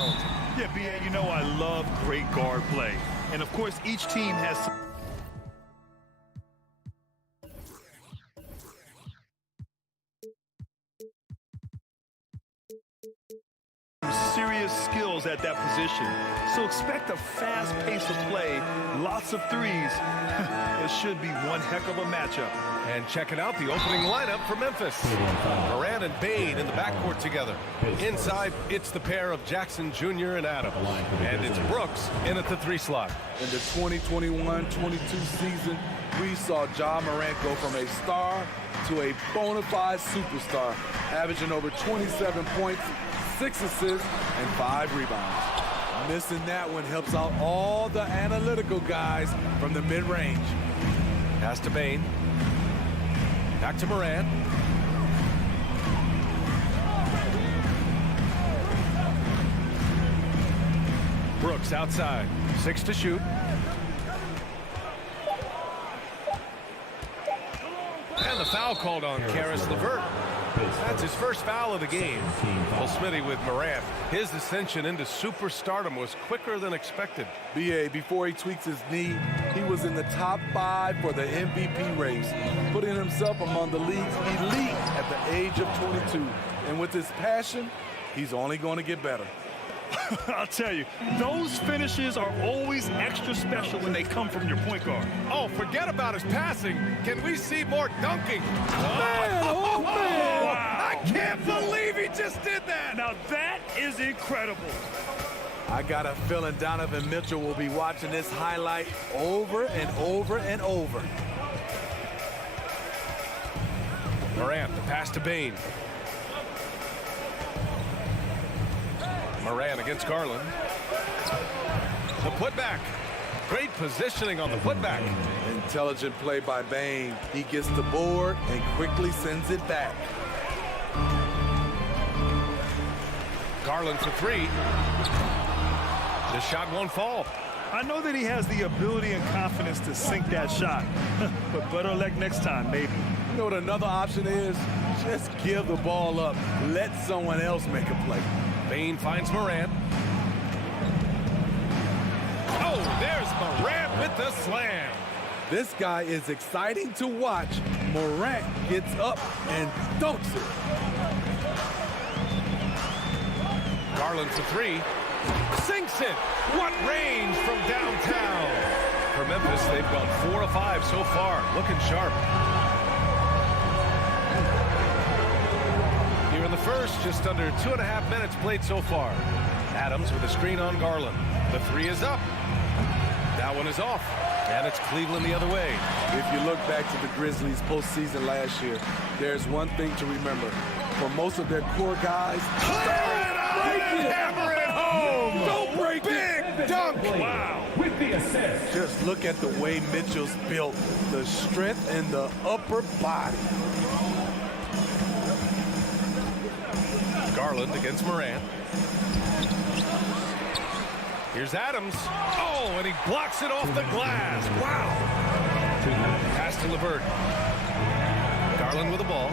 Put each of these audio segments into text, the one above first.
talented. Yeah, B.A., you know I love great guard play. And, of course, each team has some serious skills at that position. So expect a fast pace of play, lots of threes. It should be one heck of a matchup. And checking out the opening lineup for Memphis. Moran and Bane in the backcourt together. Inside, it's the pair of Jackson Jr. and Adams. And it's Brooks in at the 3 slot. In the 2021-22 season, we saw Ja Morant go from a star to a bona fide superstar, averaging over 27 points, 6 assists, and 5 rebounds. Missing that one helps out all the analytical guys from the mid-range. Pass to Bane. Back to Moran. Brooks outside. 6 to shoot. And the foul called on Caris LeVert. That's his first foul of the game. Well, Smitty with Moran. His ascension into superstardom was quicker than expected. B.A., before he tweaks his knee, he was in the top 5 for the MVP race, putting himself among the league's elite at the age of 22. And with his passion, he's only going to get better. I'll tell you, those finishes are always extra special when they come from your point guard. Oh, forget about his passing. Can we see more dunking? Man, oh, man. Wow. I can't believe he just did that. Now that is incredible. I got a feeling Donovan Mitchell will be watching this highlight over and over and over. Morant, the pass to Bane. Moran against Garland. The putback. Great positioning on the putback. Intelligent play by Bane. He gets the board and quickly sends it back. Garland for 3. The shot won't fall. I know that he has the ability and confidence to sink that shot, but better luck next time, maybe. You know what another option is? Just give the ball up. Let someone else make a play. Bane finds Moran. Oh, there's Moran with the slam. This guy is exciting to watch. Morant gets up and dunks it. Garland for 3. Sinks it. What range from downtown. For Memphis, they've gone 4 of 5 so far. Looking sharp. Here in the first, just under 2.5 minutes played so far. Adams with a screen on Garland. The 3 is up. That one is off. And it's Cleveland the other way. If you look back to the Grizzlies postseason last year, there's one thing to remember. For most of their core guys, Hammer it home! Don't break it! Big dunk! Wow. With the assist. Just look at the way Mitchell's built. The strength in the upper body. Garland against Moran. Here's Adams. Oh, and he blocks it off the glass. Wow. Pass to LeVert. Garland with the ball.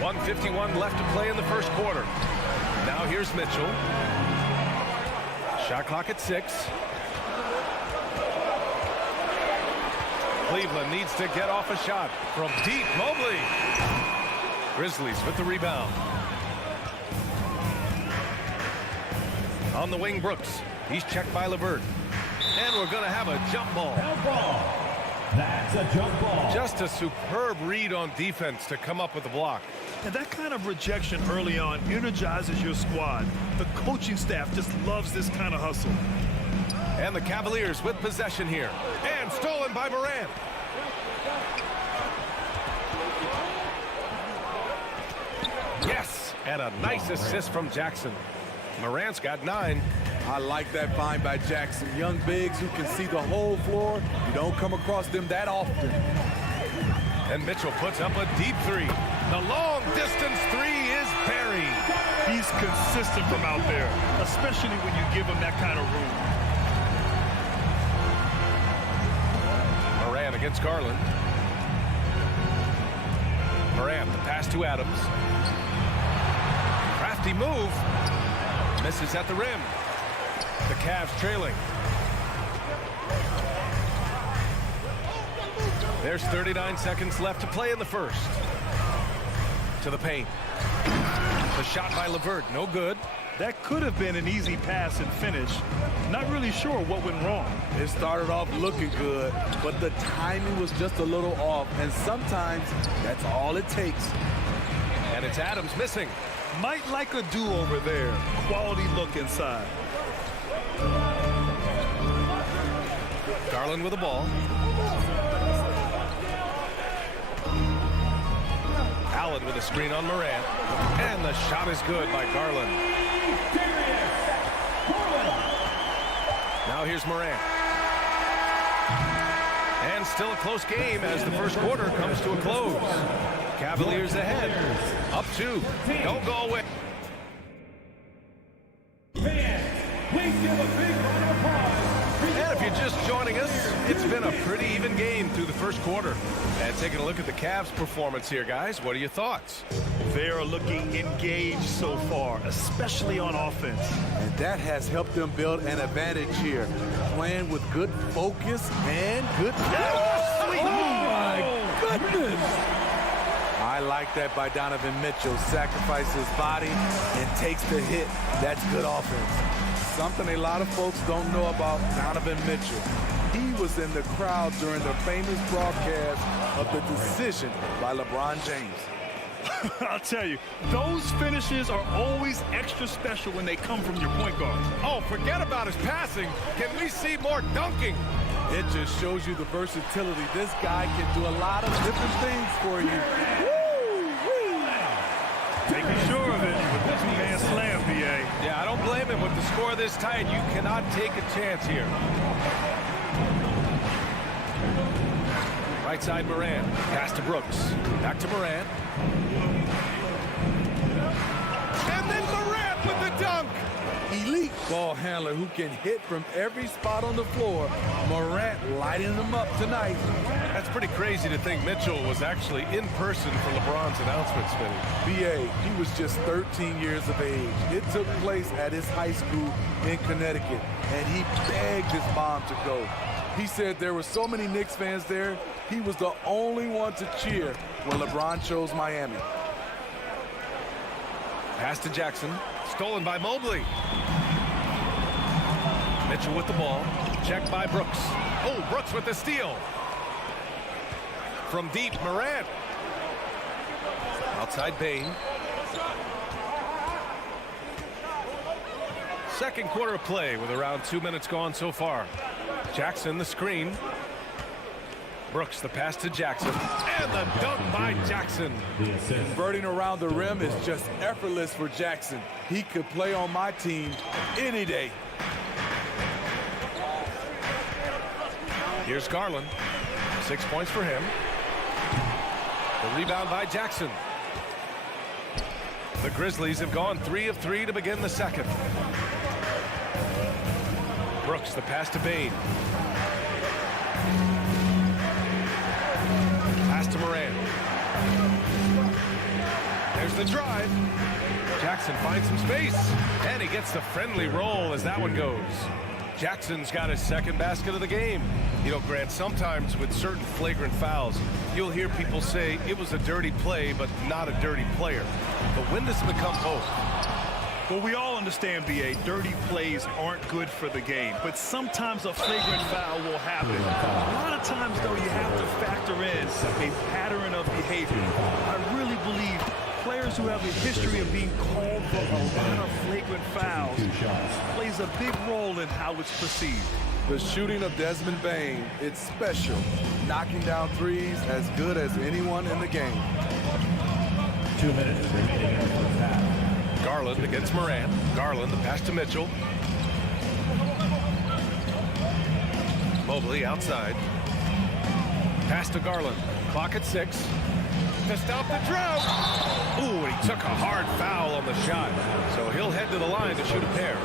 1:51 left to play in the first quarter. Now here's Mitchell. Shot clock at 6. Cleveland needs to get off a shot from deep. Mobley. Grizzlies with the rebound. On the wing, Brooks. He's checked by LeVert. And we're going to have a jump ball. Jump ball. That's a jump ball. Just a superb read on defense to come up with the block. And that kind of rejection early on energizes your squad. The coaching staff just loves this kind of hustle. And the Cavaliers with possession here. And stolen by Moran. Yes! And a nice assist from Jackson. Morant's got 9. I like that find by Jackson. Young bigs who can see the whole floor. You don't come across them that often. And Mitchell puts up a deep 3. The long distance 3 is buried. He's consistent from out there, especially when you give him that kind of room. Moran against Garland. Moran, the pass to Adams. Nifty move. Misses at the rim. The Cavs trailing. There's 39 seconds left to play in the first. To the paint. The shot by LeVert, no good. That could have been an easy pass and finish. Not really sure what went wrong. It started off looking good, but the timing was just a little off, and sometimes that's all it takes. And it's Adams missing. Might like a do-over there. Quality look inside. Garland with the ball. Allen with a screen on Morant. And the shot is good by Garland. Now here's Morant. And still a close game as the first quarter comes to a close. Cavaliers ahead. Up 2. Don't go away. Please give a big round of applause. And if you're just joining us, it's been a pretty even game through the first quarter. And taking a look at the Cavs' performance here, guys, what are your thoughts? They are looking engaged so far, especially on offense. And that has helped them build an advantage here, playing with good focus and good... Oh, my goodness! I like that by Donovan Mitchell. Sacrifices his body and takes the hit. That's good offense. Something a lot of folks don't know about Donovan Mitchell. He was in the crowd during the famous broadcast of the decision by LeBron James. I'll tell you, those finishes are always extra special when they come from your point guard. Oh, forget about his passing. Can we see more dunking? It just shows you the versatility. This guy can do a lot of different things for you. Making sure of it with this man slam, BA. Yeah, I don't blame him. With the score this tight, you cannot take a chance here. Right side Morant. Pass to Brooks. Back to Morant. And then Morant with the dunk. Elite ball handler who can hit from every spot on the floor. Morant lighting them up tonight. That's pretty crazy to think Mitchell was actually in person for LeBron's announcement, Smitty. BA, he was just 13 years of age. It took place at his high school in Connecticut, and he begged his mom to go. He said there were so many Knicks fans there, he was the only one to cheer when LeBron chose Miami. Pass to Jackson. Stolen by Mobley. Mitchell with the ball. Checked by Brooks. Oh, Brooks with the steal. From deep, Morant. Outside Bane. Second quarter of play with around 2 minutes gone so far. Jackson the screen. Brooks the pass to Jackson. And the dunk by Jackson. Converting around the rim is just effortless for Jackson. He could play on my team any day. Here's Garland. 6 points for him. The rebound by Jackson. The Grizzlies have gone 3 of 3 to begin the second. Brooks the pass to Bane. Pass to Morant. There's the drive. Jackson finds some space. And he gets the friendly roll as that one goes. Jackson's got his second basket of the game. You know, Grant, sometimes with certain flagrant fouls, you'll hear people say it was a dirty play, but not a dirty player. But when does it become both? Well, we all understand, BA, dirty plays aren't good for the game, but sometimes a flagrant foul will happen. A lot of times, though, you have to factor in a pattern of behavior. I really believe players who have a history of being called for a lot of flagrant fouls plays a big role in how it's perceived. The shooting of Desmond Bane, it's special. Knocking down threes as good as anyone in the game. 2 minutes remaining in the first half. Garland against Morant. Garland, the pass to Mitchell. Mobley outside. Pass to Garland. Clock at 6. To stop the drought. Ooh, and he took a hard foul on the shot. So he'll head to the line to shoot a pair.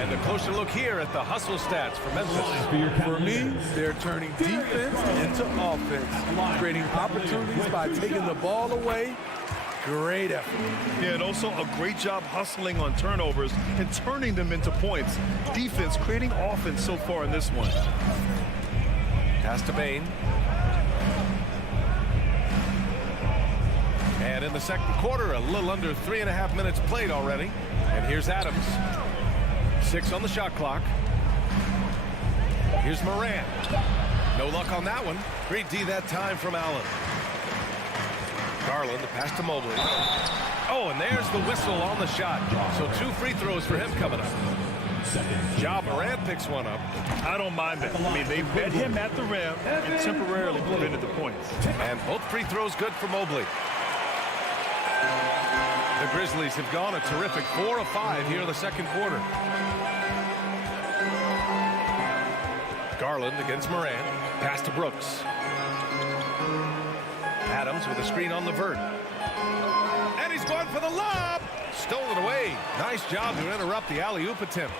And a closer look here at the hustle stats for Memphis. For me, they're turning defense into offense, creating opportunities by taking the ball away Great effort. Yeah, and also a great job hustling on turnovers and turning them into points. Defense creating offense so far in this one. Pass to Bain. And in the second quarter, a little under 3.5 minutes played already. And here's Adams. 6 on the shot clock. Here's Moran. No luck on that one. Great D that time from Allen. Garland, the pass to Mobley. Oh, and there's the whistle on the shot. So 2 free throws for him coming up. Ja Morant picks one up. I don't mind that. I mean, they met him at the rim and temporarily prevented the points. And both free throws good for Mobley. The Grizzlies have gone a terrific 4 of 5 here in the second quarter. Garland against Moran. Pass to Brooks. Adams with a screen on LeVert. And he's going for the lob. Stolen away. Nice job to interrupt the alley-oop attempt.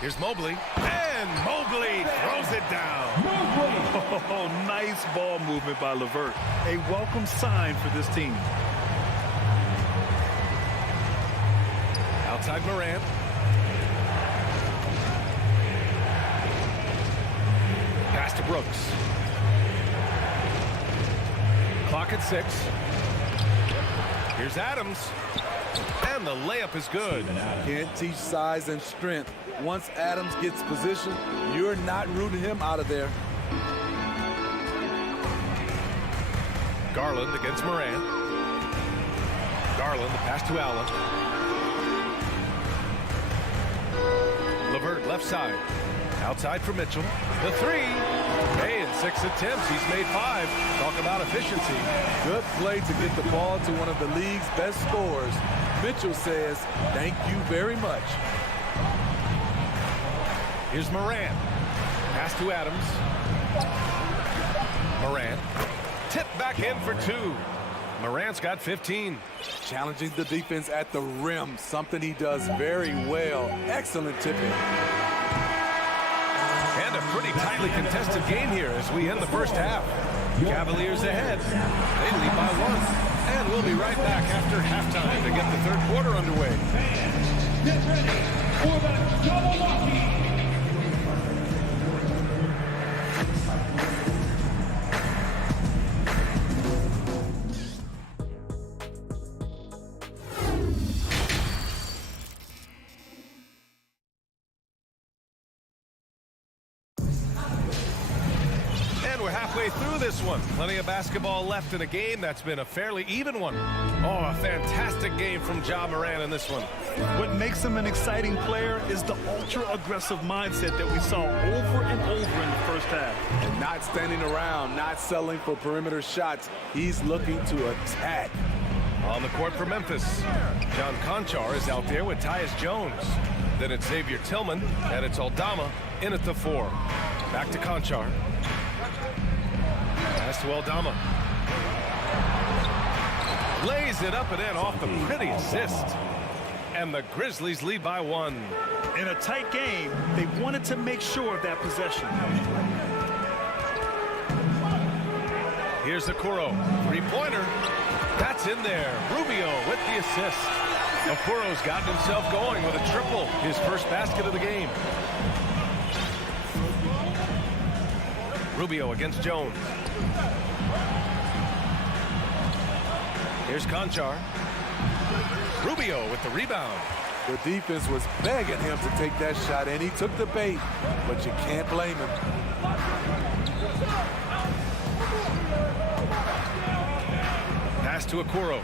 Here's Mobley. And Mobley throws it down. Oh, nice ball movement by LeVert. A welcome sign for this team. Outside Moran. Pass to Brooks. Clock at 6. Here's Adams. And the layup is good. Can't teach size and strength. Once Adams gets position, you're not rooting him out of there. Garland against Moran. Garland, the pass to Allen. LeVert left side. Outside for Mitchell. The 3. Hey, in 6 attempts, he's made 5. Talk about efficiency. Good play to get the ball to one of the league's best scorers. Mitchell says, thank you very much. Here's Moran. Pass to Adams. Moran. Tip back in for 2. Morant's got 15. Challenging the defense at the rim, something he does very well. Excellent tipping. And a pretty tightly contested game here as we end the first half. Cavaliers ahead. They lead by 1. And we'll be right back after halftime to get the third quarter underway. Get ready for the double walkie. Through this one. Plenty of basketball left in a game that's been a fairly even one. Oh, a fantastic game from Ja Morant in this one. What makes him an exciting player is the ultra-aggressive mindset that we saw over and over in the first half. And not standing around, not settling for perimeter shots. He's looking to attack. On the court for Memphis, John Conchar is out there with Tyus Jones. Then it's Xavier Tillman, and it's Aldama in at the 4. Back to Conchar. Pass to Aldama. Lays it up and in off the pretty assist. And the Grizzlies lead by 1. In a tight game, they wanted to make sure of that possession. Here's Okoro. 3-pointer. That's in there. Rubio with the assist. Okoro's gotten himself going with a triple. His first basket of the game. Rubio against Jones. Here's Conchar. Rubio with the rebound. The defense was begging him to take that shot, and he took the bait, but you can't blame him. Pass to Okoro.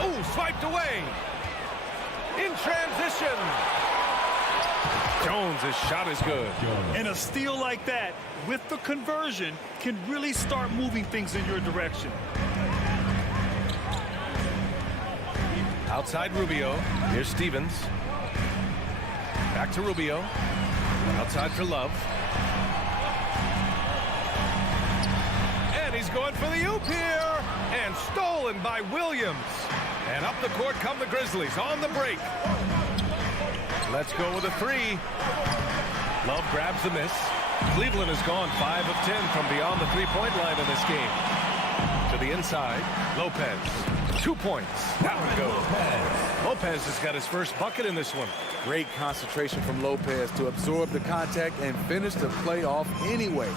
Oh, swiped away. In transition. Jones' shot is good. And a steal like that, with the conversion, can really start moving things in your direction. Outside Rubio. Here's Stevens. Back to Rubio. Outside for Love. And he's going for the oop here. And stolen by Williams. And up the court come the Grizzlies on the break. Let's go with a 3. Love grabs the miss. Cleveland has gone 5 of 10 from beyond the 3-point line in this game. To the inside, Lopez. 2 points. That one goes. Lopez has got his first bucket in this one. Great concentration from Lopez to absorb the contact and finish the play off anyway.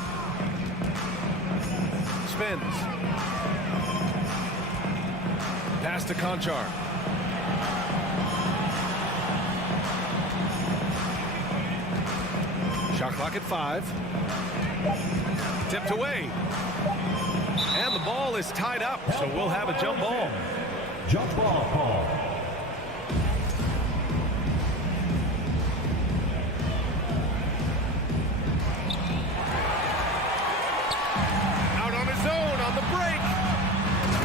Spins. Pass to Conchar. Shot clock at 5. Tipped away. And the ball is tied up, so we'll have a jump ball. Jump ball call. Out on his own on the break.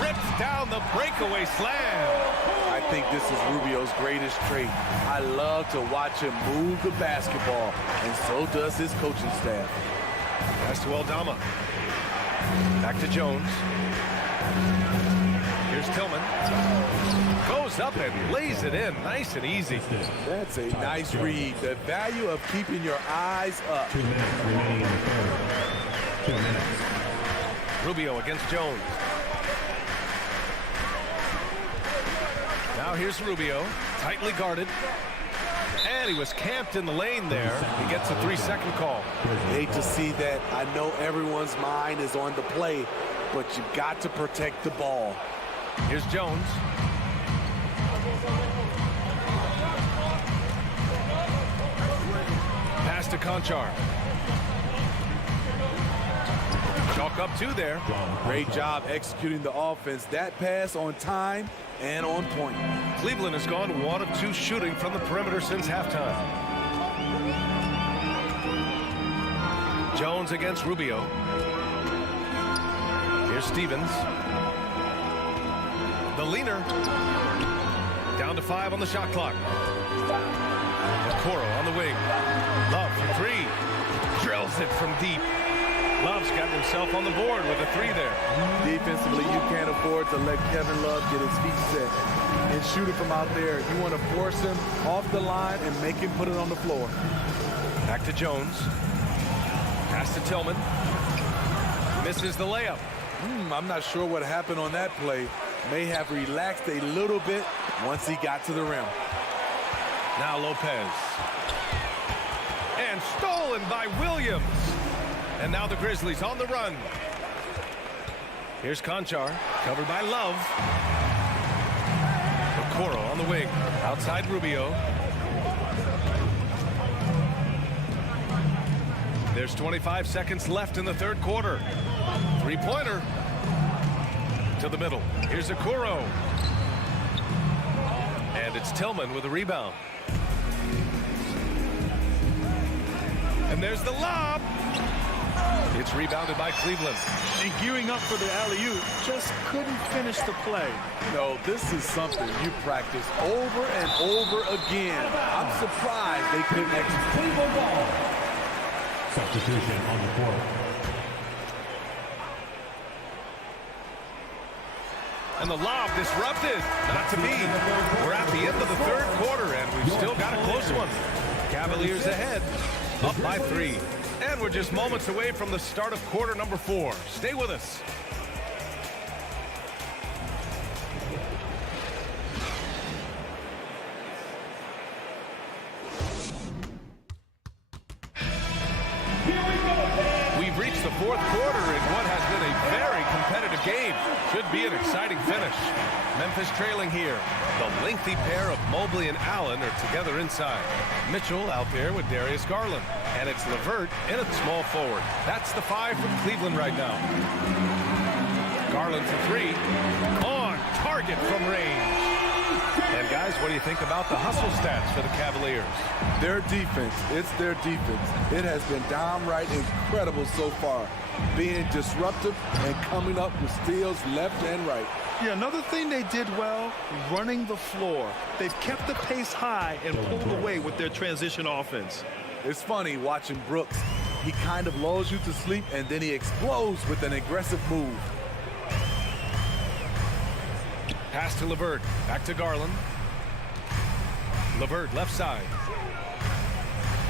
Rips down the breakaway slam. I think this is Rubio's greatest trait. I love to watch him move the basketball, and so does his coaching staff. Pass to Aldama. Back to Jones. Here's Tillman. Goes up and lays it in nice and easy. That's a nice read. The value of keeping your eyes up. 2 minutes remaining in the third. 2 minutes. Rubio against Jones. Now here's Rubio, tightly guarded. And he was camped in the lane there. He gets a 3-second call. Hate to see that. I know everyone's mind is on the play, but you got to protect the ball. Here's Jones. Pass to Conchar. Chalk up 2 there. Great job executing the offense. That pass on time and on point. Cleveland has gone 1 of 2 shooting from the perimeter since halftime. Jones against Rubio. Here's Stevens. The leaner. Down to 5 on the shot clock. Okoro on the wing. Love for 3. Drills it from deep. Love's got himself on the board with a 3 there. Defensively, you can't afford to let Kevin Love get his feet set and shoot it from out there. You want to force him off the line and make him put it on the floor. Back to Jones. Pass to Tillman. Misses the layup. I'm not sure what happened on that play. May have relaxed a little bit once he got to the rim. Now Lopez. And stolen by Williams. And now the Grizzlies on the run. Here's Conchar, covered by Love. Okoro on the wing, outside Rubio. There's 25 seconds left in the third quarter. 3-pointer to the middle. Here's Okoro. And it's Tillman with a rebound. And there's the lob. It's rebounded by Cleveland. And gearing up for the alley-oop, just couldn't finish the play. No, this is something you practice over and over again. I'm surprised they couldn't execute. Cleveland ball. Substitution on the court. And the lob disrupted. Not to be. We're at the end of the third quarter, and we've still got a close one. Cavaliers ahead, up by 3. And we're just moments away from the start of quarter number 4. Stay with us. We've reached the fourth quarter in what has been a very competitive game. Should be an exciting finish. Memphis trailing here. The lengthy pair of Mobley and Allen are together inside. Mitchell out there with Darius Garland. And it's LeVert in at small forward. That's the 5 from Cleveland right now. Garland for 3. On target from range. And guys, what do you think about the hustle stats for the Cavaliers? Their defense, it's their defense. It has been downright incredible so far. Being disruptive and coming up with steals left and right. Yeah, another thing they did well, running the floor. They've kept the pace high and pulled away with their transition offense. It's funny watching Brooks. He kind of lulls you to sleep, and then he explodes with an aggressive move. Pass to LeVert. Back to Garland. LeVert left side.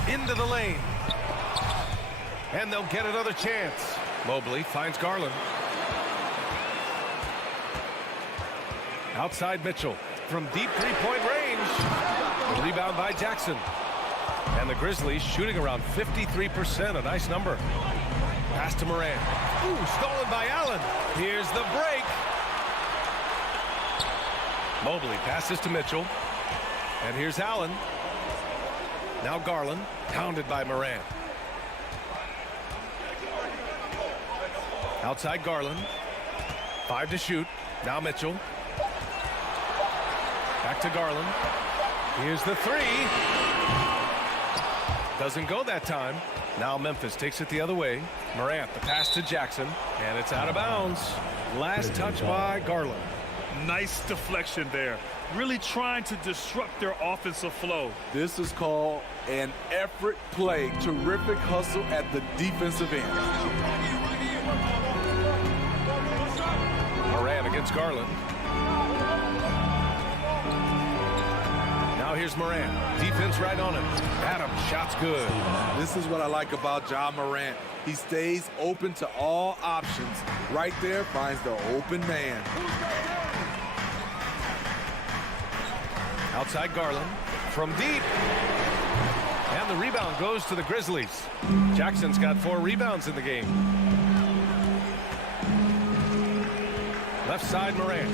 Into the lane. And they'll get another chance. Mobley finds Garland. Outside Mitchell from deep three-point range. The rebound by Jackson. And the Grizzlies shooting around 53%, a nice number. Pass to Morant. Ooh, stolen by Allen. Here's the break. Mobley passes to Mitchell. And here's Allen. Now Garland, pounded by Morant. Outside Garland. 5 to shoot. Now Mitchell. Back to Garland. Here's the 3. Doesn't go that time. Now Memphis takes it the other way. Morant, the pass to Jackson. And it's out of bounds. Last touch by Garland. Nice deflection there. Really trying to disrupt their offensive flow. This is called an effort play. Terrific hustle at the defensive end. Morant against Garland. Now here's Morant. Defense right on him. Adams, shot's good. This is what I like about Ja Morant. He stays open to all options. Right there finds the open man. Outside Garland from deep. And the rebound goes to the Grizzlies. Jackson's got 4 rebounds in the game. Left side Morant.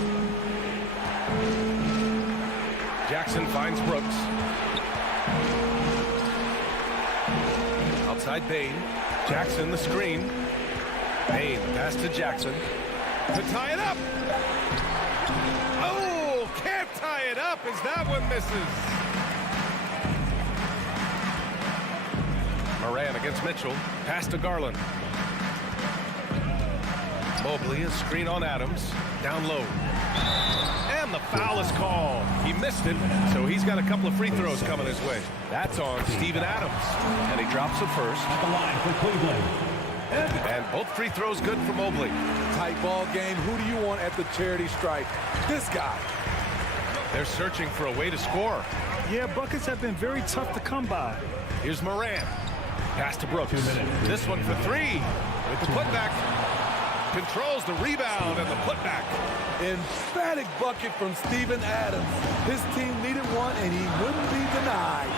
Jackson finds Brooks. Outside Bain. Jackson the screen. Bain pass to Jackson. To tie it up. Oh, can't tie it up as that one misses. Morant against Mitchell. Pass to Garland. Mobley, a screen on Adams. Down low. And the foul is called. He missed it, so he's got a couple of free throws coming his way. That's on Steven Adams. And he drops the first. At the line for Cleveland. And both free throws good for Mobley. Tight ball game. Who do you want at the charity stripe? This guy. They're searching for a way to score. Yeah, buckets have been very tough to come by. Here's Morant. Pass to Brooks. This one for 3. With the putback. Controls the rebound and the putback. Emphatic bucket from Steven Adams. His team needed one, and he wouldn't be denied.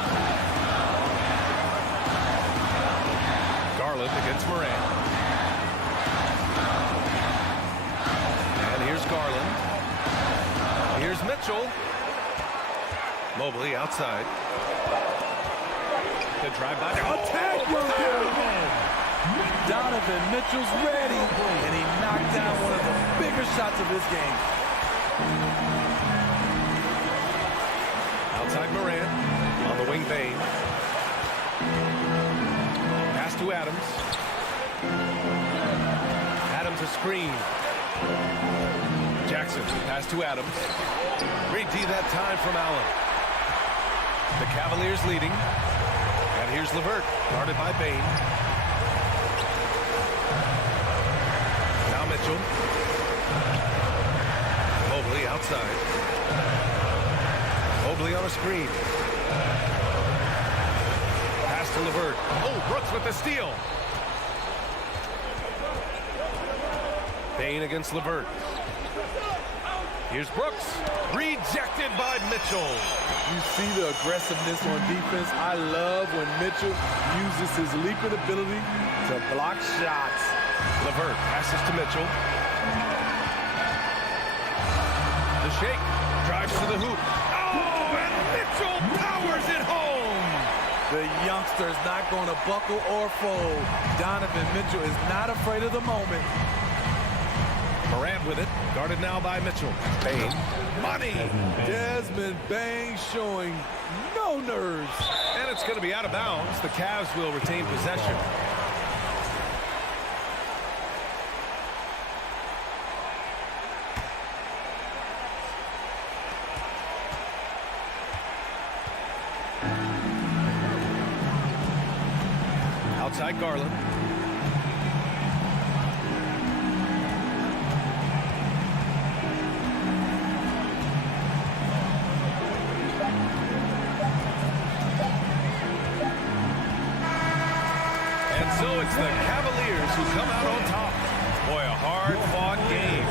Garland against Morant. And here's Garland. Here's Mitchell. Mobley outside. The drive by. Attack! Donovan Mitchell's ready, and he knocked down one of the bigger shots of his game. Outside Morant. On the wing Bain. Pass to Adams. Adams a screen. Jackson, pass to Adams. Great D that time from Allen. The Cavaliers leading. And here's LeVert, guarded by Bain. Now Mitchell. Mobley outside. Mobley on a screen. Pass to LeVert. Oh, Brooks with the steal. Bain against LeVert. Here's Brooks. Rejected by Mitchell. You see the aggressiveness on defense. I love when Mitchell uses his leaping ability to block shots. LeVert passes to Mitchell. The shake. Drives to the hoop. Oh, and Mitchell powers it home. The youngster's not going to buckle or fold. Donovan Mitchell is not afraid of the moment. Morant with it. Guarded now by Mitchell. Bain. Money. Desmond Bain showing no nerves. And it's going to be out of bounds. The Cavs will retain possession. Outside Garland. And so it's the Cavaliers who come out on top. Boy, a hard-fought game.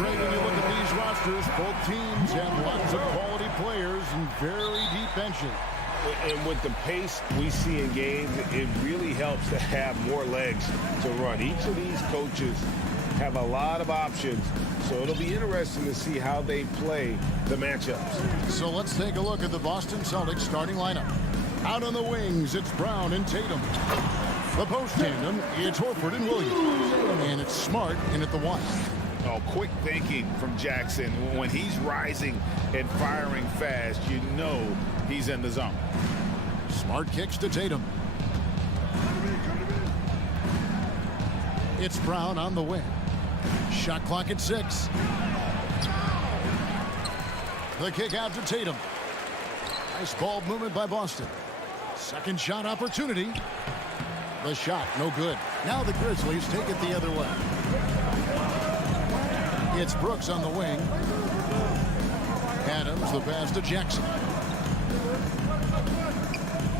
Greg, when you look at these rosters, both teams have lots of quality players and very deep benches. And with the pace we see in games, it really helps to have more legs to run. Each of these coaches have a lot of options, so it'll be interesting to see how they play the matchups. So let's take a look at the Boston Celtics starting lineup. Out on the wings, it's Brown and Tatum. The post tandem, it's Horford and Williams. And it's Smart in at the one. Oh, quick thinking from Jackson. When he's rising and firing fast, you know he's in the zone. Smart kicks to Tatum. It's Brown on the wing. Shot clock at 6. The kick out to Tatum. Nice ball movement by Boston. Second shot opportunity. The shot, no good. Now the Grizzlies take it the other way. It's Brooks on the wing. Adams, the pass to Jackson.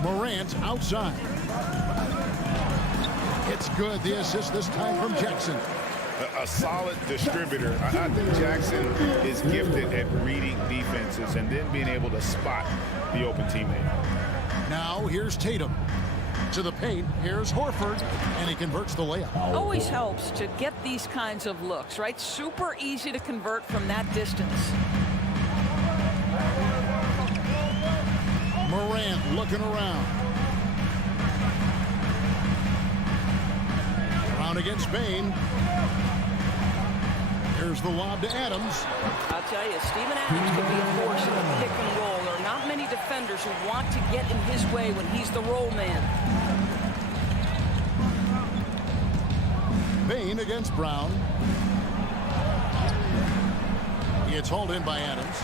Morant outside. It's good. The assist this time from Jackson. A solid distributor. I think Jackson is gifted at reading defenses and then being able to spot the open teammate. Now here's Tatum. To the paint, here's Horford, and he converts the layup. Always helps to get these kinds of looks, right? Super easy to convert from that distance. Morant looking around. Brown against Bain. Here's the lob to Adams. I'll tell you, Steven Adams could be a force in the pick and roll. There are not many defenders who want to get in his way when he's the roll man. Bain against Brown. It's hauled in by Adams.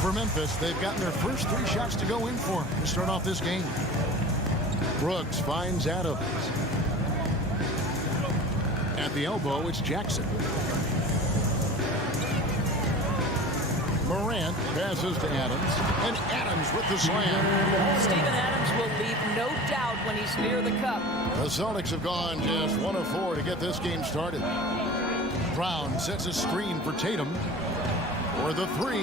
For Memphis, they've gotten their first 3 shots to go in for to start off this game. Brooks finds Adams. At the elbow, it's Jackson. Morant passes to Adams, and Adams with the slam. Steven Adams will leave no doubt when he's near the cup. The Celtics have gone just 1 of 4 to get this game started. Brown sets a screen for Tatum for the 3,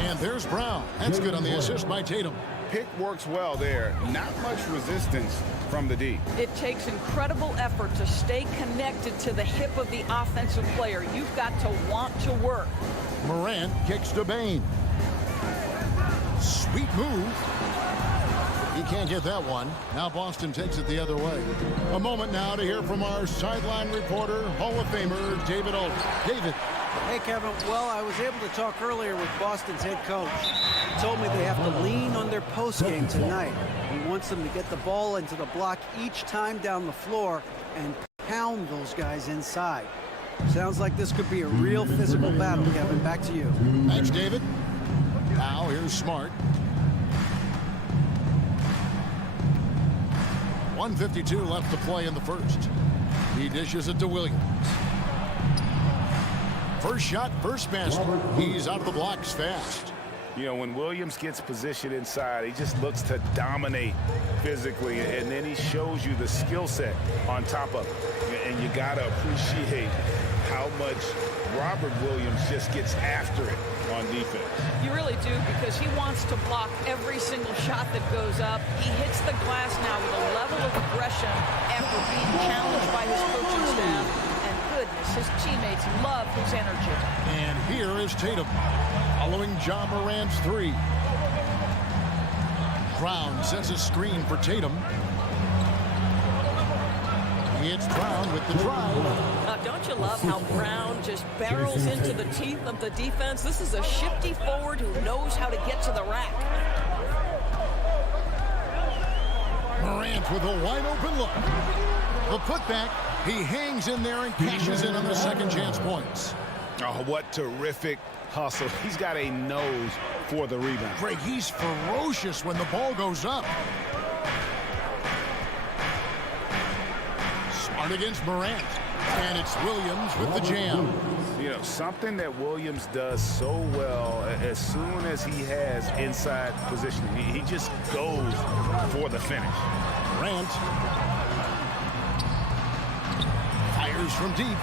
and there's Brown. That's good on the assist by Tatum. Pick works well there. Not much resistance from the D. It takes incredible effort to stay connected to the hip of the offensive player. You've got to want to work. Morant kicks to Bain. Sweet move. He can't get that one. Now Boston takes it the other way. A moment now to hear from our sideline reporter, Hall of Famer David Aldridge. David. Hey, Kevin. Well, I was able to talk earlier with Boston's head coach. He told me they have to lean on their postgame tonight. He wants them to get the ball into the block each time down the floor and pound those guys inside. Sounds like this could be a real physical battle, Kevin. Back to you. Thanks, David. Now here's Smart. 1:52 left to play in the first. He dishes it to Williams. First shot, first basket. He's out of the blocks fast. You know, when Williams gets positioned inside, he just looks to dominate physically, and then he shows you the skill set on top of it. And you got to appreciate how much Robert Williams just gets after it on defense. You really do, because he wants to block every single shot that goes up. He hits the glass now with a level of aggression after being challenged by his coaching staff. And goodness, his teammates love his energy. And here is Tatum, following Ja Morant's 3. Brown sets a screen for Tatum. It's Brown with the drive. Don't you love how Brown just barrels into the teeth of the defense? This is a shifty forward who knows how to get to the rack. Morant with a wide open look. The putback, he hangs in there and cashes in on the second chance points. Oh, what terrific hustle. He's got a nose for the rebound. Greg, he's ferocious when the ball goes up. Smart against Morant. And it's Williams with the jam. You know, something that Williams does so well, as soon as he has inside positioning, he just goes for the finish. Morant fires from deep.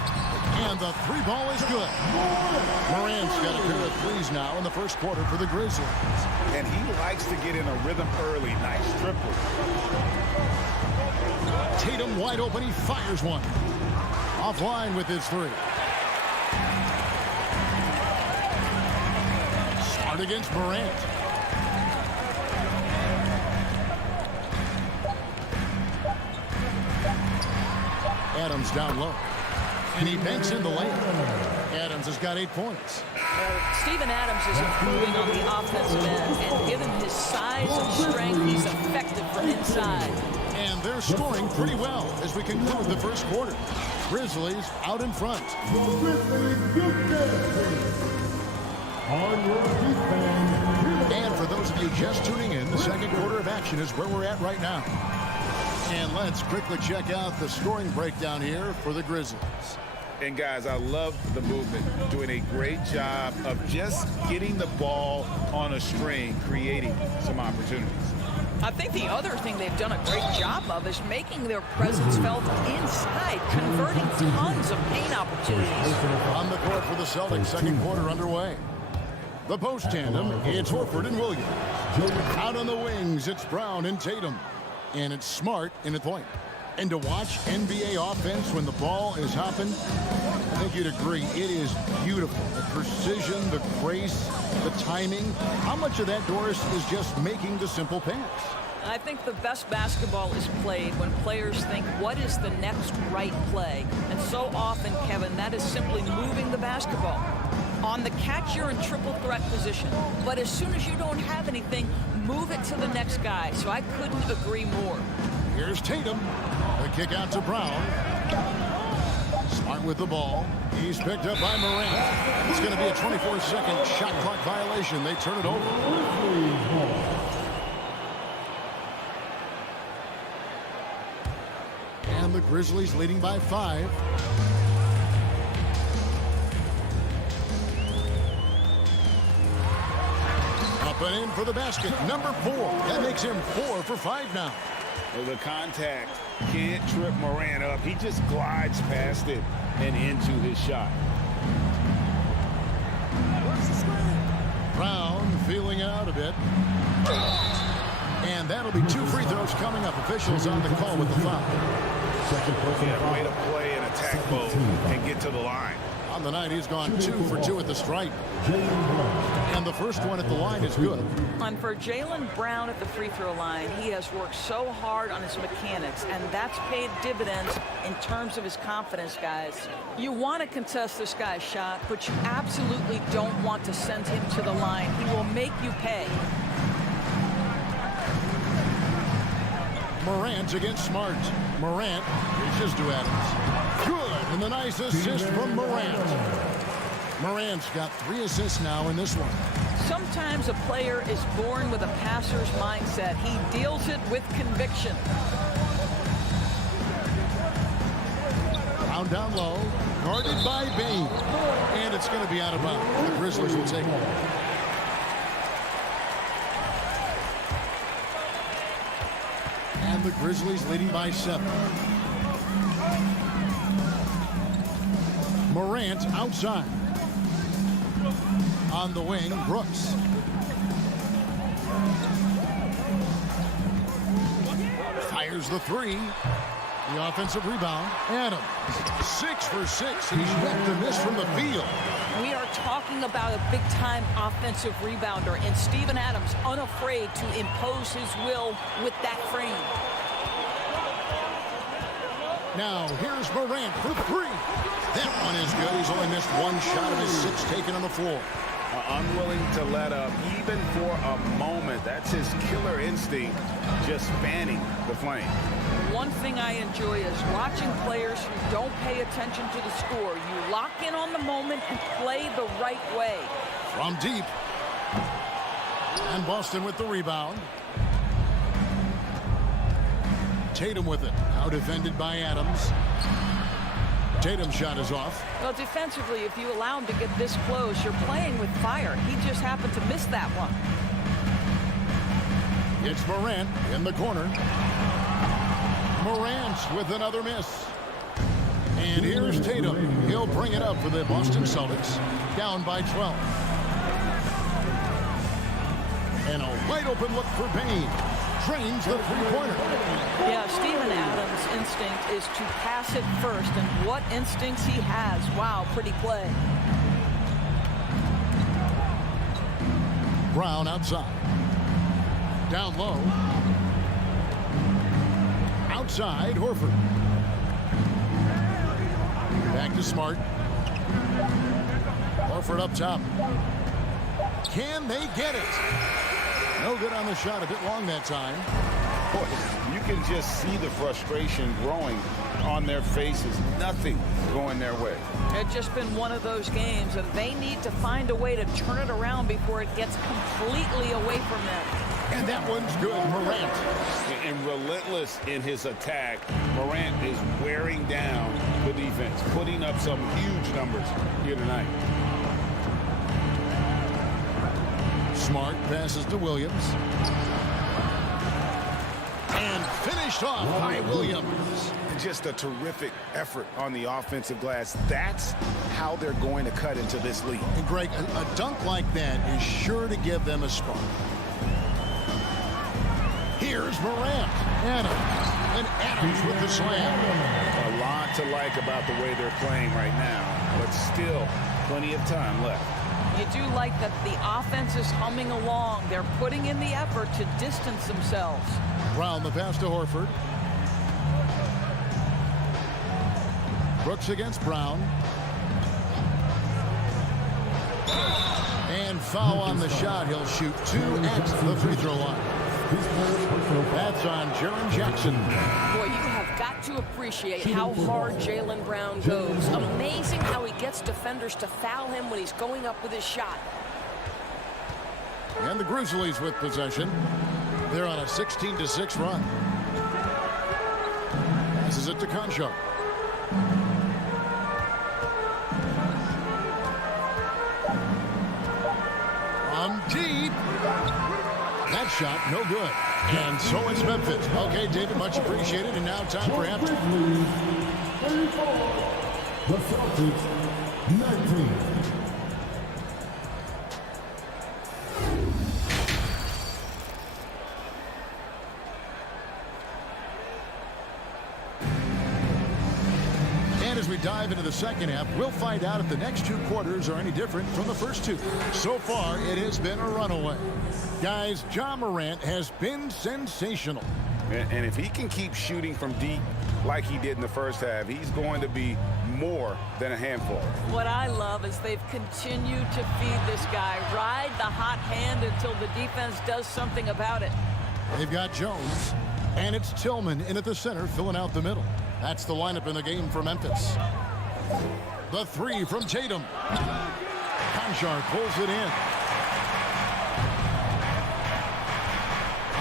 And the three ball is good. Morant's got a pair of threes now in the first quarter for the Grizzlies. And he likes to get in a rhythm early. Nice triple. Tatum wide open. He fires one. Offline with his three. Smart against Morant. Adams down low. And he banks in the lane. Adams has got 8 points. Steven Adams is improving on the offensive end, and given his size and strength, he's effective from inside. And they're scoring pretty well as we conclude the first quarter. Grizzlies out in front. And for those of you just tuning in, the second quarter of action is where we're at right now. And let's quickly check out the scoring breakdown here for the Grizzlies. And guys, I love the movement. Doing a great job of just getting the ball on a string, creating some opportunities. I think the other thing they've done a great job of is making their presence felt inside, converting tons of paint opportunities. On the court for the Celtics, second quarter underway. The post tandem, it's Horford and Williams. Out on the wings, it's Brown and Tatum. And it's Smart in the point. And to watch NBA offense when the ball is hopping, I think you'd agree, it is beautiful. The precision, the grace, the timing. How much of that, Doris, is just making the simple pass? I think the best basketball is played when players think, what is the next right play? And so often, Kevin, that is simply moving the basketball. On the catch, you're in triple threat position. But as soon as you don't have anything, move it to the next guy. So I couldn't agree more. Here's Tatum. The kick out to Brown. Smart with the ball. He's picked up by Morant. It's going to be a 24-second shot clock violation. They turn it over. And the Grizzlies leading by 5. Up and in for the basket. Number 4. That makes him 4 for 5 now. The contact can't trip Morant up. He just glides past it and into his shot. Brown feeling it out a bit. And that'll be 2 free throws coming up. Officials on the call with the foul. Yeah, way to play in attack mode and get to the line. On the night, he's gone 2 for 2 at the stripe. And the first one at the line is good. And for Jaylen Brown at the free throw line, he has worked so hard on his mechanics, and that's paid dividends in terms of his confidence, guys. You want to contest this guy's shot, but you absolutely don't want to send him to the line. He will make you pay. Morant against Smart. Morant reaches to Adams. Good, and the nice assist from Morant. Morant's got 3 assists now in this one. Sometimes a player is born with a passer's mindset. He deals it with conviction. Brown down low, guarded by Bain. And it's going to be out of bounds. The Grizzlies will take it. And the Grizzlies leading by 7. Morant outside. On the wing, Brooks. Fires the 3. The offensive rebound. Adams. 6 for 6. He's yet to miss from the field. We are talking about a big-time offensive rebounder, and Steven Adams unafraid to impose his will with that frame. Now, here's Morant for 3. That one is good. He's only missed 1 shot of his 6 taken on the floor. Unwilling to let up, even for a moment. That's his killer instinct, just fanning the flame. One thing I enjoy is watching players who don't pay attention to the score. You lock in on the moment and play the right way. From deep. And Boston with the rebound. Tatum with it. Now defended by Adams. Tatum's shot is off. Well, defensively, if you allow him to get this close, you're playing with fire. He just happened to miss that one. It's Morant in the corner. Morant with another miss. And here's Tatum. He'll bring it up for the Boston Celtics, down by 12. And a wide open look for Payne. Drains the three-pointer. Yeah, Steven Adams' instinct is to pass it first, and what instincts he has. Wow, pretty play. Brown outside. Down low. Outside, Horford. Back to Smart. Horford up top. Can they get it? No good on the shot. A bit long that time. Boy, you can just see the frustration growing on their faces. Nothing going their way. It's just been one of those games, and they need to find a way to turn it around before it gets completely away from them. And that one's good. Morant. And relentless in his attack, Morant is wearing down the defense, putting up some huge numbers here tonight. Smart passes to Williams. And finished off by Williams. Just a terrific effort on the offensive glass. That's how they're going to cut into this league. And Greg, a dunk like that is sure to give them a spark. Here's Morant. And Adams with the slam. A lot to like about the way they're playing right now, but still plenty of time left. You do like that the offense is humming along. They're putting in the effort to distance themselves. Brown the pass to Horford. Brooks against Brown. And foul on the shot. He'll shoot 2 at the free throw line. That's on Jaren Jackson. Boy, you have got to appreciate how hard Jaylen Brown goes. Amazing how he gets defenders to foul him when he's going up with his shot. And the Grizzlies with possession. They're on a 16-6 run. Passes it to Concho. On deep. That shot, no good. And so is Memphis. Okay, David, much appreciated. And now time for halftime. The Celtics, 19. And as we dive into the second half, we'll find out if the next 2 quarters are any different from the first 2. So far, it has been a runaway. Guys, Ja Morant has been sensational. And if he can keep shooting from deep like he did in the first half, he's going to be more than a handful. What I love is they've continued to feed this guy. Ride the hot hand until the defense does something about it. They've got Jones, and it's Tillman in at the center, filling out the middle. That's the lineup in the game for Memphis. The 3 from Tatum. Conchar pulls it in.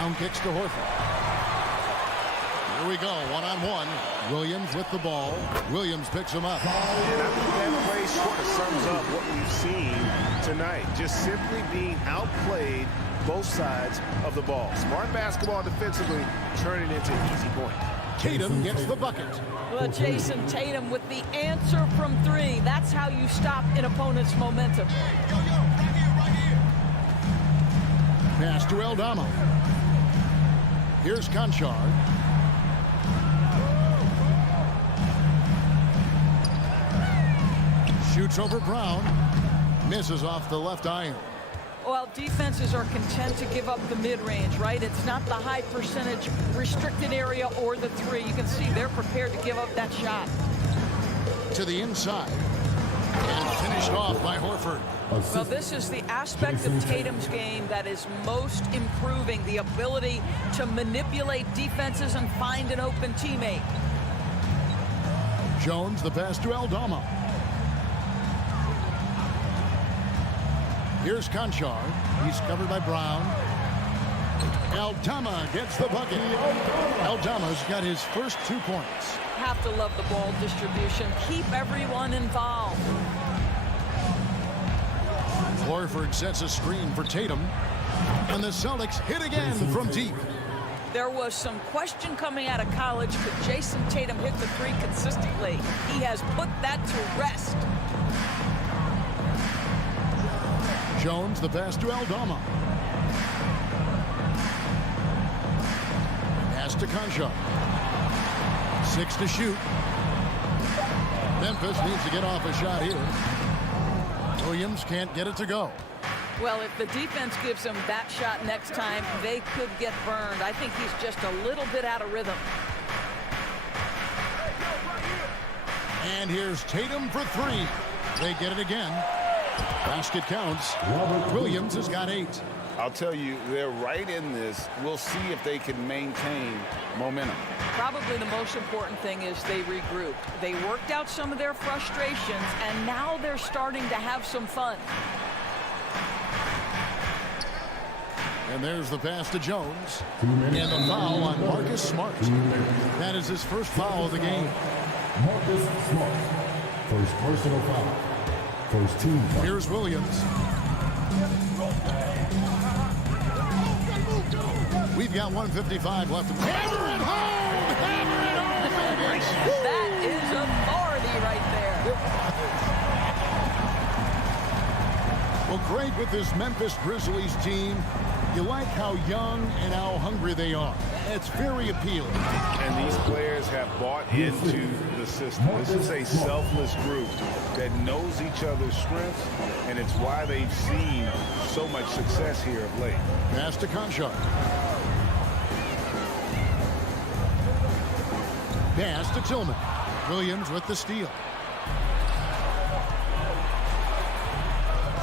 Brown kicks to Horford. Here we go, one-on-one. Williams with the ball. Williams picks him up. And I think that play sort of sums up what we've seen tonight. Just simply being outplayed both sides of the ball. Smart basketball defensively, turning into an easy point. Tatum gets the bucket. Well, Jason Tatum with the answer from 3. That's how you stop an opponent's momentum. Pass to Aldama. Here's Conchar. Shoots over Brown. Misses off the left iron. Well, defenses are content to give up the mid-range, right? It's not the high percentage restricted area or the 3. You can see they're prepared to give up that shot. To the inside. And finished off by Horford. Well, this is the aspect of Tatum's game that is most improving, the ability to manipulate defenses and find an open teammate. Jones, the pass to Aldama. Here's Conchar. He's covered by Brown. Aldama gets the bucket. Aldama's got his first 2 points. Have to love the ball distribution. Keep everyone involved. Horford sets a screen for Tatum. And the Celtics hit again from deep. There was some question coming out of college, could Jason Tatum hit the three consistently? He has put that to rest. Jones, the pass to Aldama. Pass to Concha. 6 to shoot. Memphis needs to get off a shot here. Williams can't get it to go. Well, if the defense gives him that shot next time, they could get burned. I think he's just a little bit out of rhythm. And here's Tatum for 3. They get it again. Basket counts. Williams has got 8. I'll tell you, they're right in this. We'll see if they can maintain momentum. Probably the most important thing is they regroup. They worked out some of their frustrations, and now they're starting to have some fun. And there's the pass to Jones. And the foul on Marcus Smart. That is his first foul of the game. Marcus Smart. First personal foul. First team foul. Here's Williams. We've got 1:55 left. Hammer it home! Hammer it home, baby! That is authority right there. Well, Greg, with this Memphis Grizzlies team, you like how young and how hungry they are. It's very appealing. And these players have bought into the system. This is a selfless group that knows each other's strengths, and it's why they've seen so much success here of late. Pass to Concha. Pass to Tillman. Williams with the steal.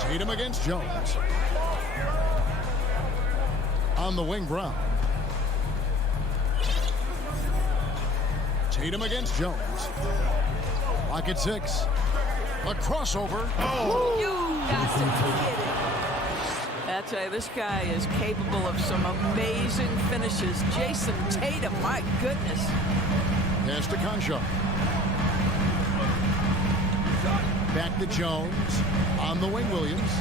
Tatum against Jones. On the wing, Brown. Tatum against Jones. Lock at 6. A crossover. Oh! You got to get it. I tell you, this guy is capable of some amazing finishes. Jason Tatum, my goodness. Pass to Concha. Back to Jones. On the wing, Williams.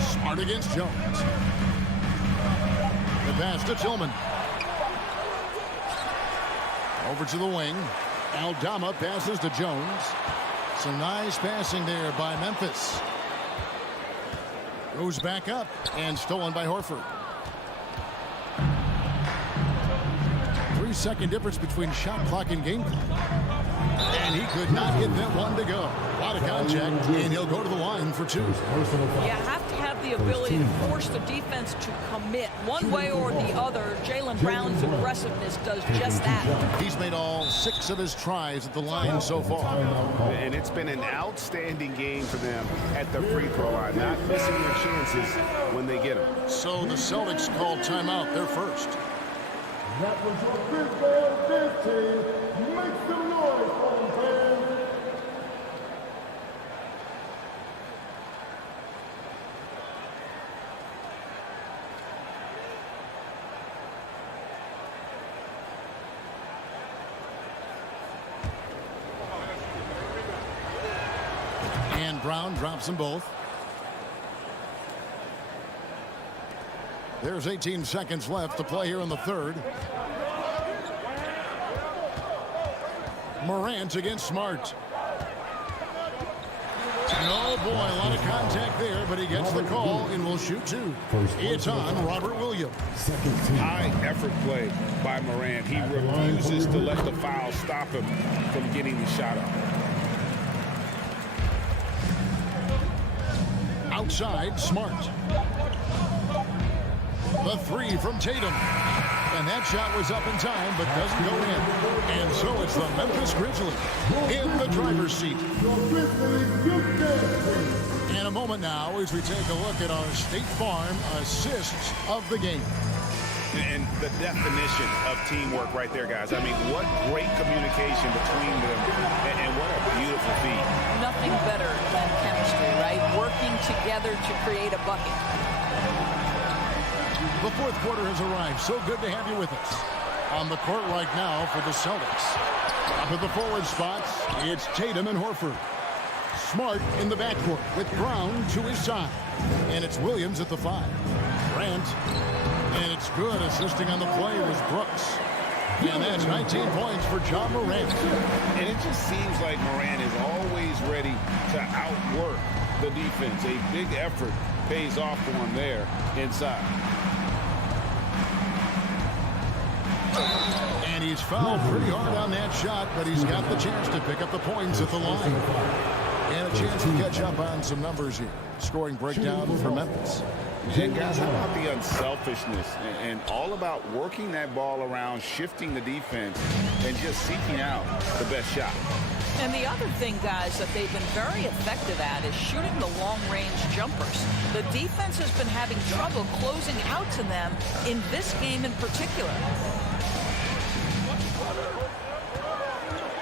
Smart against Jones. The pass to Tillman. Over to the wing. Aldama passes to Jones. Some nice passing there by Memphis. Goes back up and stolen by Horford. 3-second difference between shot clock and game clock. And he could not get that one to go. A lot of contact, and he'll go to the line for 2. You have to have the ability to force the defense to commit one way or the other. Jaylen Brown's aggressiveness does just that. He's made all 6 of his tries at the line so far. And it's been an outstanding game for them at the free throw line, not missing their chances when they get them. So the Celtics called timeout. They're first. That was your big ball this team. Make some noise, home fans. And Brown drops them both. There's 18 seconds left to play here in the third. Morant against Smart. Oh boy, a lot of contact there, but he gets the call and will shoot 2. It's on Robert Williams. High effort play by Morant. He refuses to let the foul stop him from getting the shot up. Outside, Smart. The 3 from Tatum. And that shot was up in time, but doesn't go in. And so it's the Memphis Grizzlies in the driver's seat. In a moment now, as we take a look at our State Farm assists of the game. And the definition of teamwork right there, guys. I mean, what great communication between them, and what a beautiful feat. Nothing better than chemistry, right? Working together to create a bucket. The fourth quarter has arrived. So good to have you with us. On the court right now for the Celtics. Up at the forward spots, it's Tatum and Horford. Smart in the backcourt with Brown to his side. And it's Williams at the 5. Grant. And it's good. Assisting on the play was Brooks. And that's 19 points for John Morant. And it just seems like Morant is always ready to outwork the defense. A big effort pays off for him there inside. And he's fouled pretty hard on that shot, but he's got the chance to pick up the points at the line. And a chance to catch up on some numbers here. Scoring breakdown for Memphis. And guys, how about the unselfishness and all about working that ball around, shifting the defense, and just seeking out the best shot. And the other thing, guys, that they've been very effective at is shooting the long-range jumpers. The defense has been having trouble closing out to them in this game in particular.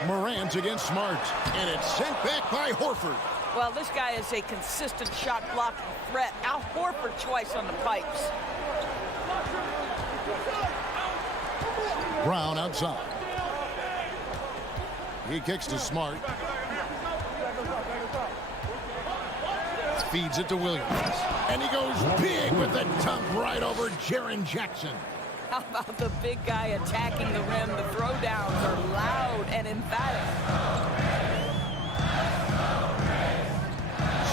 Morant against Smart, and it's sent back by Horford. Well, this guy is a consistent shot blocking threat. Al Horford twice on the pipes. Brown outside. He kicks to Smart. Feeds it to Williams. And he goes big with the dunk right over Jaren Jackson. How about the big guy attacking the rim? The throwdowns are loud and emphatic.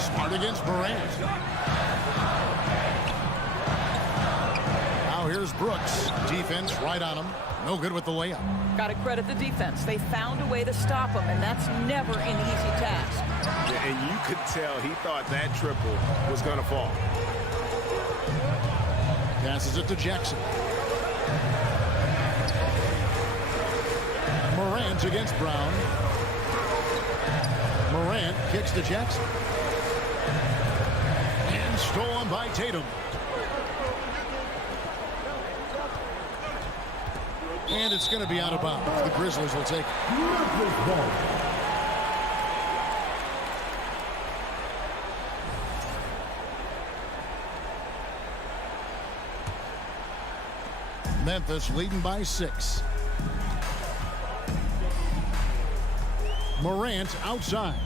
Smart against Morant. Now here's Brooks. Defense right on him. No good with the layup. Got to credit the defense. They found a way to stop him, and that's never an easy task. Yeah, and you could tell he thought that triple was going to fall. Passes it to Jackson. Morant against Brown. Morant kicks to Jackson. And stolen by Tatum. And it's going to be out of bounds. The Grizzlies will take it. Memphis leading by 6. Morant outside.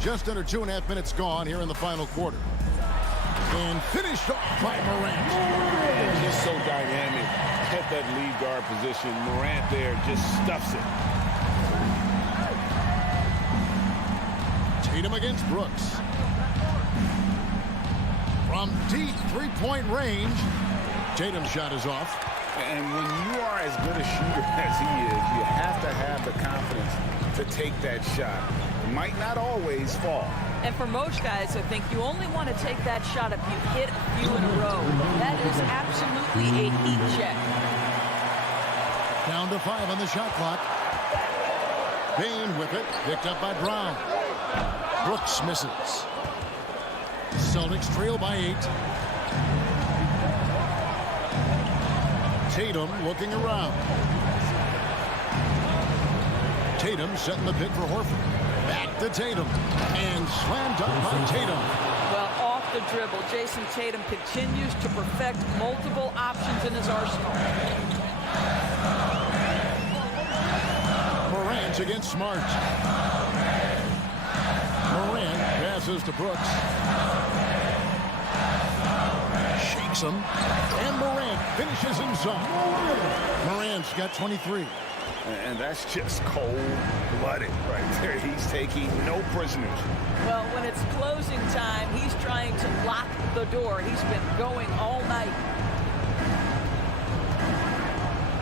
Just under 2.5 minutes gone here in the final quarter. And finished off by Morant. Just so dynamic at that lead guard position. Morant there just stuffs it. Tatum against Brooks. From deep three-point range, Tatum's shot is off. And when you are as good a shooter as he is, you have to have the confidence to take that shot. It might not always fall. And for most guys, I think you only want to take that shot if you hit a few in a row. That is absolutely a heat check. Down to 5 on the shot clock. Bain with it, picked up by Brown. Brooks misses. Celtics trail by 8. Tatum looking around. Tatum setting the pick for Horford. Back to Tatum. And slammed dunk by Tatum. Well, off the dribble, Jason Tatum continues to perfect multiple options in his arsenal. Morant against Smart. Morant passes to Brooks. Shakes him. And Morant finishes himself. Morant's got 23. And that's just cold-blooded right there. He's taking no prisoners. Well, when it's closing time, he's trying to lock the door. He's been going all night.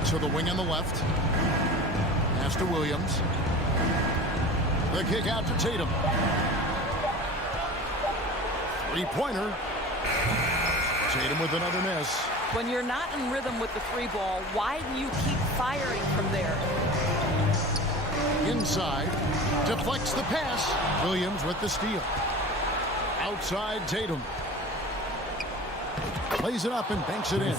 To the wing on the left. Pass to Williams. The kick out to Tatum. Three-pointer. Tatum with another miss. When you're not in rhythm with the 3-ball, why do you keep firing from there? Inside. Deflects the pass. Williams with the steal. Outside Tatum. Plays it up and banks it in.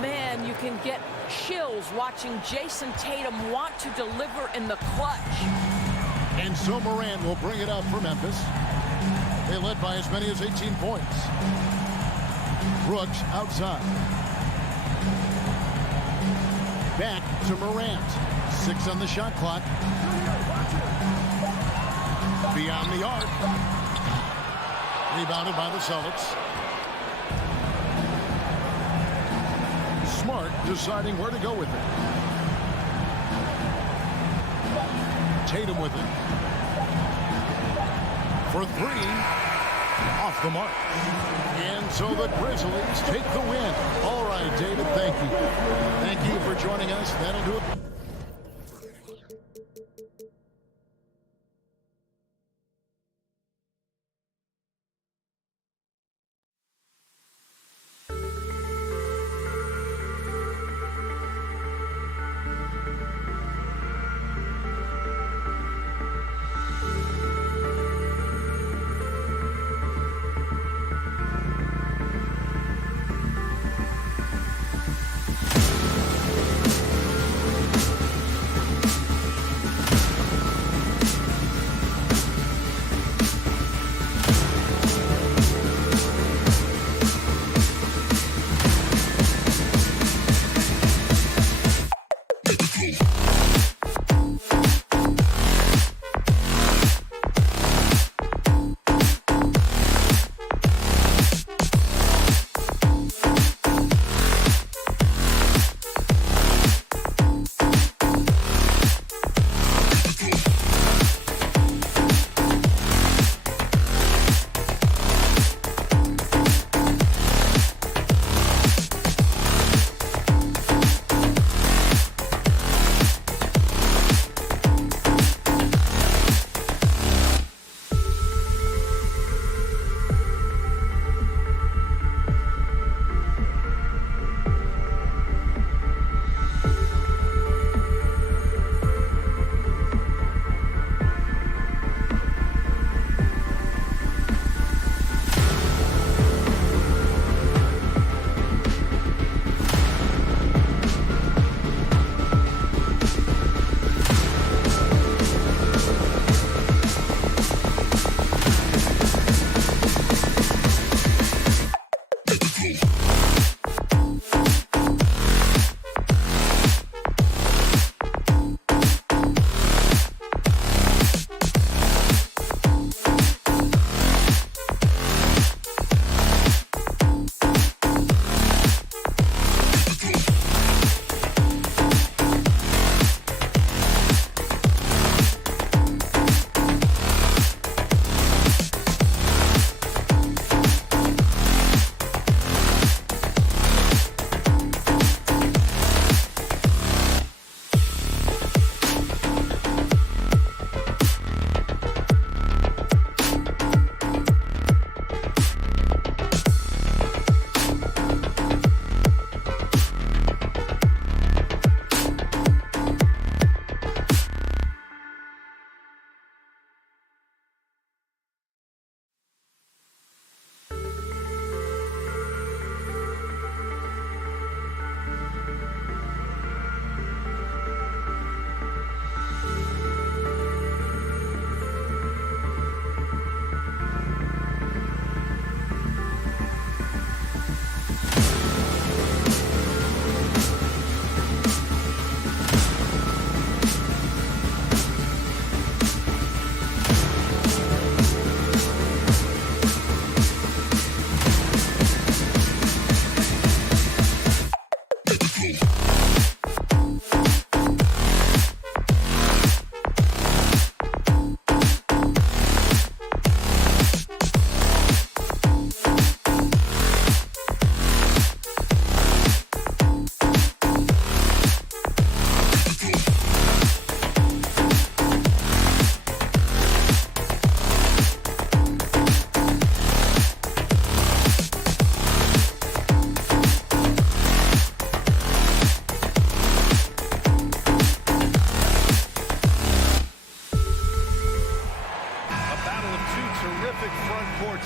Man, you can get chills watching Jason Tatum want to deliver in the clutch. And so Morant will bring it up for Memphis. They led by as many as 18 points. Brooks outside. Back to Morant. 6 on the shot clock. Beyond the arc. Rebounded by the Celtics. Smart deciding where to go with it. Tatum with it. For three. Off the mark. And so the Grizzlies take the win. All right, David, thank you. Thank you for joining us. That'll do it.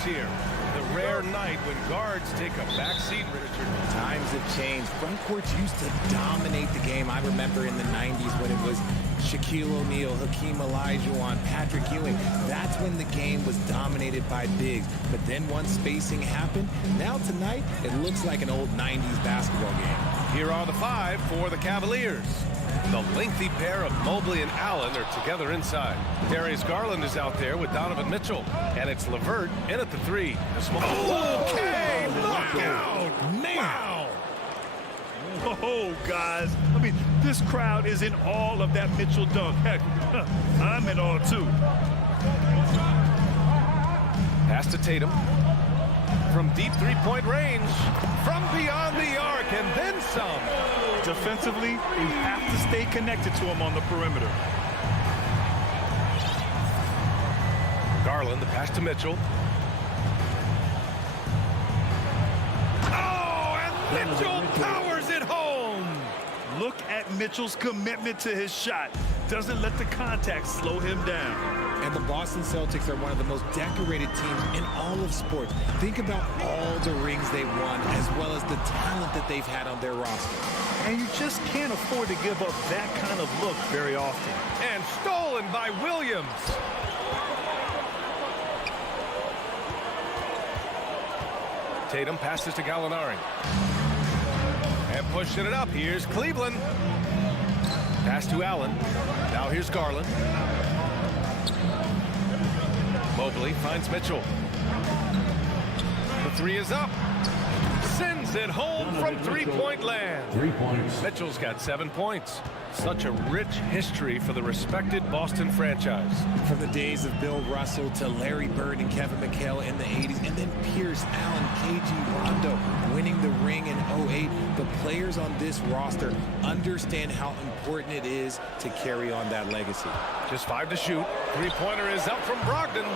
here. The rare night when guards take a backseat, Richard. Times have changed. Front courts used to dominate the game. I remember in the 90s when it was Shaquille O'Neal, Hakeem Olajuwon, Patrick Ewing. That's when the game was dominated by bigs. But then once spacing happened, now tonight it looks like an old 90s basketball game. Here are the five for the Cavaliers. The lengthy pair of Mobley and Allen are together inside. Darius Garland is out there with Donovan Mitchell. And it's LeVert in at the 3. Okay, look out! Wow! Oh, guys. I mean, this crowd is in awe of that Mitchell dunk. Heck, I'm in awe, too. Pass to Tatum. From deep three-point range. From beyond the arc, and then some. Defensively, you have to stay connected to him on the perimeter. Garland, the pass to Mitchell. Oh, and Mitchell powers it home. Look at Mitchell's commitment to his shot. Doesn't let the contact slow him down. And the Boston Celtics are one of the most decorated teams in all of sports. Think about all the rings they've won, as well as the talent that they've had on their roster. And you just can't afford to give up that kind of look very often. And stolen by Williams. Tatum passes to Gallinari. And pushing it up. Here's Cleveland. Pass to Allen. Now here's Garland. Mobley finds Mitchell. The 3 is up. Sends it home from three-point land. 3 points. Mitchell's got 7 points. Such a rich history for the respected Boston franchise. From the days of Bill Russell to Larry Bird and Kevin McHale in the 80s, and then Pierce, Allen, KG, Rondo winning the ring in 08. The players on this roster understand how important it is to carry on that legacy. Just 5 to shoot. Three-pointer is up from Brogdon.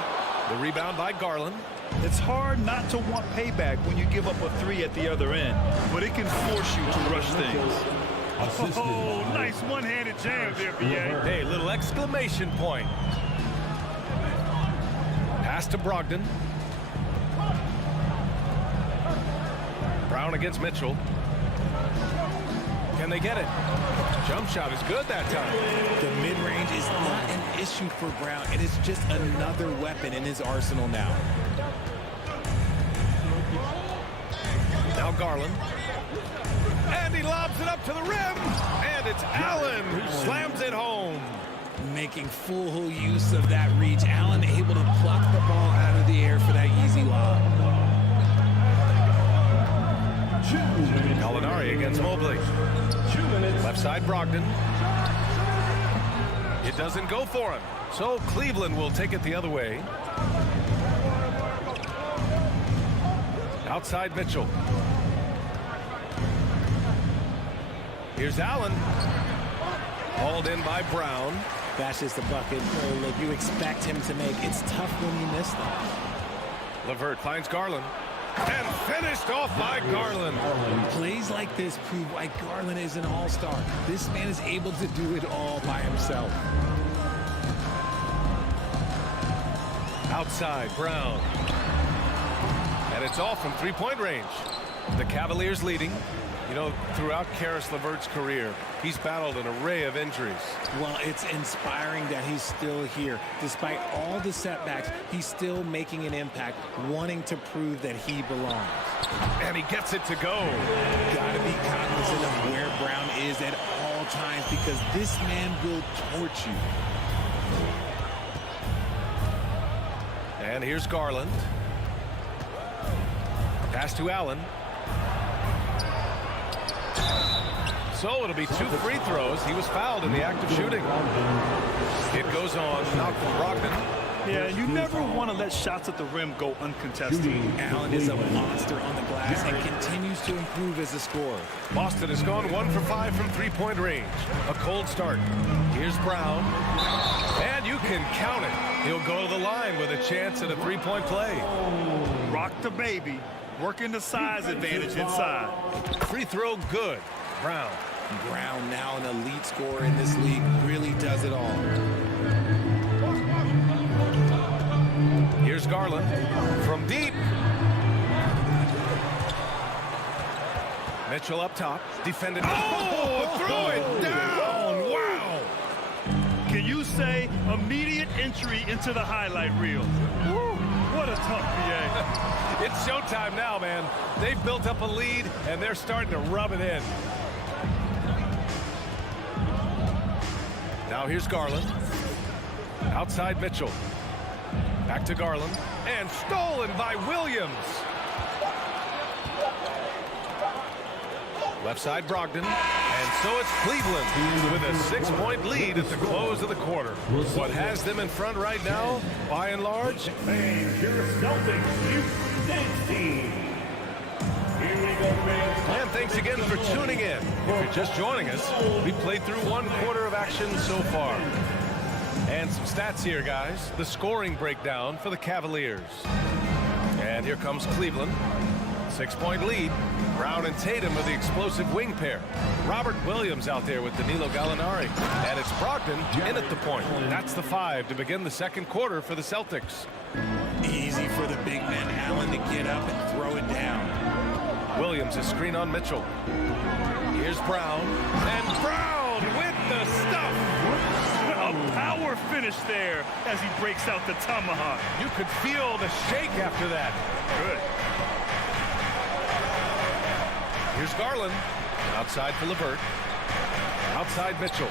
The rebound by Garland. It's hard not to want payback when you give up a 3 at the other end, but it can force you to rush things. Oh, nice one-handed jam there, B.A. Hey, little exclamation point. Pass to Brogdon. Brown against Mitchell. Can they get it? Jump shot is good that time. The mid-range is not an issue for Brown. It is just another weapon in his arsenal now. Now Garland. And he lobs it up to the rim. And it's Allen who slams it home. Making full use of that reach. Allen able to pluck the ball out of the air for that easy lob. Gallinari against Mobley. Left side Brogdon. It doesn't go for him. So Cleveland will take it the other way. Outside Mitchell. Here's Allen. Hauled in by Brown. That's just a bucket that you expect him to make. It's tough when you miss them. LeVert finds Garland. And finished off by Garland. Plays like this prove why Garland is an all-star. This man is able to do it all by himself. Outside, Brown. And it's off from three-point range. The Cavaliers leading. You know, throughout Karis LeVert's career, he's battled an array of injuries. Well, it's inspiring that he's still here. Despite all the setbacks, he's still making an impact, wanting to prove that he belongs. And he gets it to go. Gotta be cognizant of where Brown is at all times, because this man will torch you. And here's Garland. Pass to Allen. So it'll be 2 free throws. He was fouled in the act of shooting. It goes on, knocked from Brogdon. Yeah, you never want to let shots at the rim go uncontested. Allen is a monster on the glass and continues to improve as a scorer. Boston has gone 1 for 5 from three-point range. A cold start. Here's Brown. And you can count it. He'll go to the line with a chance at a three-point play. Rock the baby. Working the size advantage inside. Free throw good. Brown. Brown, now an elite scorer in this league, really does it all. Here's Garland from deep. Mitchell up top, defended. Oh, throw it down! Wow! Can you say immediate entry into the highlight reel? Woo, what a tough BA. It's showtime now, man. They've built up a lead, and they're starting to rub it in. Now here's Garland. Outside Mitchell. Back to Garland. And stolen by Williams. Left side Brogdon. And so it's Cleveland with a 6-point lead at the close of the quarter. What has them in front right now, by and large? And your Celtics Youth Team. Here we go, fans. And thanks again for tuning in. If you're just joining us, we played through 1 quarter of action so far. And some stats here, guys. The scoring breakdown for the Cavaliers. And here comes Cleveland. 6-point lead. Brown and Tatum are the explosive wing pair. Robert Williams out there with Danilo Gallinari. And it's Brogdon in at the point. That's the 5 to begin the second quarter for the Celtics. Easy for the big man Allen to get up and throw it down. Williams is screen on Mitchell. Here's Brown. And Brown with the stuff. A power finish there as he breaks out the tomahawk. You could feel the shake after that. Good. Here's Garland. Outside for LeVert. Outside Mitchell.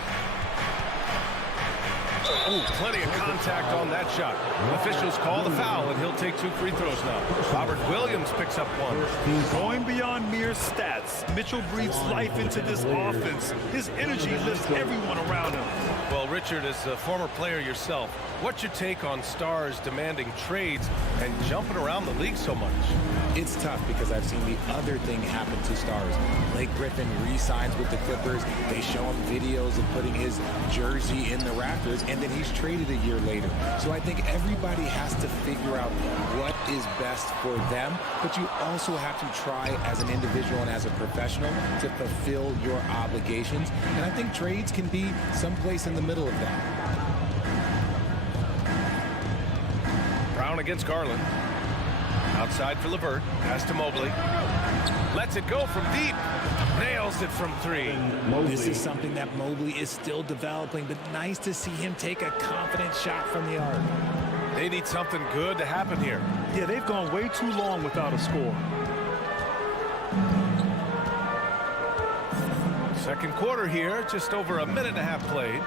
Ooh, plenty of contact on that shot. Officials call the foul, and he'll take 2 free throws now. Robert Williams picks up 1. Going beyond mere stats, Mitchell breathes life into this offense. His energy lifts everyone around him. Well, Richard, as a former player yourself, what's your take on stars demanding trades and jumping around the league so much? It's tough because I've seen the other thing happen to stars. Blake Griffin re-signs with the Clippers. They show him videos of putting his jersey in the rafters, and then he's traded a year later. So I think everybody has to figure out what is best for them, but you also have to try as an individual and as a professional to fulfill your obligations. And I think trades can be someplace in the middle of that. Brown against Garland. Outside for LeVert. Pass to Mobley. Lets it go from deep. Nails it from 3. This is something that Mobley is still developing, but nice to see him take a confident shot from the arc. They need something good to happen here. Yeah, they've gone way too long without a score. Second quarter here, just over a minute and a half played.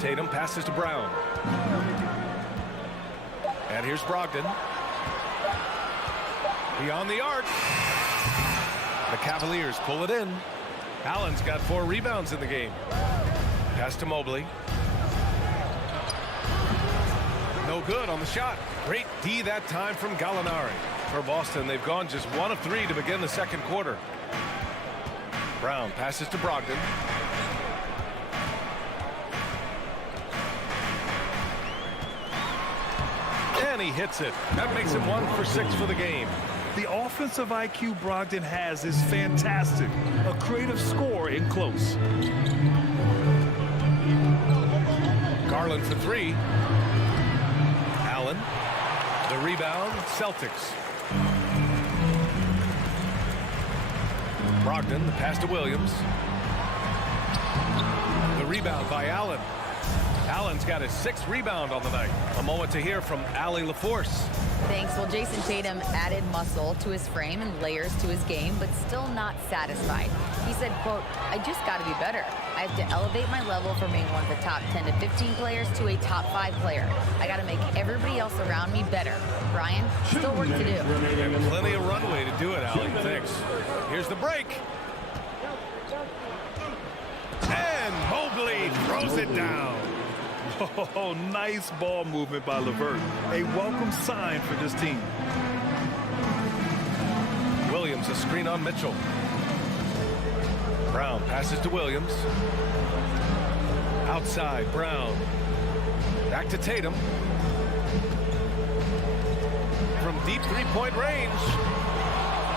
Tatum passes to Brown. And here's Brogdon. Beyond the arc. The Cavaliers pull it in. Allen's got 4 rebounds in the game. Pass to Mobley. No good on the shot. Great D that time from Gallinari. For Boston, they've gone just 1 of 3 to begin the second quarter. Brown passes to Brogdon. And he hits it. That makes him 1 for 6 for the game. The offensive IQ Brogdon has is fantastic. A creative scorer in close. Garland for 3. Allen. The rebound, Celtics. Brogdon, the pass to Williams. The rebound by Allen. Allen's got his 6th rebound on the night. A moment to hear from Allie LaForce. Thanks. Well, Jason Tatum added muscle to his frame and layers to his game, but still not satisfied. He said, quote, "I just got to be better. I have to elevate my level from being one of the top 10 to 15 players to a top 5 player. I got to make everybody else around me better." Brian, still work to do. And plenty of runway to do it, Allie. Thanks. Here's the break. And Mobley throws it down. Oh, nice ball movement by LeVert. A welcome sign for this team. Williams, a screen on Mitchell. Brown passes to Williams. Outside, Brown. Back to Tatum. From deep 3-point range.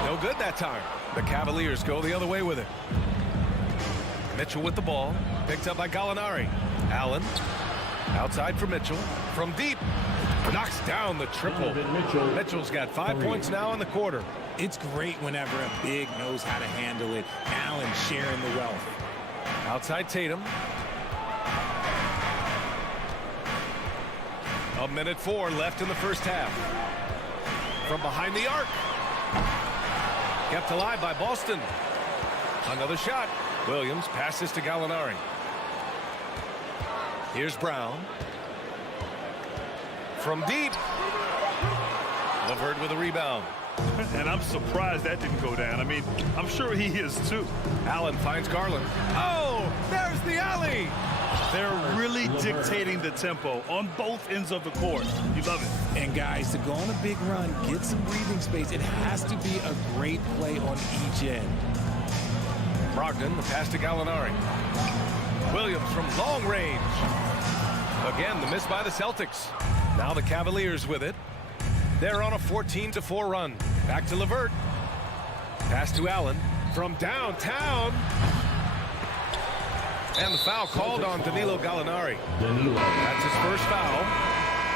No good that time. The Cavaliers go the other way with it. Mitchell with the ball. Picked up by Gallinari. Allen. Outside for Mitchell. From deep. Knocks down the triple. Mitchell's got 5 points now in the quarter. It's great whenever a big knows how to handle it. Allen sharing the wealth. Outside Tatum. 1:04 left in the first half. From behind the arc. Kept alive by Boston. Another shot. Williams passes to Gallinari. Here's Brown. From deep. LeVert with a rebound. And I'm surprised that didn't go down. I mean, I'm sure he is too. Allen finds Garland. Oh, there's the alley. They're really dictating the tempo on both ends of the court. You love it. And guys, to go on a big run, get some breathing space, it has to be a great play on each end. Brogdon, the pass to Gallinari. Williams from long range. Again, the miss by the Celtics. Now the Cavaliers with it. They're on a 14-4 run. Back to LeVert. Pass to Allen from downtown. And the foul called on Danilo Gallinari. That's his first foul.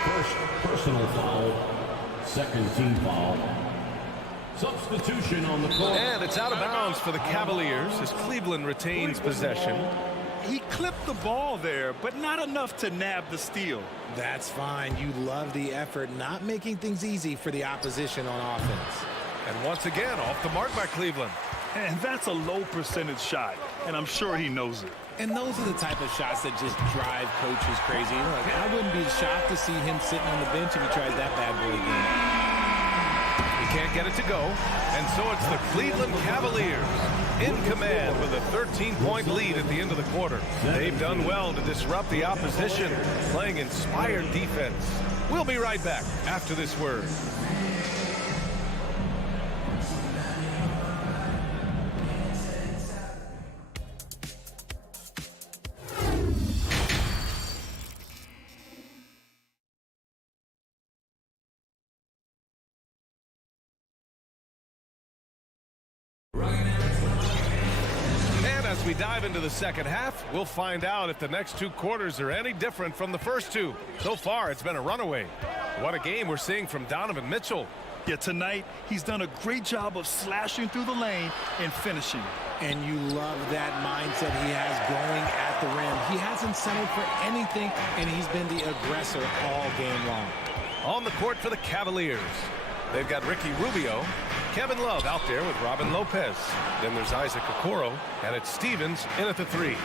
First personal foul. Second team foul. Substitution on the court. And it's out of bounds for the Cavaliers as Cleveland retains possession. He clipped the ball there, but not enough to nab the steal. That's fine. You love the effort, not making things easy for the opposition on offense. And once again, off the mark by Cleveland. And that's a low percentage shot, and I'm sure he knows it. And those are the type of shots that just drive coaches crazy. Look, I wouldn't be shocked to see him sitting on the bench if he tries that bad boy again. He can't get it to go. And so it's the Cleveland Cavaliers in command with a 13-point lead at the end of the quarter. They've done well to disrupt the opposition, playing inspired defense. We'll be right back after this word. As we dive into the second half, we'll find out if the next two quarters are any different from the first two. So far, it's been a runaway. What a game we're seeing from Donovan Mitchell. Yeah, tonight, he's done a great job of slashing through the lane and finishing. And you love that mindset he has going at the rim. He hasn't settled for anything, and he's been the aggressor all game long. On the court for the Cavaliers, they've got Ricky Rubio, Kevin Love out there with Robin Lopez. Then there's Isaac Okoro, and it's Stevens in at the three.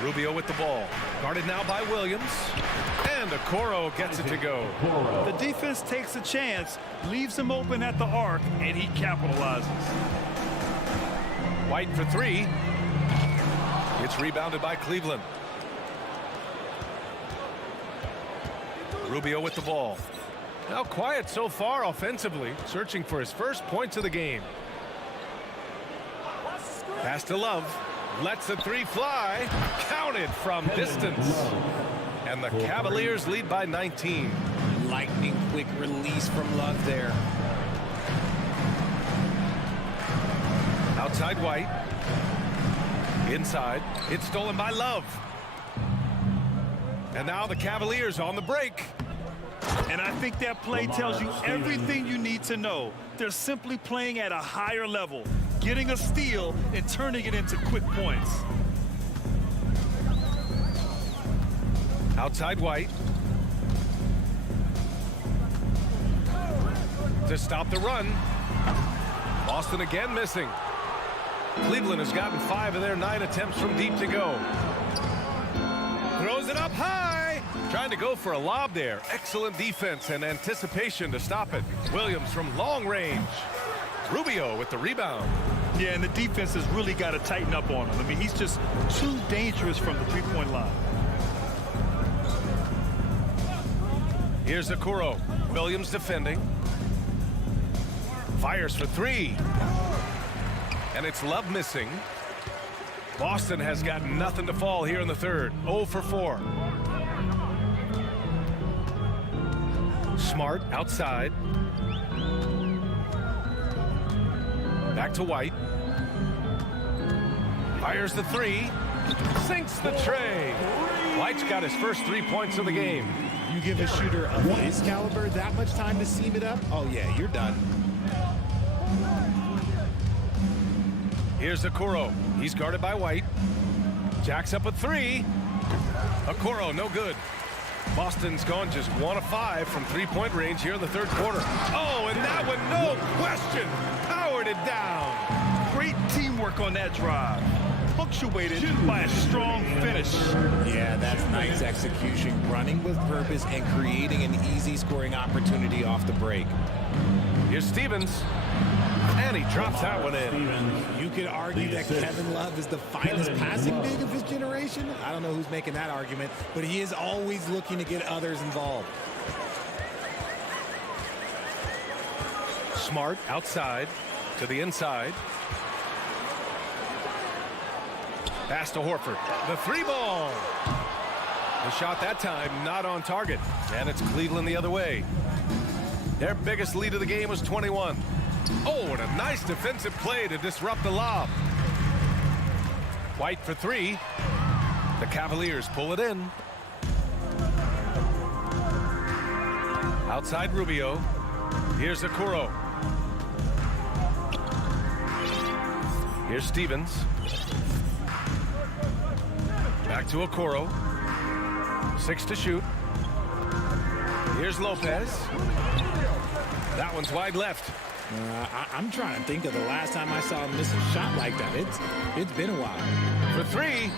Rubio with the ball. Guarded now by Williams. And Okoro gets it to go. The defense takes a chance, leaves him open at the arc, and he capitalizes. White for three. It's rebounded by Cleveland. Rubio with the ball. Now quiet so far offensively, searching for his first points of the game. Pass to Love. Lets the three fly. Counted from distance. And the Cavaliers lead by 19. Lightning quick release from Love there. Outside White. Inside. It's stolen by Love. And now the Cavaliers on the break. And I think that play tells you everything you need to know. They're simply playing at a higher level, getting a steal and turning it into quick points. Outside White. To stop the run. Boston again missing. Cleveland has gotten 5 of their 9 attempts from deep to go. Throws it up high. Trying to go for a lob there. Excellent defense and anticipation to stop it. Williams from long range. Rubio with the rebound. Yeah, and the defense has really got to tighten up on him. I mean, he's just too dangerous from the three-point line. Here's Okoro. Williams defending. Fires for three. And it's Love missing. Boston has got nothing to fall here in the third. 0 for 4. Smart outside. Back to White. Fires the three. Sinks the tray. White's got his first 3 points of the game. You give a shooter of his caliber that much time to seam it up, oh yeah, you're done. Here's Okoro. He's guarded by White. Jacks up a three. Okoro, no good. Boston's gone just 1 of 5 from three-point range here in the third quarter. Oh, and that one, no question, powered it down. Great teamwork on that drive. punctuated by a strong finish. Yeah, that's nice execution, running with purpose and creating an easy scoring opportunity off the break. Here's Stevens, and he drops that one in. You could argue that Kevin Love is the finest passing big of his generation. I don't know who's making that argument, but he is always looking to get others involved. Smart outside to the inside. Pass to Horford. The three ball. The shot that time not on target. And it's Cleveland the other way. Their biggest lead of the game was 21. Oh, and a nice defensive play to disrupt the lob. White for three. The Cavaliers pull it in. Outside Rubio. Here's Okoro. Here's Stevens. Back to Okoro. 6 to shoot. Here's Lopez. That one's wide left. I'm trying to think of the last time I saw him miss a shot like that. It's been a while. For three.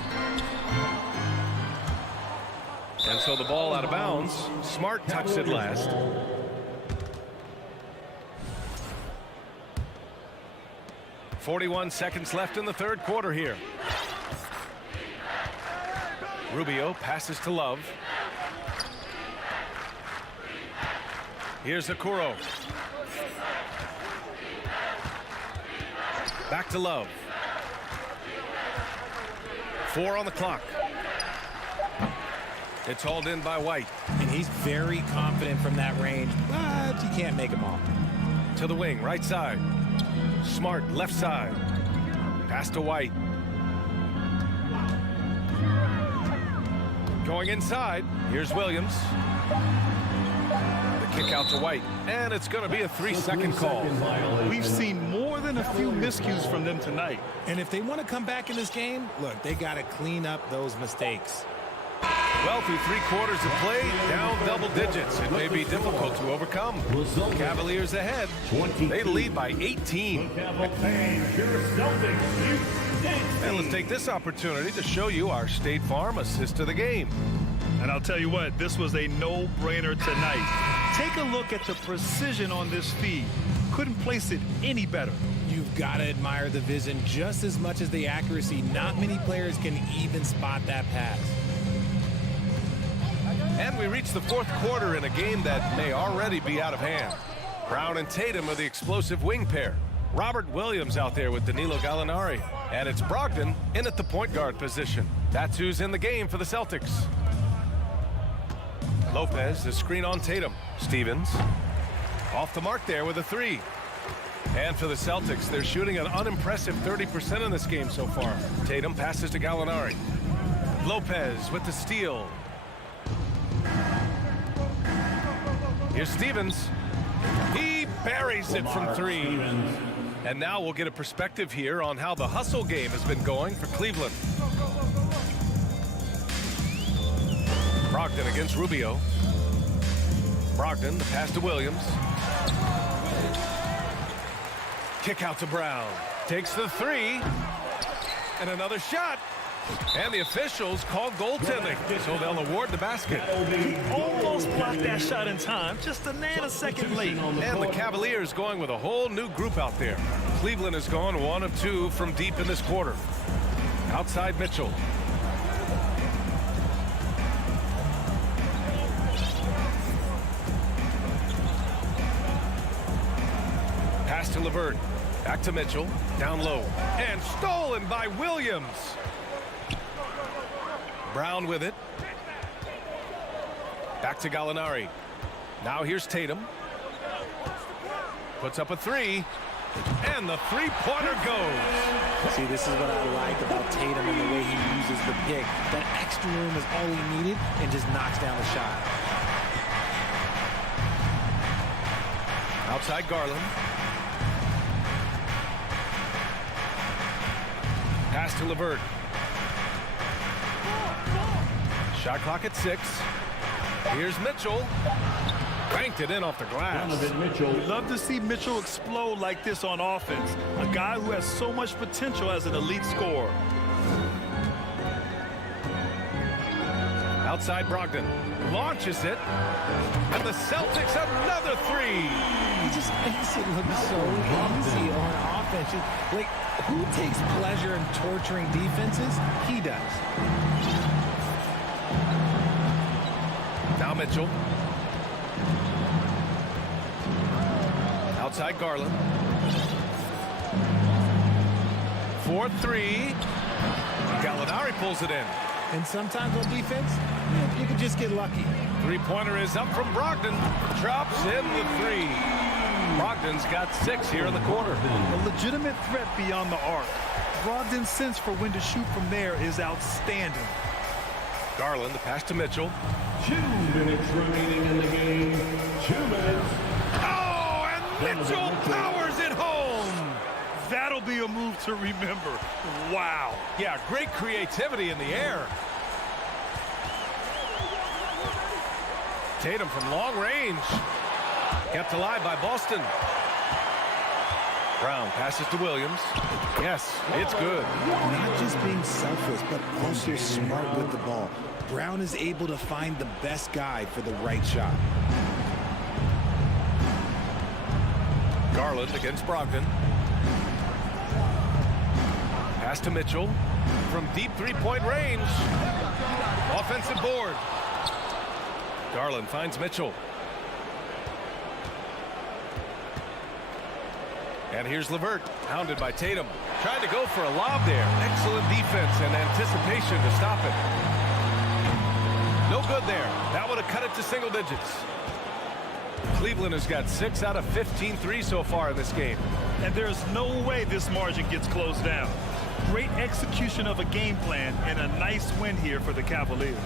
And so the ball out of bounds. Smart touched it last. .41 seconds left in the third quarter here. Rubio passes to Love. Here's Okoro. Back to Love. 4 on the clock. It's hauled in by White. And he's very confident from that range, but you can't make him all. To the wing, right side. Smart, left side. Pass to White. Going inside. Here's Williams. The kick out to White. And it's going to be a 3-second call. We've seen more than a few miscues from them tonight. And if they want to come back in this game, look, they got to clean up those mistakes. Well, through 3 quarters of play, down double digits. It may be difficult to overcome. Cavaliers ahead. They lead by 18. And let's take this opportunity to show you our State Farm assist of the game. And I'll tell you what, this was a no-brainer tonight. Take a look at the precision on this feed. Couldn't place it any better. You've got to admire the vision just as much as the accuracy. Not many players can even spot that pass. And we reach the fourth quarter in a game that may already be out of hand. Brown and Tatum are the explosive wing pair. Robert Williams out there with Danilo Gallinari. And it's Brogdon in at the point guard position. That's who's in the game for the Celtics. Lopez, the screen on Tatum. Stevens off the mark there with a 3. And for the Celtics, they're shooting an unimpressive 30% in this game so far. Tatum passes to Gallinari. Lopez with the steal. Here's Stevens. He buries it from 3. And now we'll get a perspective here on how the hustle game has been going for Cleveland. Brogdon against Rubio. Brogdon, the pass to Williams. Kick out to Brown. Takes the 3. And another shot. And the officials call goaltending, so they'll award the basket. Almost blocked that shot in time, just a nanosecond late. And the Cavaliers going with a whole new group out there. Cleveland has gone 1 of 2 from deep in this quarter. Outside Mitchell. Pass to LeVert. Back to Mitchell. Down low. And stolen by Williams. Brown with it. Back to Gallinari. Now here's Tatum. Puts up a 3. And the three-pointer goes. See, this is what I like about Tatum and the way he uses the pick. That extra room is all he needed and just knocks down the shot. Outside Garland. Pass to LeVert. Shot clock at 6. Here's Mitchell. Banked it in off the glass. We'd love to see Mitchell explode like this on offense. A guy who has so much potential as an elite scorer. Outside Brogdon launches it, and the Celtics another three. He just makes it look so easy on offense. Like, who takes pleasure in torturing defenses? He does. Now Mitchell. Outside Garland. 4-3. Gallinari pulls it in. And sometimes on defense, you can just get lucky. Three-pointer is up from Brogdon. Drops in the three. Brogdon's got 6 here in the quarter. A legitimate threat beyond the arc. Brogdon's sense for when to shoot from there is outstanding. Garland, the pass to Mitchell. 2 minutes remaining in the game. 2 minutes. Oh, and Mitchell powers it home. That'll be a move to remember. Wow. Yeah, great creativity in the air. Tatum from long range. Kept alive by Boston. Brown passes to Williams. Yes, it's good. Not just being selfless, but also smart with the ball. Brown is able to find the best guy for the right shot. Garland against Brogdon. Pass to Mitchell from deep three-point range. Offensive board. Garland finds Mitchell. And here's LeVert, hounded by Tatum. Trying to go for a lob there. Excellent defense and anticipation to stop it. No good there. That would have cut it to single digits. Cleveland has got 6 out of 15 threes so far in this game. And there's no way this margin gets closed down. Great execution of a game plan and a nice win here for the Cavaliers.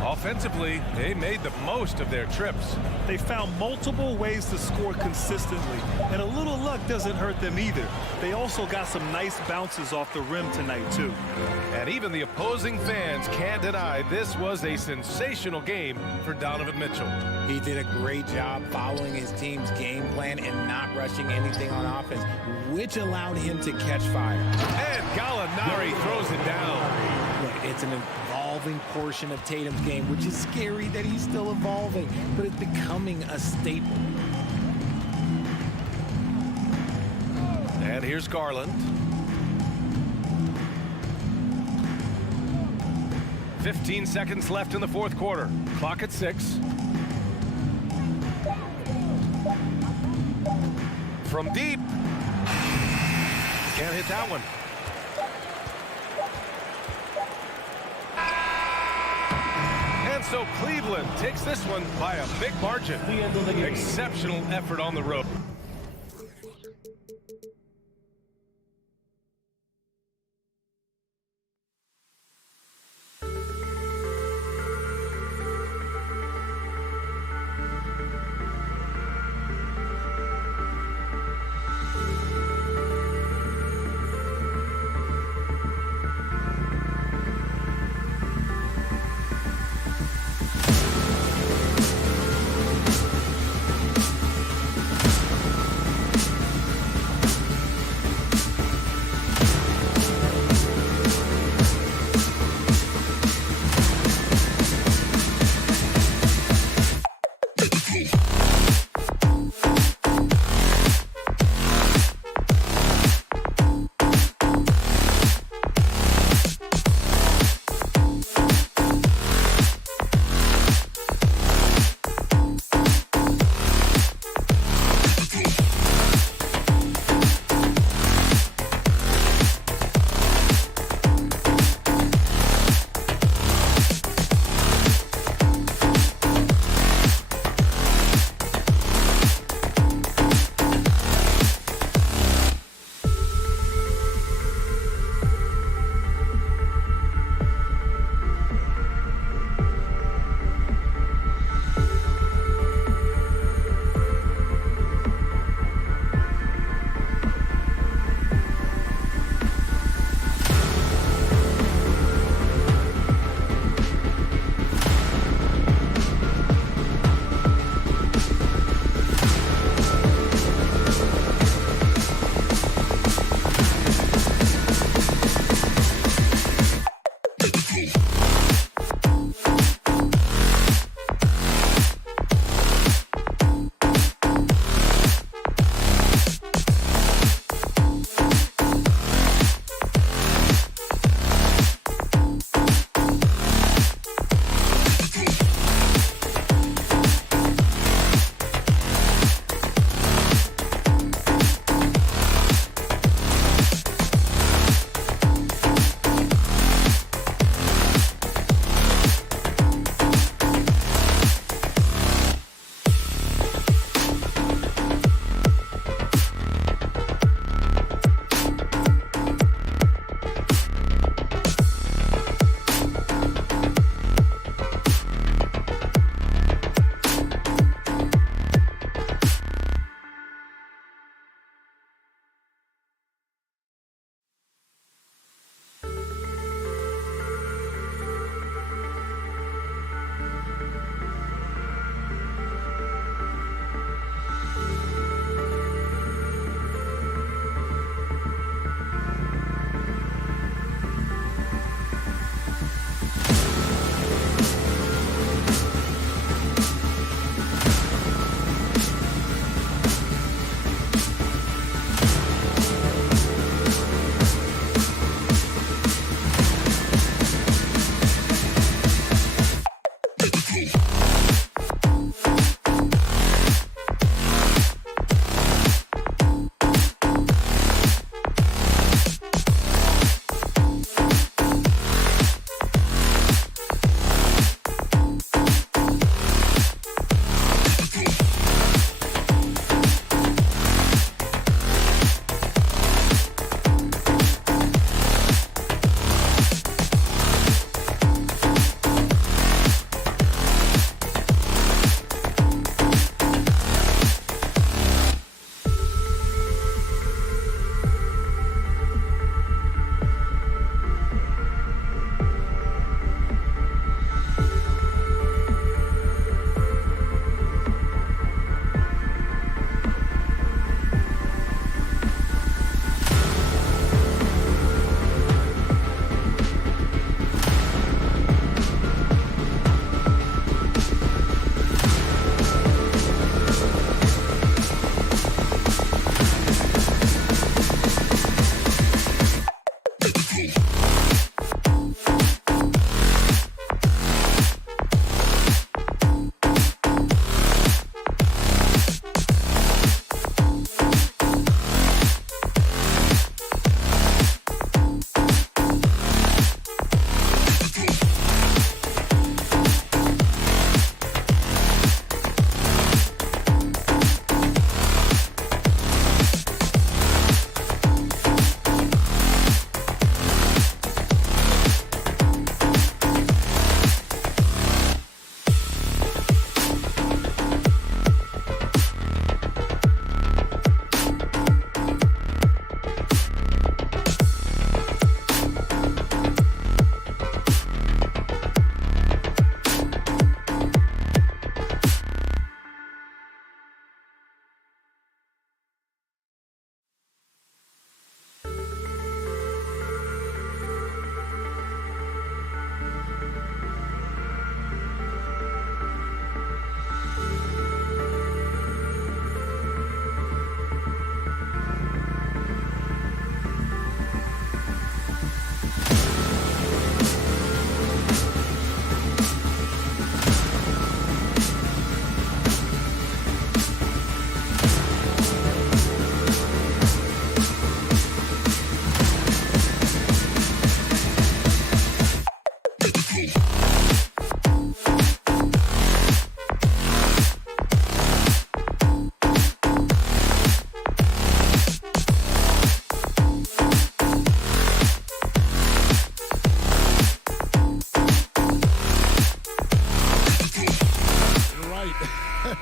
Offensively, they made the most of their trips. They found multiple ways to score consistently, and a little luck doesn't hurt them either. They also got some nice bounces off the rim tonight, too. And even the opposing fans can't deny this was a sensational game for Donovan Mitchell. He did a great job following his team's game plan and not rushing anything on offense, which allowed him to catch fire. And Gallinari throws it down. Look, it's an evolving portion of Tatum's game, which is scary that he's still evolving, but it's becoming a staple. And here's Garland. 15 seconds left in the fourth quarter. Clock at 6. From deep. Can't hit that one. And so Cleveland takes this one by a big margin. Exceptional effort on the road.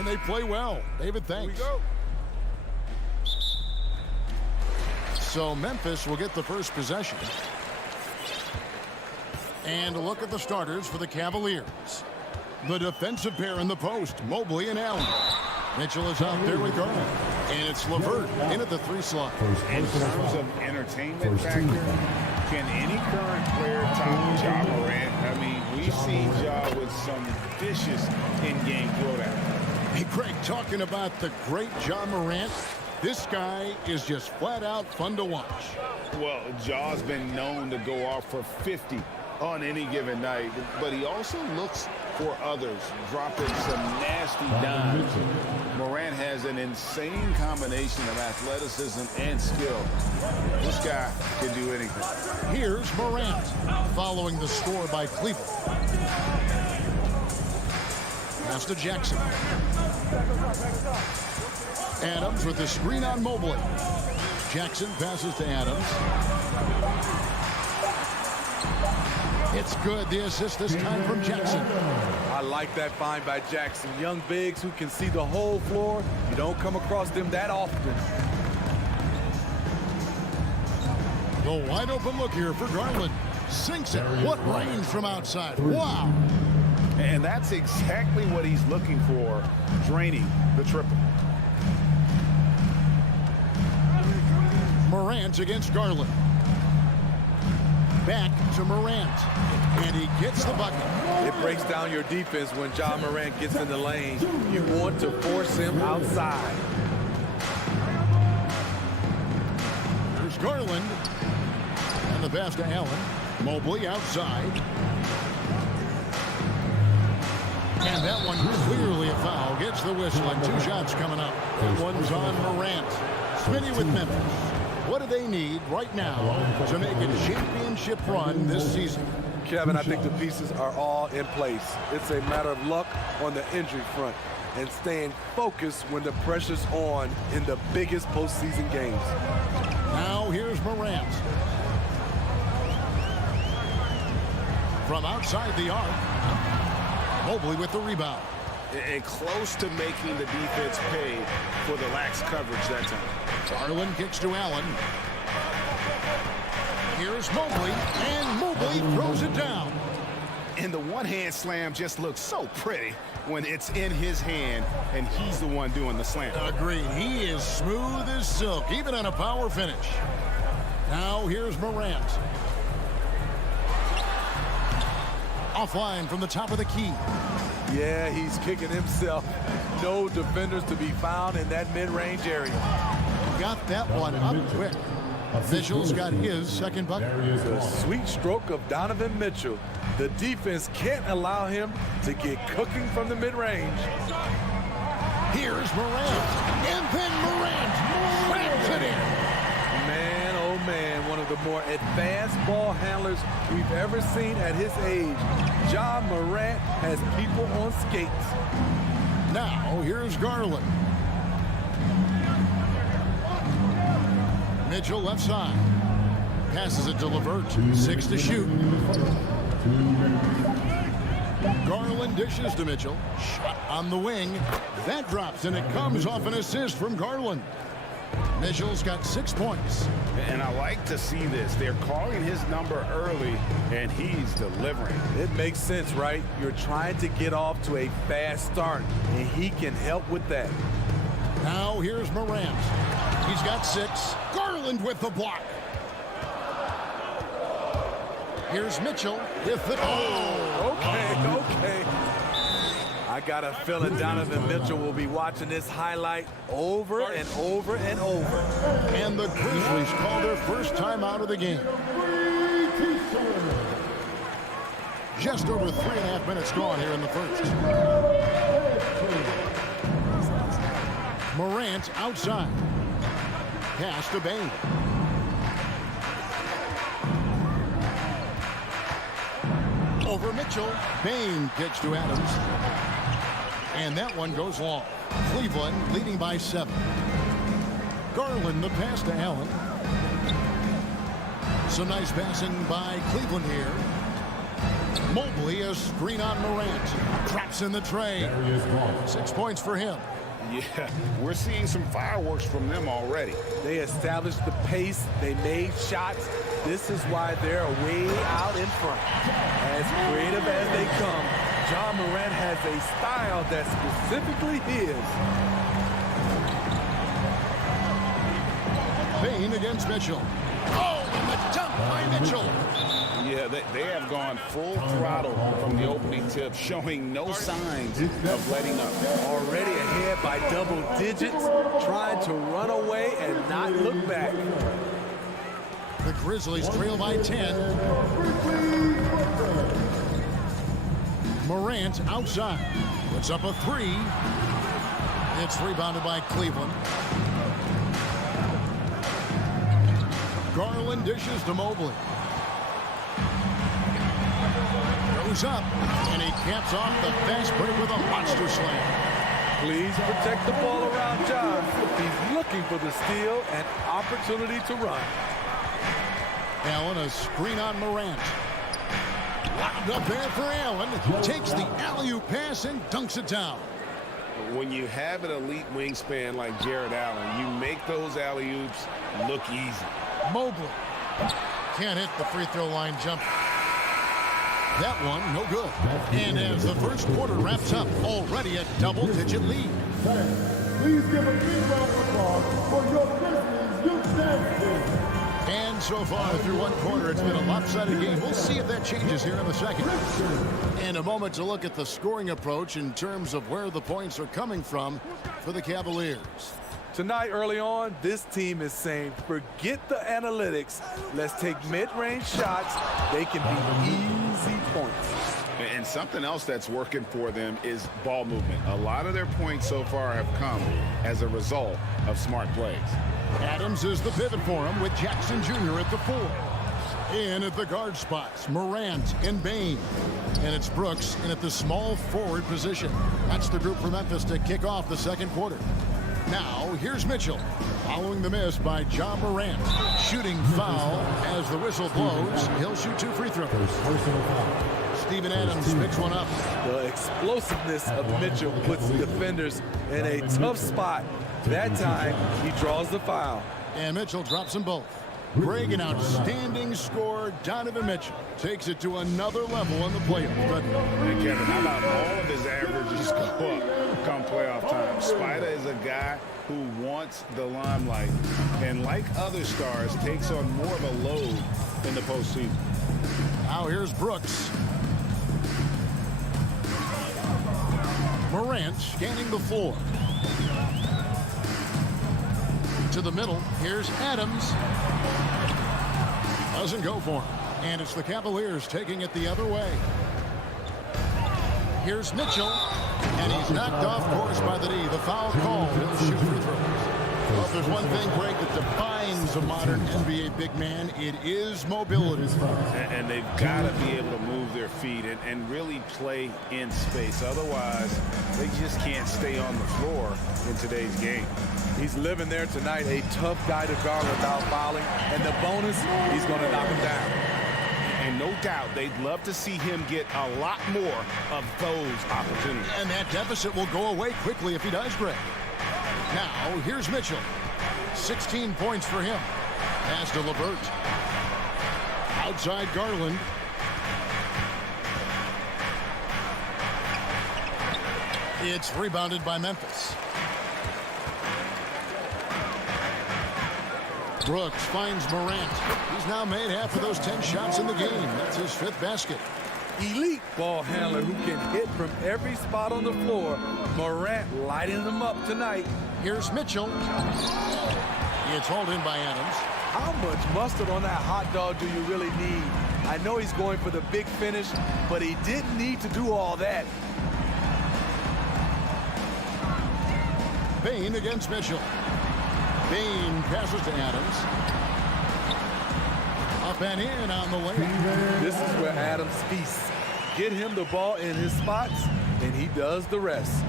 and they play well. David, thanks. Here we go. So Memphis will get the first possession. And a look at the starters for the Cavaliers. The defensive pair in the post, Mobley and Allen. Mitchell is out there with Garland. And it's LeVert in at the 3 slot. In terms of entertainment factor, can any current player top Ja Morant? I mean, we see Ja with some vicious in-game throwdown. Hey, Greg, talking about the great Ja Morant, this guy is just flat out fun to watch. Well, Ja's been known to go off for 50 on any given night, but he also looks for others, dropping some nasty dimes. Morant has an insane combination of athleticism and skill. This guy can do anything. Here's Morant, following the score by Cleveland. Pass to Jackson. Adams with the screen on Mobley. Jackson passes to Adams. It's good. The assist this time from Jackson. I like that find by Jackson. Young bigs who can see the whole floor. You don't come across them that often. The wide open look here for Garland. Sinks it. What range from outside. Wow. And that's exactly what he's looking for, draining the triple. Morant against Garland. Back to Morant. And he gets the bucket. It breaks down your defense when Ja Morant gets in the lane. You want to force him outside. Here's Garland. And the pass to Allen. Mobley outside. And that one clearly a foul. Gets the whistle and 2 shots coming up. That one's on Morant. Smitty with Memphis. What do they need right now to make a championship run this season? Kevin, I think the pieces are all in place. It's a matter of luck on the injury front and staying focused when the pressure's on in the biggest postseason games. Now here's Morant. From outside the arc, Mobley with the rebound. And close to making the defense pay for the lax coverage that time. Garland kicks to Allen. Here's Mobley, and Mobley throws it down. And the one-hand slam just looks so pretty when it's in his hand, and he's the one doing the slam. Agreed. He is smooth as silk, even on a power finish. Now here's Morant. Offline from the top of the key. Yeah, he's kicking himself. No defenders to be found in that mid-range area. Got that one up quick. Mitchell's got his second bucket. The sweet stroke of Donovan Mitchell. The defense can't allow him to get cooking from the mid-range. Here's Morant. And then Morant slams it in. Man, oh man, one of the more advanced ball handlers we've ever seen at his age. Ja Morant has people on skates. Now, here's Garland. Mitchell left side. Passes it to LeVert. 6 to shoot. Garland dishes to Mitchell. Shot on the wing. That drops, and it comes off an assist from Garland. Mitchell's got 6 points. And I like to see this. They're calling his number early, and he's delivering. It makes sense, right? You're trying to get off to a fast start, and he can help with that. Now here's Morant. He's got 6. Garland with the block. Here's Mitchell with the... Oh, okay. I got a feeling Donovan Mitchell will be watching this highlight over and over and over. And the Grizzlies call their first time out of the game. Just over 3.5 minutes gone here in the first. Morant outside. Pass to Bain. Over Mitchell. Bain kicks to Adams. And that one goes long. Cleveland leading by 7. Garland the pass to Allen. Some nice passing by Cleveland here. Mobley, a screen on Morant. Traps in the tray. 6 points for him. Yeah, we're seeing some fireworks from them already. They established the pace. They made shots. This is why they're way out in front. As creative as they come, John Morant has a style that's specifically his. Payne against Mitchell. Oh, and the dunk by Mitchell. Yeah, they have gone full throttle from the opening tip, showing no signs of letting up. Already ahead by double digits, trying to run away and not look back. The Grizzlies trail by 10. Morant outside. Puts up a three. It's rebounded by Cleveland. Garland dishes to Mobley. Goes up, and he caps off the fast break with a monster slam. Please protect the ball around John. He's looking for the steal and opportunity to run. Allen, a screen on Morant. Locked up there for Allen. Takes the alley-oop pass and dunks it down. When you have an elite wingspan like Jared Allen, you make those alley-oops look easy. Mobley can't hit the free throw line jump. That one, no good. And as the first quarter wraps up, already a double-digit lead. Please give a big round of applause for your Grizzlies youth dance team. And so far through one quarter, it's been a lopsided game. We'll see if that changes here in the second. And a moment to look at the scoring approach in terms of where the points are coming from for the Cavaliers. Tonight, early on, this team is saying, forget the analytics. Let's take mid-range shots. They can be easy points. And something else that's working for them is ball movement. A lot of their points so far have come as a result of smart plays. Adams is the pivot for him with Jackson Jr. at the 4. In at the guard spots, Morant and Bane. And it's Brooks in at the small forward position. That's the group for Memphis to kick off the second quarter. Now, here's Mitchell, following the miss by John Morant. Shooting foul as the whistle blows. He'll shoot 2 free throws. Steven Adams picks one up. The explosiveness of Mitchell puts the defenders in a tough spot. That time, he draws the foul. And Mitchell drops them both. Greg, an outstanding scorer. Donovan Mitchell takes it to another level in the playoffs. But and Kevin, how about all of his averages go up come playoff time? Spider is a guy who wants the limelight, and like other stars, takes on more of a load in the postseason. Now here's Brooks. Morant scanning the floor. To the middle. Here's Adams. Doesn't go for him. And it's the Cavaliers taking it the other way. Here's Mitchell. And he's knocked off course by the D. The foul call. He'll shoot free throws. Well, if there's one thing, Greg, that defines a modern NBA big man, it is mobility. And they've got to be able to move their feet and really play in space. Otherwise, they just can't stay on the floor in today's game. He's living there tonight, a tough guy to guard without fouling. And the bonus, he's going to knock him down. And no doubt, they'd love to see him get a lot more of those opportunities. And that deficit will go away quickly if he does, Greg. Now, here's Mitchell. 16 points for him. Pass to LeVert. Outside Garland. It's rebounded by Memphis. Brooks finds Morant. He's now made half of those 10 shots in the game. That's his 5th basket. Elite ball handler who can hit from every spot on the floor. Morant lighting them up tonight. Here's Mitchell. It's hauled in by Adams. How much mustard on that hot dog do you really need? I know he's going for the big finish, but he didn't need to do all that. Bane against Mitchell. Bane passes to Adams. Up and in on the lane. This is where Adams feasts. Get him the ball in his spots, and he does the rest.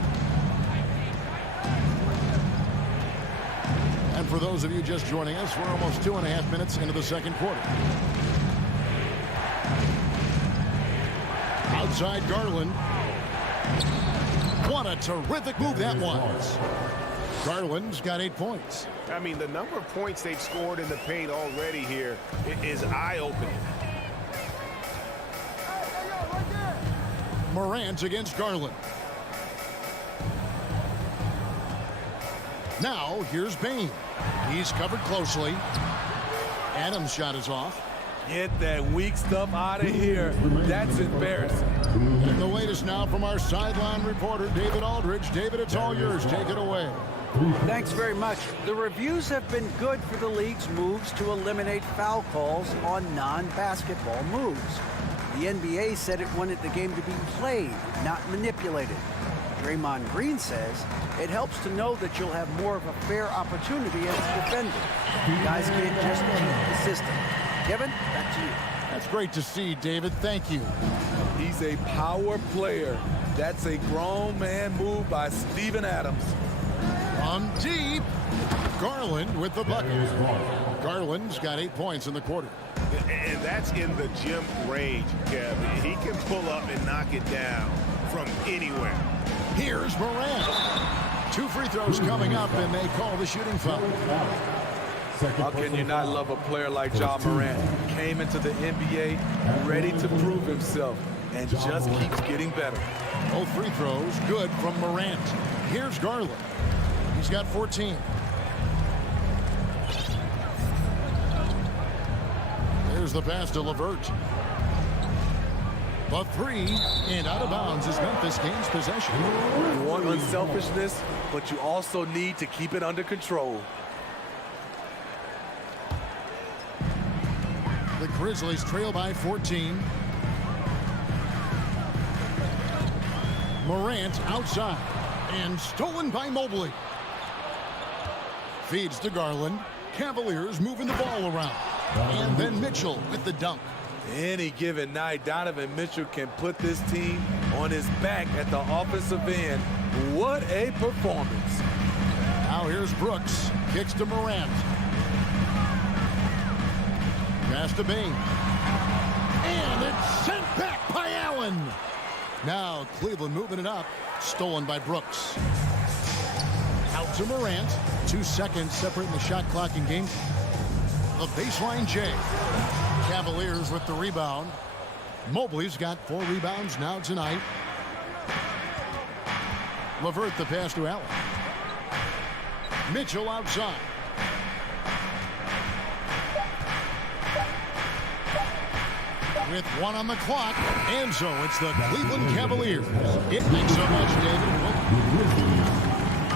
And for those of you just joining us, we're almost 2.5 minutes into the second quarter. Outside Garland. What a terrific move that was. Garland's got 8 points. I mean, the number of points they've scored in the paint already here is eye-opening. Morant against Garland. Now, here's Bain. He's covered closely. Adams' shot is off. Get that weak stuff out of here. That's embarrassing. And the latest now from our sideline reporter, David Aldridge. David, it's all yours. Take it away. Thanks very much. The reviews have been good for the league's moves to eliminate foul calls on non-basketball moves. The NBA said it wanted the game to be played, not manipulated. Draymond Green says it helps to know that you'll have more of a fair opportunity as a defender. You guys can't just cheat the system. Kevin, back to you. That's great to see, David. Thank you. He's a power player. That's a grown man move by Steven Adams. From deep, Garland with the bucket. Garland's got 8 points in the quarter. And that's in the gym range, Kevin. He can pull up and knock it down from anywhere. Here's Morant. 2 free throws coming up, and they call the shooting foul. How can you not love a player like Ja Morant? Came into the NBA ready to prove himself and just keeps getting better. Both free throws good from Morant. Here's Garland. He's got 14. There's the pass to LeVert. The 3 and out of bounds as Memphis gains possession. You want unselfishness, but you also need to keep it under control. The Grizzlies trail by 14. Morant outside and stolen by Mobley. Feeds to Garland. Cavaliers moving the ball around. And then Mitchell with the dunk. Any given night, Donovan Mitchell can put this team on his back at the offensive end. What a performance. Now here's Brooks. Kicks to Morant. Pass to Bain. And it's sent back by Allen. Now Cleveland moving it up. Stolen by Brooks. Out to Morant. 2 seconds separating the shot clock and game. The baseline J. Cavaliers with the rebound. Mobley's got 4 rebounds now tonight. LeVert the pass to Allen. Mitchell outside. With 1 on the clock, and so it's the Cleveland Cavaliers. It makes so much, David.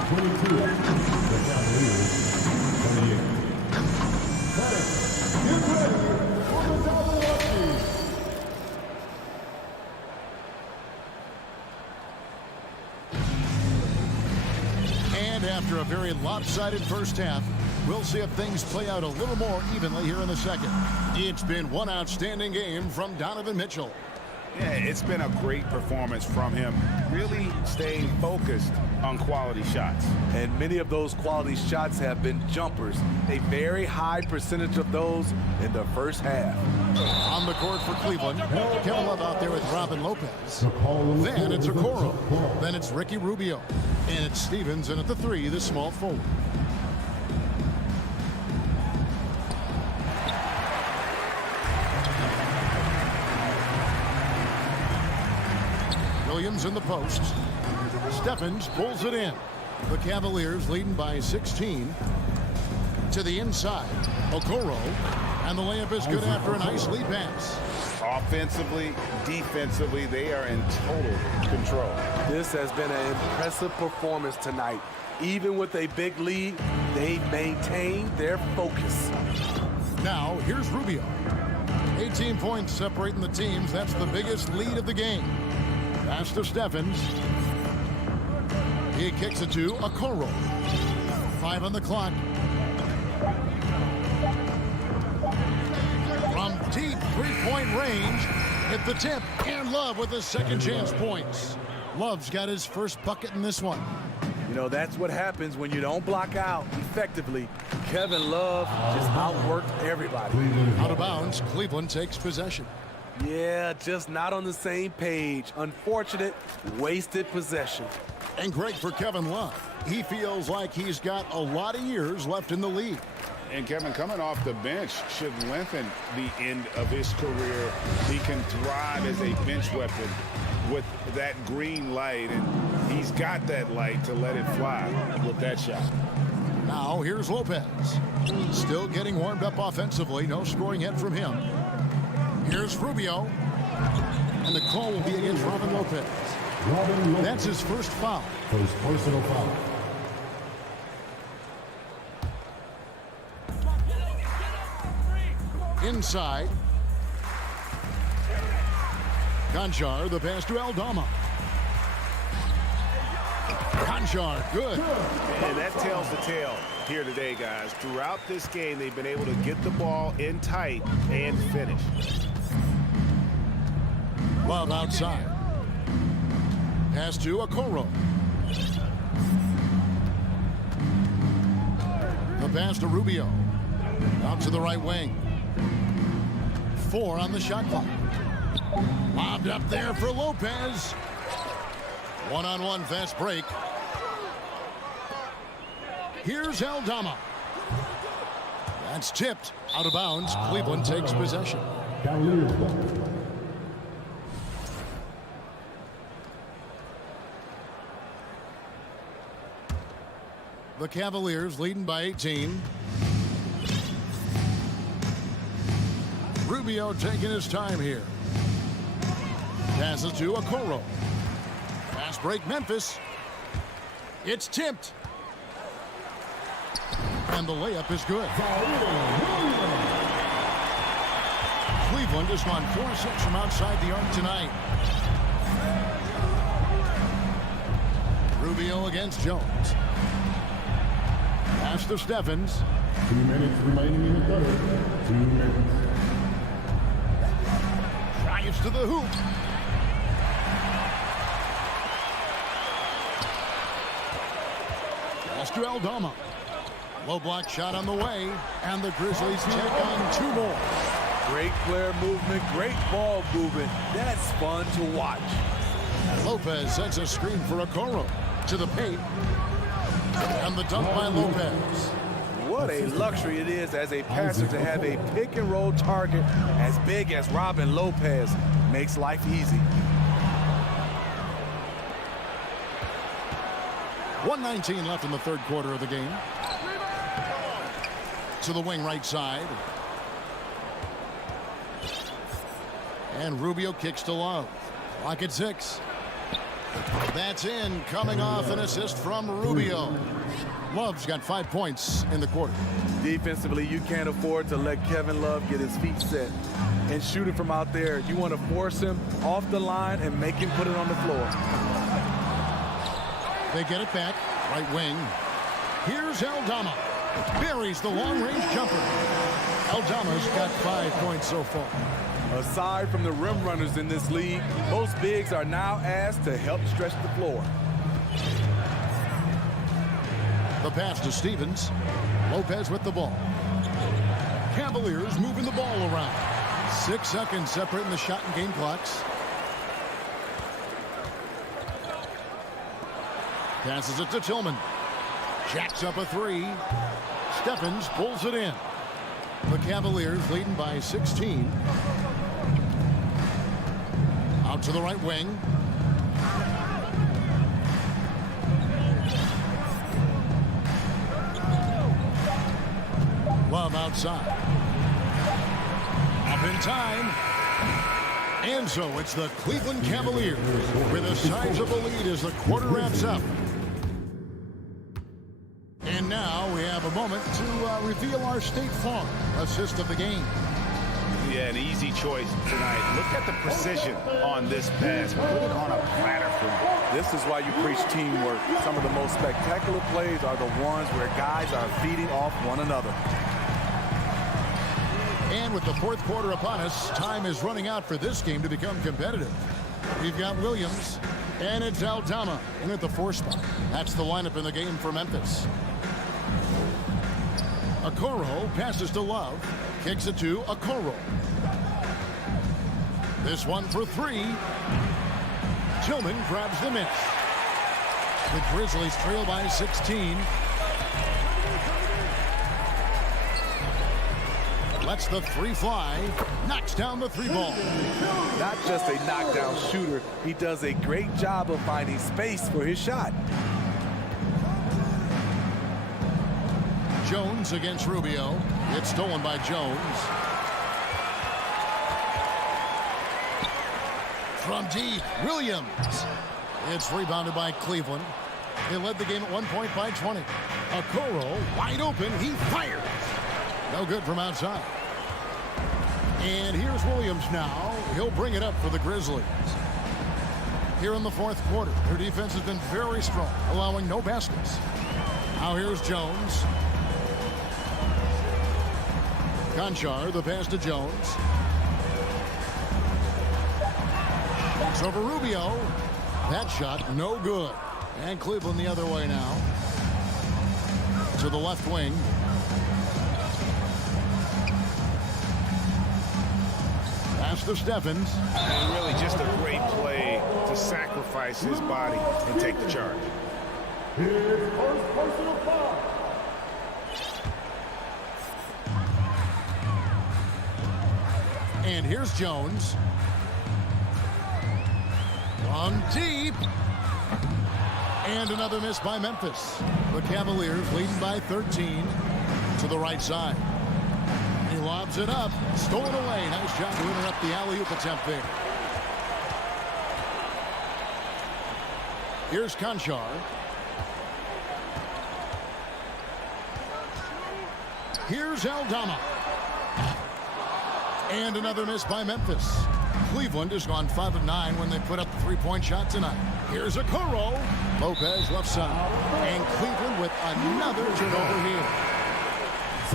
22, the Cavaliers, 28. Get ready for the Cavaliers. And after a very lopsided first half, we'll see if things play out a little more evenly here in the second. It's been one outstanding game from Donovan Mitchell. Yeah, it's been a great performance from him. Really staying focused on quality shots. And many of those quality shots have been jumpers. A very high percentage of those in the first half. On the court for Cleveland, Kevin Love out there with Robin Lopez. Then it's Okoro. Then it's Ricky Rubio. And it's Stevens in at the 3, the small forward. Williams in the post. Stephens pulls it in. The Cavaliers leading by 16. To the inside. Okoro. And the layup is good after a nice lead pass. Offensively, defensively, they are in total control. This has been an impressive performance tonight. Even with a big lead, they maintain their focus. Now, here's Rubio. 18 points separating the teams. That's the biggest lead of the game. Pass to Stephens. He kicks it to Okoro. 5 on the clock. From deep three-point range, hit the tip, and Love with his second chance points. Love's got his first bucket in this one. You know, that's what happens when you don't block out effectively. Kevin Love just outworked everybody. Out of bounds, Cleveland takes possession. Yeah, just not on the same page. Unfortunate, wasted possession. And great for Kevin Love. He feels like he's got a lot of years left in the league. And Kevin, coming off the bench should lengthen the end of his career. He can thrive as a bench weapon with that green light, and he's got that light to let it fly with that shot. Now here's Lopez. Still getting warmed up offensively. No scoring yet from him. Here's Rubio. And the call will be against Robin Lopez. That's his first foul. First personal foul. Inside. Conchar, the pass to Aldama. Conchar, good. And that tells the tale here today, guys. Throughout this game, they've been able to get the ball in tight and finish. Love outside. Pass to Okoro. The pass to Rubio. Out to the right wing. 4 on the shot clock. Lobbed up there for Lopez. One-on-one fast break. Here's Aldama. That's tipped. Out of bounds. Cleveland takes possession. Cavaliers. The Cavaliers leading by 18. Rubio taking his time here. Passes to Okoro. Fast break Memphis. It's tipped. And the layup is good. Cleveland has gone 4-6 from outside the arc tonight. Rubio against Jones. Pass to Stephens. 2 minutes remaining in the third. 2 minutes. Drives to the hoop. Pass to Aldama. Low block shot on the way. And the Grizzlies take on 2 more. Great player movement, great ball movement. That's fun to watch. Lopez sets a screen for Okoro. To the paint. And the dunk by Lopez. What a luxury it is as a passer to have a pick and roll target as big as Robin Lopez. Makes life easy. 1:19 left in the third quarter of the game. To the wing right side. And Rubio kicks to Love. Clock at 6. That's in, coming off an assist from Rubio. Love's got 5 points in the quarter. Defensively, you can't afford to let Kevin Love get his feet set and shoot it from out there. You want to force him off the line and make him put it on the floor. They get it back, right wing. Here's Aldama. Buries the long-range jumper. Aldama's got 5 points so far. Aside from the rim runners in this league, most bigs are now asked to help stretch the floor. The pass to Stevens. Lopez with the ball. Cavaliers moving the ball around. 6 seconds separating the shot and game clocks. Passes it to Tillman. Jacks up a 3. Stephens pulls it in. The Cavaliers leading by 16. Out to the right wing. Love outside. Up in time. And so it's the Cleveland Cavaliers with a sizable lead as the quarter wraps up. And now we have a moment to reveal our State Farm assist of the game. Yeah, an easy choice tonight. Look at the precision on this pass. Put it on a platter for him. This is why you preach teamwork. Some of the most spectacular plays are the ones where guys are feeding off one another. And with the fourth quarter upon us, time is running out for this game to become competitive. We've got Williams, and it's Aldama in at the 4 spot. That's the lineup in the game for Memphis. Okoro passes to Love. Kicks it to Okoro. This one for three. Tillman grabs the miss. The Grizzlies trail by 16. Lets the three fly. Knocks down the three ball. Not just a knockdown shooter, he does a great job of finding space for his shot. Jones against Rubio. It's stolen by Jones. From deep, Williams. It's rebounded by Cleveland. They led the game at 1 point by 20. Okoro wide open. He fires. No good from outside. And here's Williams now. He'll bring it up for the Grizzlies. Here in the fourth quarter, their defense has been very strong, allowing no baskets. Now here's Jones. Conchar, the pass to Jones. Shoots over Rubio. That shot, no good. And Cleveland the other way now. To the left wing. Pass to Steffens. And really just a great play to sacrifice his body and take the charge. His first personal foul. And here's Jones. From deep. And another miss by Memphis. The Cavaliers leading by 13 to the right side. He lobs it up. Stolen away. Nice job to interrupt the alley-oop attempt there. Here's Conchar. Here's Aldama. And another miss by Memphis. Cleveland has gone 5 of 9 when they put up the three-point shot tonight. Here's Okoro. Lopez left side. And Cleveland with another turnover here.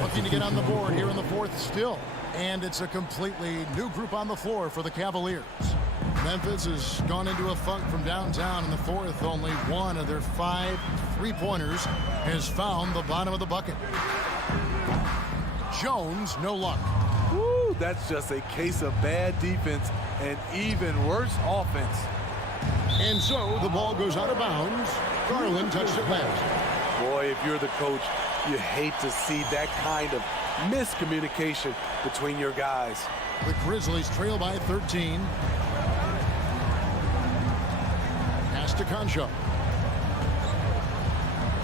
Looking to get on the board here in the fourth still. And it's a completely new group on the floor for the Cavaliers. Memphis has gone into a funk from downtown in the fourth. Only one of their 5 three-pointers has found the bottom of the bucket. Jones, no luck. Woo, that's just a case of bad defense and even worse offense. And so the ball goes out of bounds. Garland touched it last. Boy, if you're the coach, you hate to see that kind of miscommunication between your guys. The Grizzlies trail by 13. Pass to Conchar.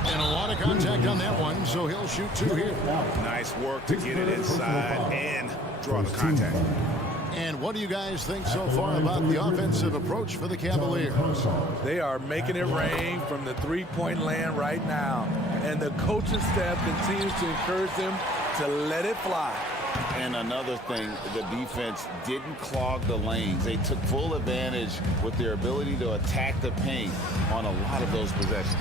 And a lot of contact on that one, so he'll shoot 2 here. Nice work to get it inside and draw the contact. And what do you guys think so far about the offensive approach for the Cavaliers? They are making it rain from the three-point land right now. And the coaching staff continues to encourage them to let it fly. And another thing, the defense didn't clog the lanes. They took full advantage with their ability to attack the paint on a lot of those possessions.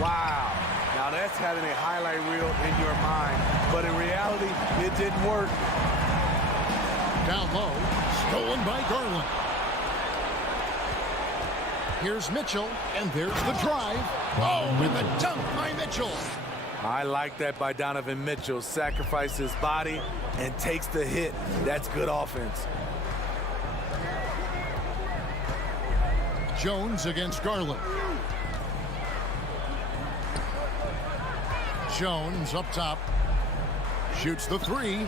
Wow. Now that's having a highlight reel in your mind. But in reality, it didn't work. Down low, stolen by Garland. Here's Mitchell, and there's the drive. Oh, and the dunk by Mitchell. I like that by Donovan Mitchell. Sacrifices his body and takes the hit. That's good offense. Jones against Garland. Jones up top. Shoots the three.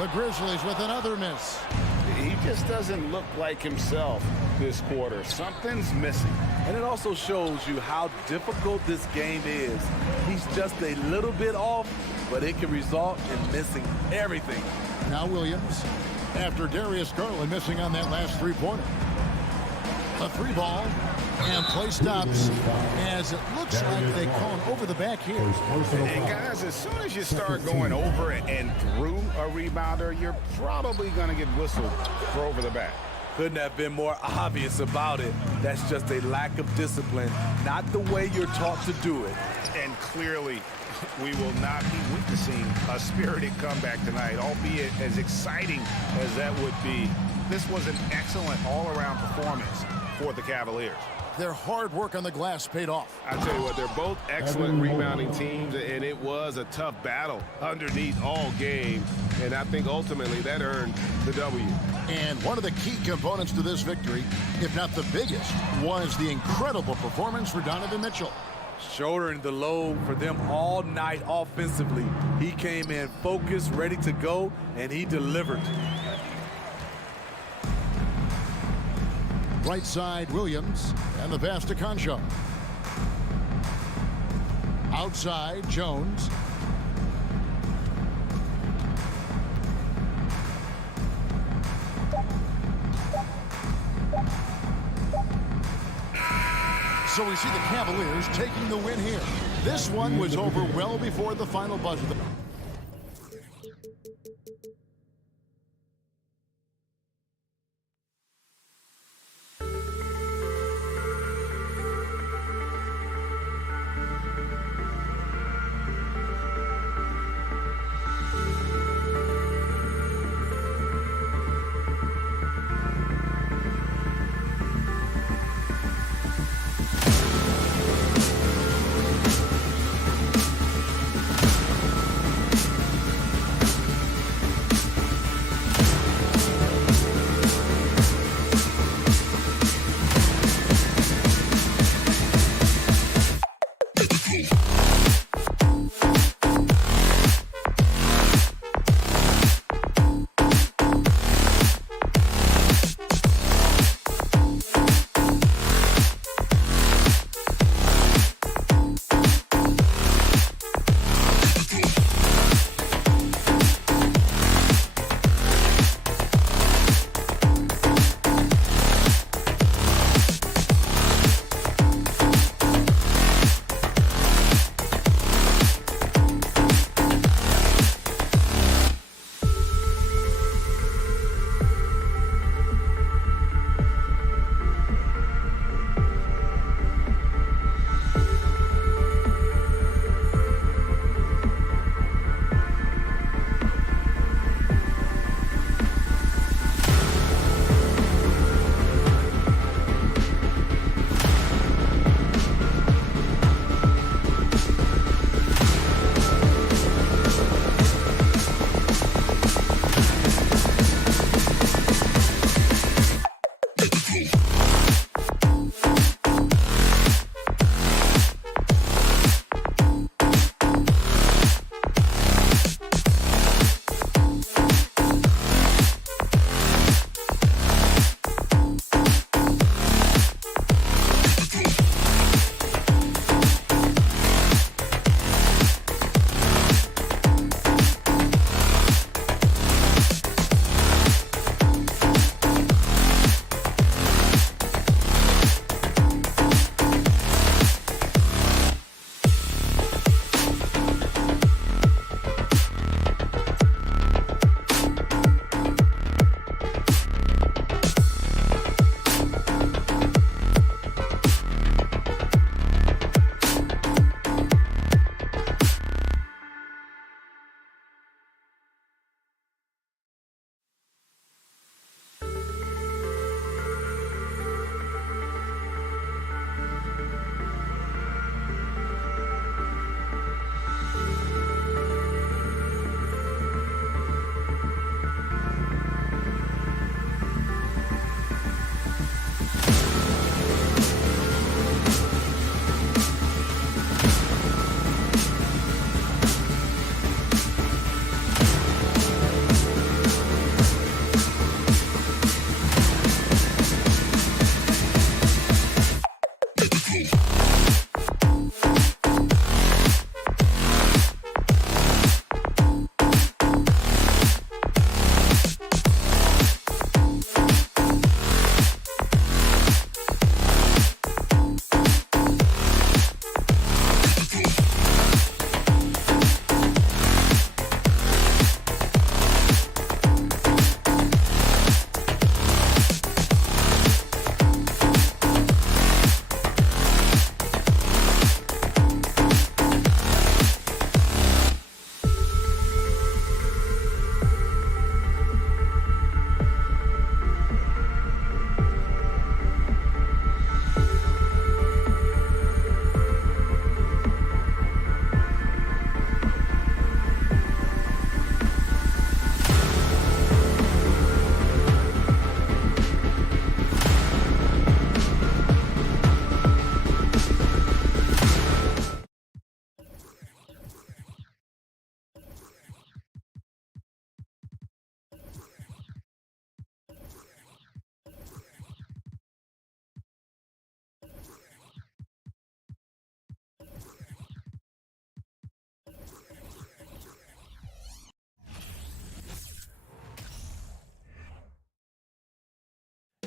The Grizzlies with another miss. He just doesn't look like himself this quarter. Something's missing. And it also shows you how difficult this game is. He's just a little bit off, but it can result in missing everything. Now Williams, after Darius Garland missing on that last three-pointer. A three ball, and play stops as it looks like they call him over the back here. And guys, as soon as you start going over and through a rebounder, you're probably going to get whistled for over the back. Couldn't have been more obvious about it. That's just a lack of discipline, not the way you're taught to do it. And clearly, we will not be witnessing a spirited comeback tonight, albeit as exciting as that would be. This was an excellent all-around performance for the Cavaliers. their hard work on the glass paid off. I tell you what, they're both excellent rebounding teams, and it was a tough battle underneath all game, and I think ultimately that earned the W. And one of the key components to this victory, if not the biggest, was the incredible performance for Donovan Mitchell. Shouldering the load for them all night offensively. He came in focused, ready to go, and he delivered. Right side, Williams, and the pass to Concho. Outside, Jones. So we see the Cavaliers taking the win here. This one was over well before the final buzzer.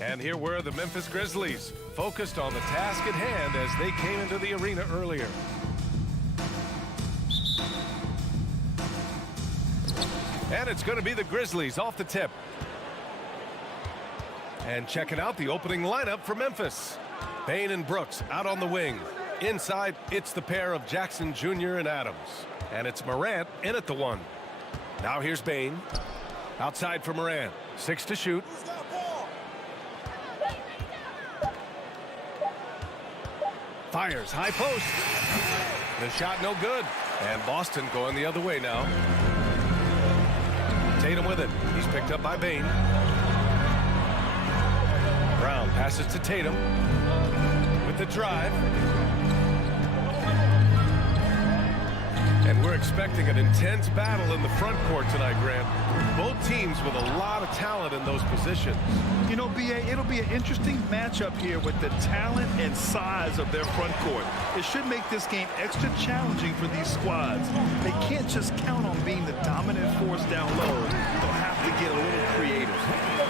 And here were the Memphis Grizzlies, focused on the task at hand as they came into the arena earlier. And it's going to be the Grizzlies off the tip. And checking out the opening lineup for Memphis. Bane and Brooks out on the wing. Inside, it's the pair of Jackson Jr. and Adams. And it's Morant in at the 1. Now here's Bane. Outside for Morant. 6 to shoot. Fires, high post. The shot no good. And Boston going the other way now. Tatum with it. He's picked up by Bane. Brown passes to Tatum with the drive. And we're expecting an intense battle in the front court tonight, Grant. Both teams with a lot of talent in those positions. You know, B.A., it'll be an interesting matchup here with the talent and size of their front court. It should make this game extra challenging for these squads. They can't just count on being the dominant force down low. They'll have to get a little creative.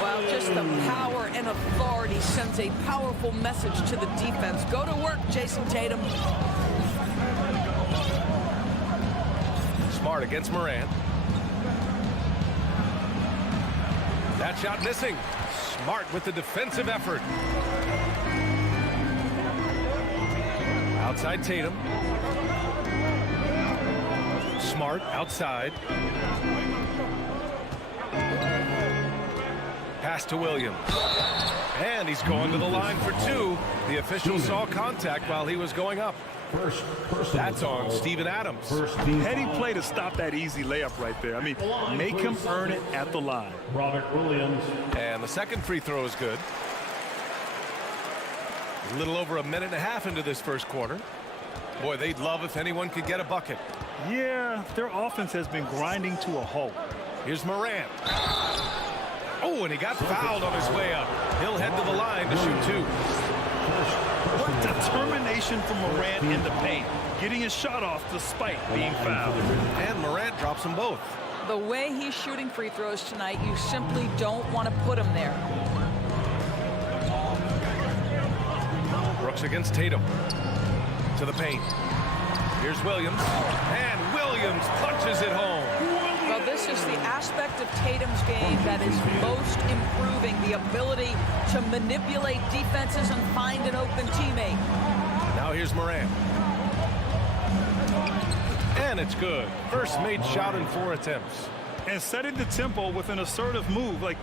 Well, just the power and authority sends a powerful message to the defense. Go to work, Jason Tatum. Smart against Morant. That shot missing. Smart with the defensive effort. Outside Tatum. Smart outside. Pass to Williams. And he's going to the line for 2. The official saw contact while he was going up. That's on Steven Adams. Heady play to stop that easy layup right there. I mean, make him earn it at the line. Robert Williams. And the second free throw is good. A little over a minute and a half into this first quarter. Boy, they'd love if anyone could get a bucket. Yeah, their offense has been grinding to a halt. Here's Morant. Oh, and he got fouled on his way up. He'll head to the line to shoot 2. What determination from Morant in the paint, getting his shot off despite being fouled. And Morant drops them both. The way he's shooting free throws tonight, you simply don't want to put him there. Brooks against Tatum. To the paint. Here's Williams. And Williams punches it home. Well, this is the aspect of Tatum's game that is most improving, the ability to manipulate defenses and find an open teammate. Now here's Morant. And it's good. First made shot in 4 attempts. And setting the tempo with an assertive move. Like,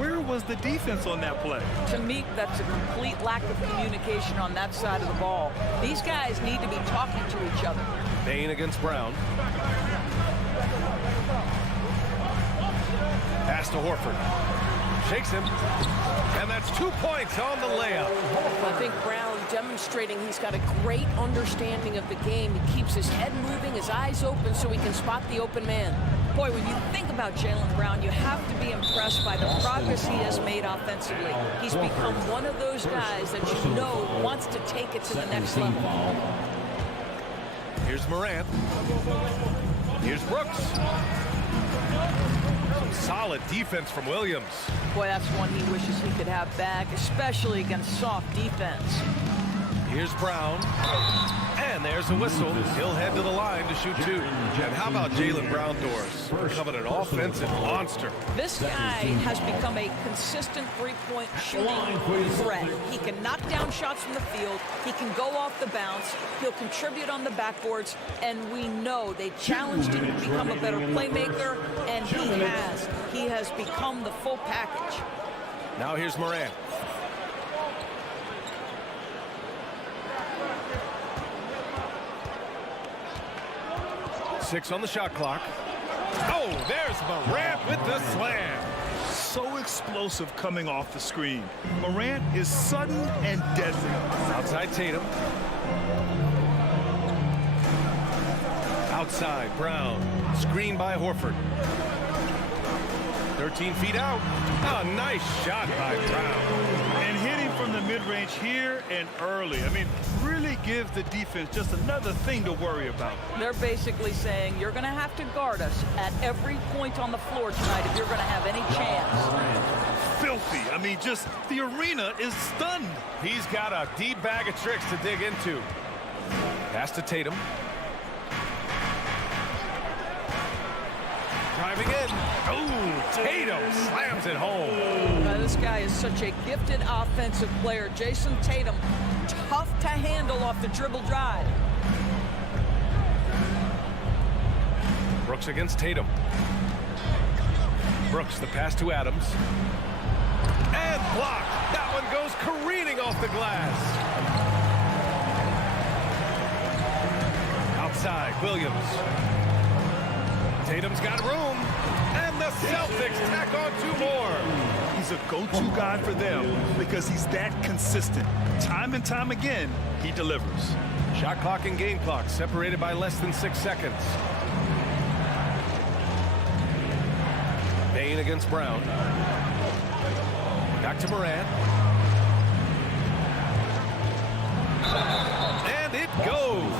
where was the defense on that play? To me, that's a complete lack of communication on that side of the ball. These guys need to be talking to each other. Bane against Brown. Pass to Horford. Shakes him. And that's 2 points on the layup. I think Brown demonstrating he's got a great understanding of the game. He keeps his head moving, his eyes open so he can spot the open man. Boy, when you think about Jaylen Brown, you have to be impressed by the progress he has made offensively. He's become one of those guys that you know wants to take it to the next level. Here's Morant. Here's Brooks. Some solid defense from Williams. Boy, that's one he wishes he could have back, especially against soft defense. Here's Brown. And there's a whistle. He'll head to the line to shoot 2. And how about Jaylen Brown, Doris? Becoming an offensive monster. This guy has become a consistent three-point shooting threat. He can knock down shots from the field. He can go off the bounce. He'll contribute on the backboards. And we know they challenged him to become a better playmaker, and he has. He has become the full package. Now here's Morant. Six on the shot clock. Oh, there's Morant with the slam. So explosive coming off the screen. Morant is sudden and deadly. Outside Tatum. Outside Brown. Screen by Horford. 13 feet out. Oh, nice shot by Brown. And hitting from the mid-range here and early. I mean, really gives the defense just another thing to worry about. They're basically saying you're going to have to guard us at every point on the floor tonight if you're going to have any chance. filthy. I mean, just the arena is stunned. He's got a deep bag of tricks to dig into. Pass to Tatum. Driving in. Oh, Tatum slams it home. Now, this guy is such a gifted offensive player. Jason Tatum, tough to handle off the dribble drive. Brooks against Tatum. Brooks, the pass to Adams. And blocked. That one goes careening off the glass. Outside, Williams. Tatum's got room. And the Celtics tack on 2 more. He's a go-to guy for them because he's that consistent. Time and time again, he delivers. Shot clock and game clock separated by less than 6 seconds. Bain against Brown. Back to Morant. And it goes.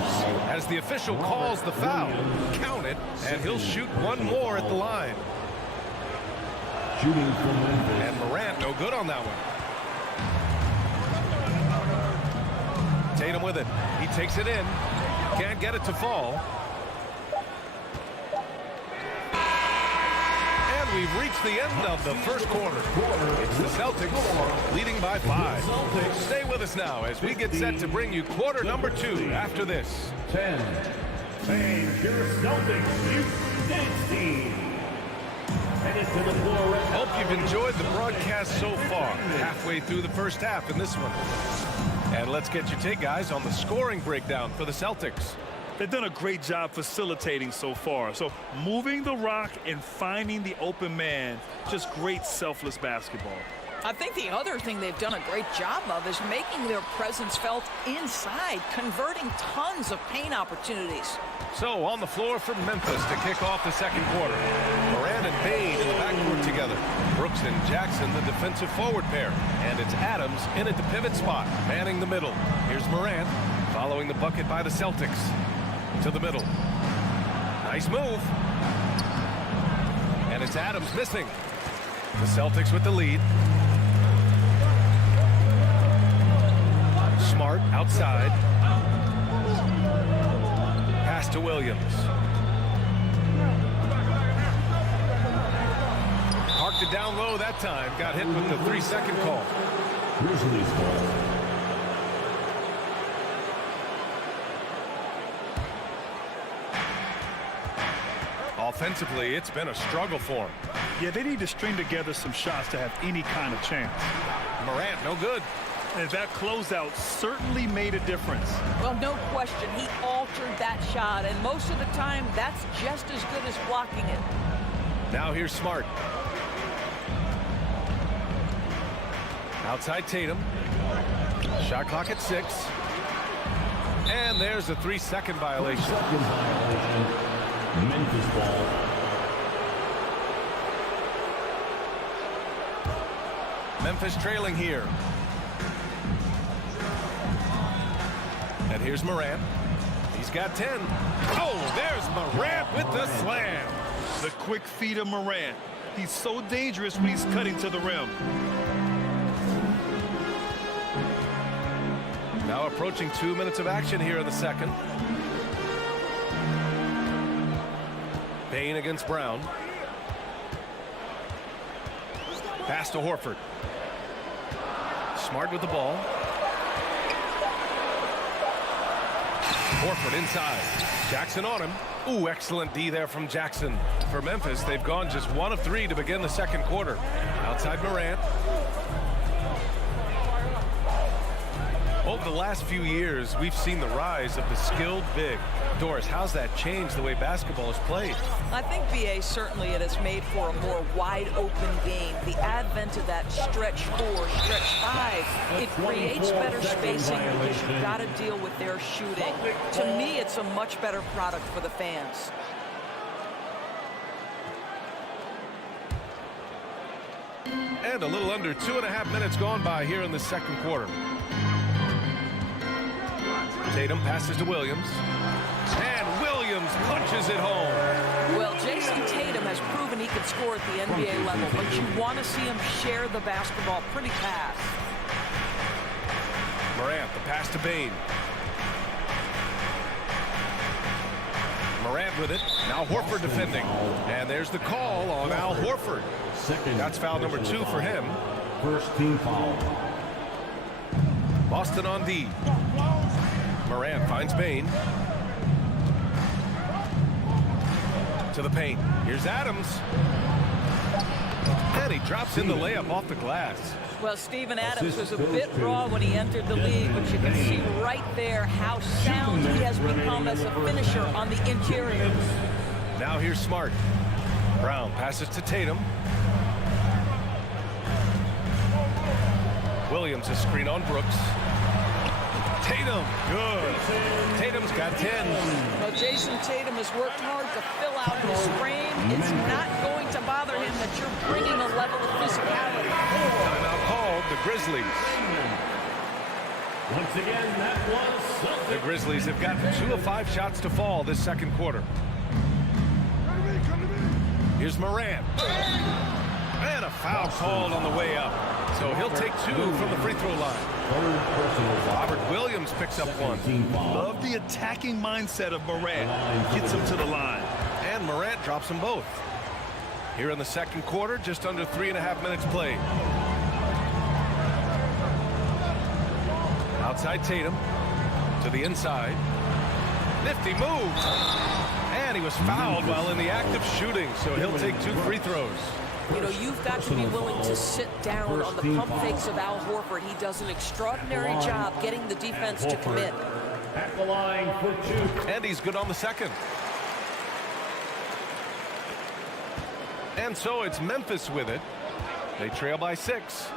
As the official calls the foul. Count it, and he'll shoot 1 more at the line. Shooting from Memphis. And Morant no good on that one. Tatum with it. He takes it in. Can't get it to fall. We've reached the end of the first quarter. It's the Celtics leading by 5. Stay with us now as we get set to bring you quarter number 2 after this. 10. Change your Celtics. You stink. Headed to the floor. Hope you've enjoyed the broadcast so far. Halfway through the first half in this one. And let's get your take, guys, on the scoring breakdown for the Celtics. They've done a great job facilitating so far. So moving the rock and finding the open man, just great selfless basketball. I think the other thing they've done a great job of is making their presence felt inside, converting tons of paint opportunities. So on the floor for Memphis to kick off the second quarter. Morant and Bain in the backcourt together. Brooks and Jackson, the defensive forward pair. And it's Adams in at the pivot spot, manning the middle. Here's Morant, following the bucket by the Celtics. To the middle. Nice move. And it's Adams missing. The Celtics with the lead. Smart outside. Pass to Williams. Parked it down low that time. Got hit with the 3-second call. Grizzlies ball. Offensively, it's been a struggle for him. Yeah, they need to string together some shots to have any kind of chance. Morant, no good. And that closeout certainly made a difference. Well, no question. He altered that shot, and most of the time, that's just as good as blocking it. Now here's Smart. Outside Tatum. Shot clock at 6. And there's a 3-second violation. 3-second violation. Memphis ball. Memphis trailing here. And here's Morant. He's got 10. Oh, there's Morant with the slam. The quick feed of Morant. He's so dangerous when he's cutting to the rim. Now approaching 2 minutes of action here in the second. Bain against Brown. Pass to Horford. Smart with the ball. Horford inside. Jackson on him. Ooh, excellent D there from Jackson. For Memphis, they've gone just 1 of 3 to begin the second quarter. Outside Morant. Over the last few years, we've seen the rise of the skilled big. Doris, how's that changed the way basketball is played? I think, B.A., certainly it has made for a more wide-open game. The advent of that stretch 4, stretch 5, it creates better spacing because you've got to deal with their shooting. To me, it's a much better product for the fans. And a little under 2.5 minutes gone by here in the second quarter. Tatum passes to Williams. And Williams Williams punches it home. Well, Jason Tatum has proven he can score at the NBA level, but you want to see him share the basketball pretty fast. Morant, the pass to Bane. Morant with it. Now Horford defending. And there's the call on Al Horford. That's foul number 2 for him. First team foul. Boston on D. Morant finds Bane. To the paint. Here's Adams. And he drops in the layup off the glass. Well, Steven Adams was a bit raw when he entered the league, but you can see right there how sound he has become as a finisher on the interior. Now here's Smart. Brown passes to Tatum. Williams a screen on Brooks. Tatum, good. Tatum's got 10. Well, Jason Tatum has worked hard to fill out his frame. It's not going to bother him that you're bringing a level of physicality. Timeout called the Grizzlies. Once again, that was Celtics. The Grizzlies have gotten 2 of 5 shots to fall this second quarter. Here's Morant. And a foul called on the way up. So he'll take 2 from the free throw line. Robert Williams picks up 1. Love the attacking mindset of Morant. Gets him to the line. And Morant drops them both. Here in the second quarter, just under 3.5 minutes played. Outside Tatum. To the inside. Nifty move. And he was fouled while in the act of shooting, so he'll take 2 free throws. You know, you've got to be willing to sit down on the pump fakes of Al Horford. He does an extraordinary job getting the defense to commit. At the line for 2. And he's good on the second. And so it's Memphis with it. They trail by 6.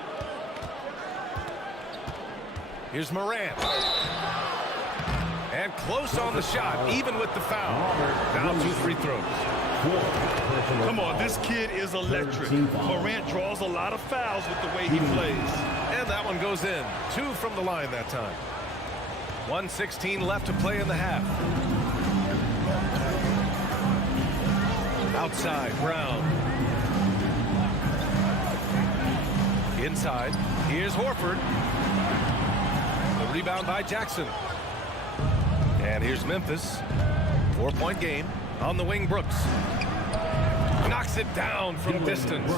Here's Morant. And close on the shot, even with the foul. Now 2 free throws. Come on, this kid is electric. Morant draws a lot of fouls with the way he plays. And that one goes in. 2 from the line that time. 1:16 left to play in the half. Outside, Brown. Inside, here's Horford. The rebound by Jackson. And here's Memphis. 4-point game. On the wing, Brooks. Knocks it down from distance.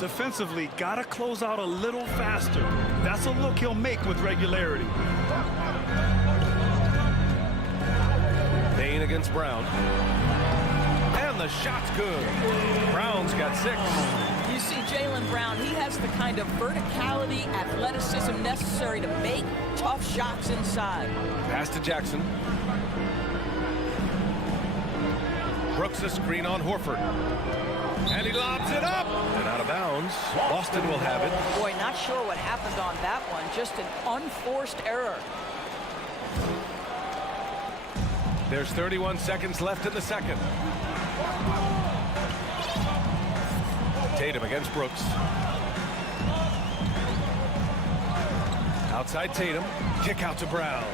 Defensively, got to close out a little faster. That's a look he'll make with regularity. Bane against Brown. And the shot's good. Brown's got 6. You see Jaylen Brown, he has the kind of verticality, athleticism necessary to make tough shots inside. Pass to Jackson. Brooks a screen on Horford. And he lobs it up. And out of bounds. Boston will have it. Boy, not sure what happened on that one. Just an unforced error. There's 31 seconds left in the second. Tatum against Brooks. Outside Tatum. Kick out to Brown.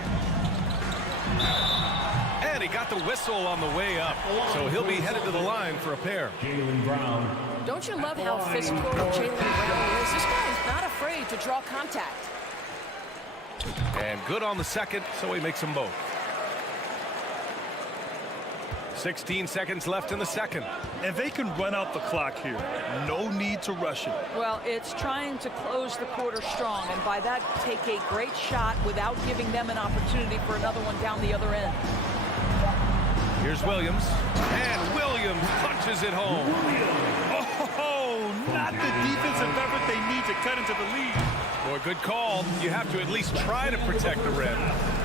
And he got the whistle on the way up. So he'll be headed to the line for a pair. Jaylen Brown. Don't you love how physical Jaylen Brown is? This guy's not afraid to draw contact. And good on the second, so he makes them both. 16 seconds left in the second. And they can run out the clock here. No need to rush it. Well, it's trying to close the quarter strong, and by that, take a great shot without giving them an opportunity for another one down the other end. Here's Williams. And Williams punches it home. Oh, not the defensive effort they need to cut into the lead. Boy, good call. You have to at least try to protect the rim.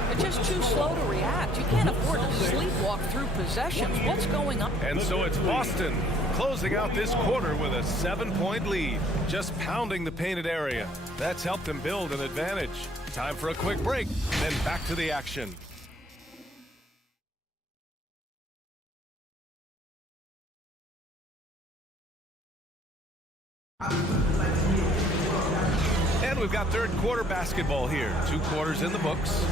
They're just too slow to react. You can't afford to sleepwalk through possessions. What's going on? And so it's Boston closing out this quarter with a 7-point lead, just pounding the painted area. That's helped them build an advantage. Time for a quick break, then back to the action. And we've got third quarter basketball here. 2 quarters in the books.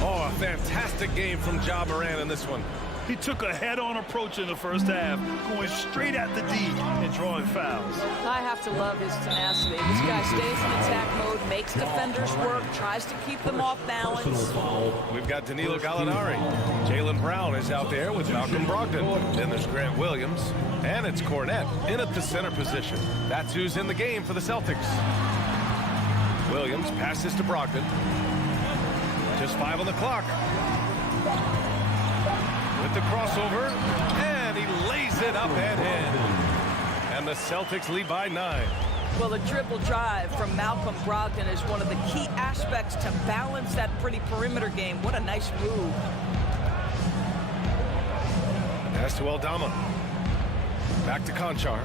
Oh, a fantastic game from Ja Morant in this one. He took a head-on approach in the first half, going straight at the D and drawing fouls. I have to love his tenacity. This guy stays in attack mode, makes defenders work, tries to keep them off balance. We've got Danilo Gallinari. Jaylen Brown is out there with Malcolm Brogdon. Then there's Grant Williams. And it's Cornette in at the center position. That's who's in the game for the Celtics. Williams passes to Brogdon. Just 5 on the clock. With the crossover, and he lays it up and in. And the Celtics lead by 9. Well, the dribble drive from Malcolm Brogdon is one of the key aspects to balance that pretty perimeter game. What a nice move. Pass to Aldama. Back to Conchar.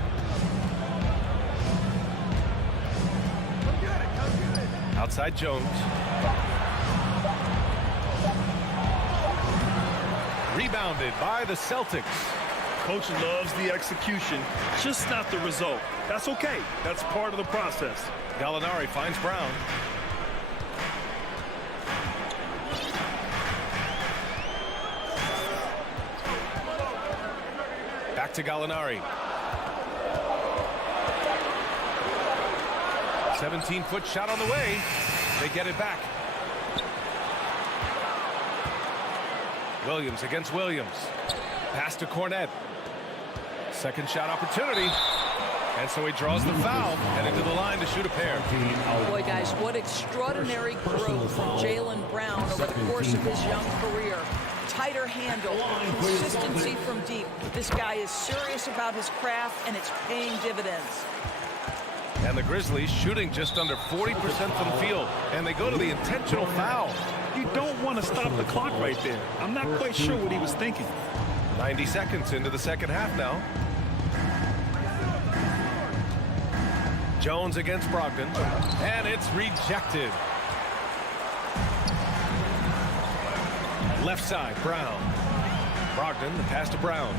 Outside Jones. Rebounded by the Celtics. Coach loves the execution, just not the result. That's okay. That's part of the process. Gallinari finds Brown. Back to Gallinari. 17-foot shot on the way. They get it back. Williams against Williams. Pass to Cornette. Second shot opportunity. And so he draws the foul, heading to the line to shoot a pair. Boy, guys, what extraordinary growth from Jaylen Brown over the course of his young career. Tighter handle, consistency from deep. This guy is serious about his craft, and it's paying dividends. And the Grizzlies shooting just under 40% from the field, and they go to the intentional foul. You don't want to stop the clock right there. I'm not quite sure what he was thinking. 90 seconds into the second half now. Jones against Brogdon, and it's rejected. Left side, Brown. Brogdon, the pass to Brown.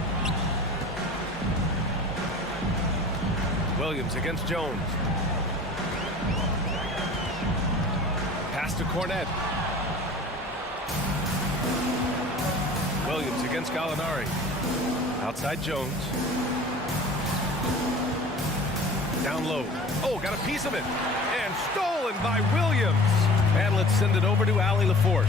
Williams against Jones. Pass to Cornette. Williams against Gallinari. Outside Jones. Down low. Oh, got a piece of it. And stolen by Williams. And let's send it over to Allie LaForce.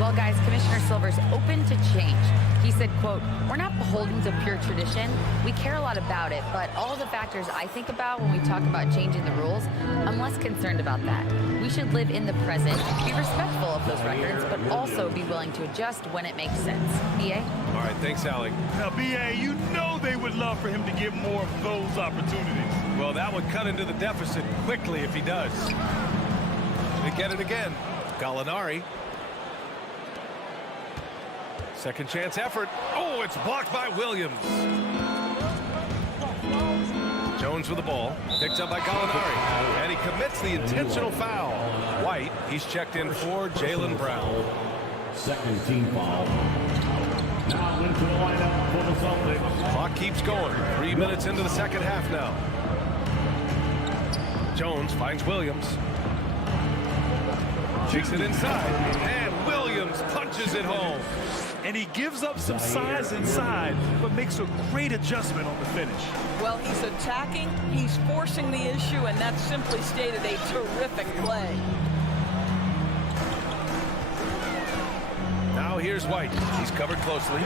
Well, guys, Commissioner Silver's open to change. He said, quote, "We're not beholden to pure tradition. We care a lot about it, but all the factors I think about when we talk about changing the rules, I'm less concerned about that. We should live in the present, be respectful of those records, but also be willing to adjust when it makes sense." B.A.? All right, thanks, Allie. Now, B.A., you know they would love for him to get more of those opportunities. Well, that would cut into the deficit quickly if he does. They get it again. Gallinari. Second chance effort. Oh, it's blocked by Williams. Jones with the ball. Picked up by Gallinari. And he commits the intentional foul. White, he's checked in for Jaylen Brown. Second team foul. Now into the lineup for the Celtics. Clock keeps going. 3 minutes into the second half now. Jones finds Williams. Takes it inside. And Williams punches it home. And he gives up some size inside, but makes a great adjustment on the finish. Well, he's attacking, he's forcing the issue, and that simply stated a terrific play. Now here's White. He's covered closely.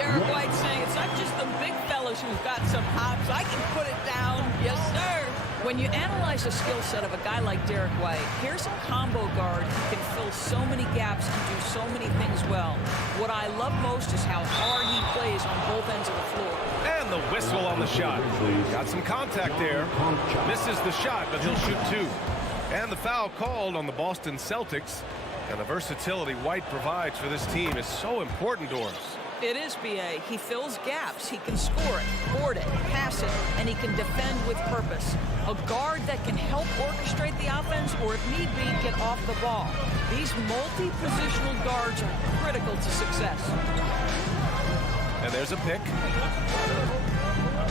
Derek White saying it's not just the big fellas who've got some hops. I can put it down. Yes, sir. When you analyze the skill set of a guy like Derek White, here's a combo guard who can fill so many gaps and do so many things well. What I love most is how hard he plays on both ends of the floor. And the whistle on the shot. Got some contact there. Misses the shot, but he'll shoot 2. And the foul called on the Boston Celtics. And the versatility White provides for this team is so important to us. It is, B.A. He fills gaps. He can score it, board it, pass it, and he can defend with purpose. A guard that can help orchestrate the offense or, if need be, get off the ball. These multi-positional guards are critical to success. And there's a pick.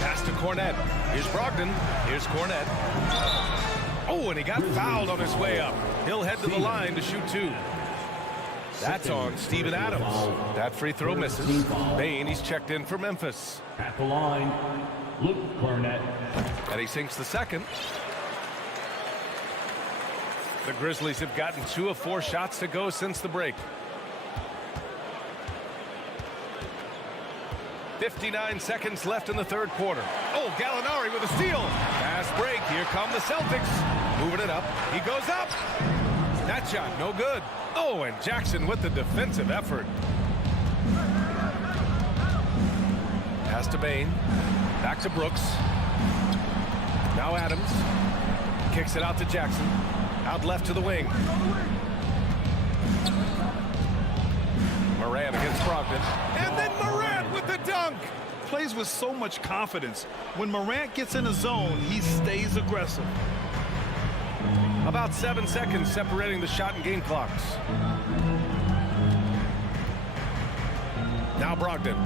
Pass to Cornette. Here's Brogdon. Here's Cornette. Oh, and he got fouled on his way up. He'll head to the line to shoot 2. That's on Steven Adams. That free throw misses. Bain, he's checked in for Memphis. At the line, Luke Burnett. And he sinks the second. The Grizzlies have gotten 2 of 4 shots to go since the break. 59 seconds left in the third quarter. Oh, Gallinari with a steal. Fast break. Here come the Celtics. Moving it up. He goes up. That shot, no good. Oh, and Jackson with the defensive effort. Pass to Bain. Back to Brooks. Now Adams. Kicks it out to Jackson. Out left to the wing. Morant against Brogdon. And then Morant with the dunk. Plays with so much confidence. When Morant gets in a zone, he stays aggressive. About 7 seconds separating the shot and game clocks. Now Brogdon.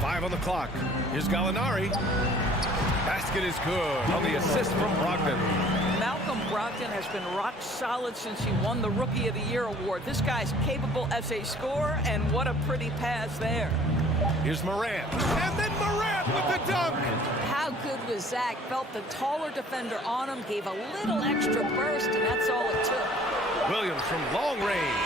5 on the clock. Here's Gallinari. Basket is good on the assist from Brogdon. Malcolm Brogdon has been rock solid since he won the Rookie of the Year award. This guy's capable as a scorer, and what a pretty pass there. Here's Morant. And then Morant with the dunk. How good was Zach? Felt the taller defender on him, gave a little extra burst, and that's all it took. Williams from long range.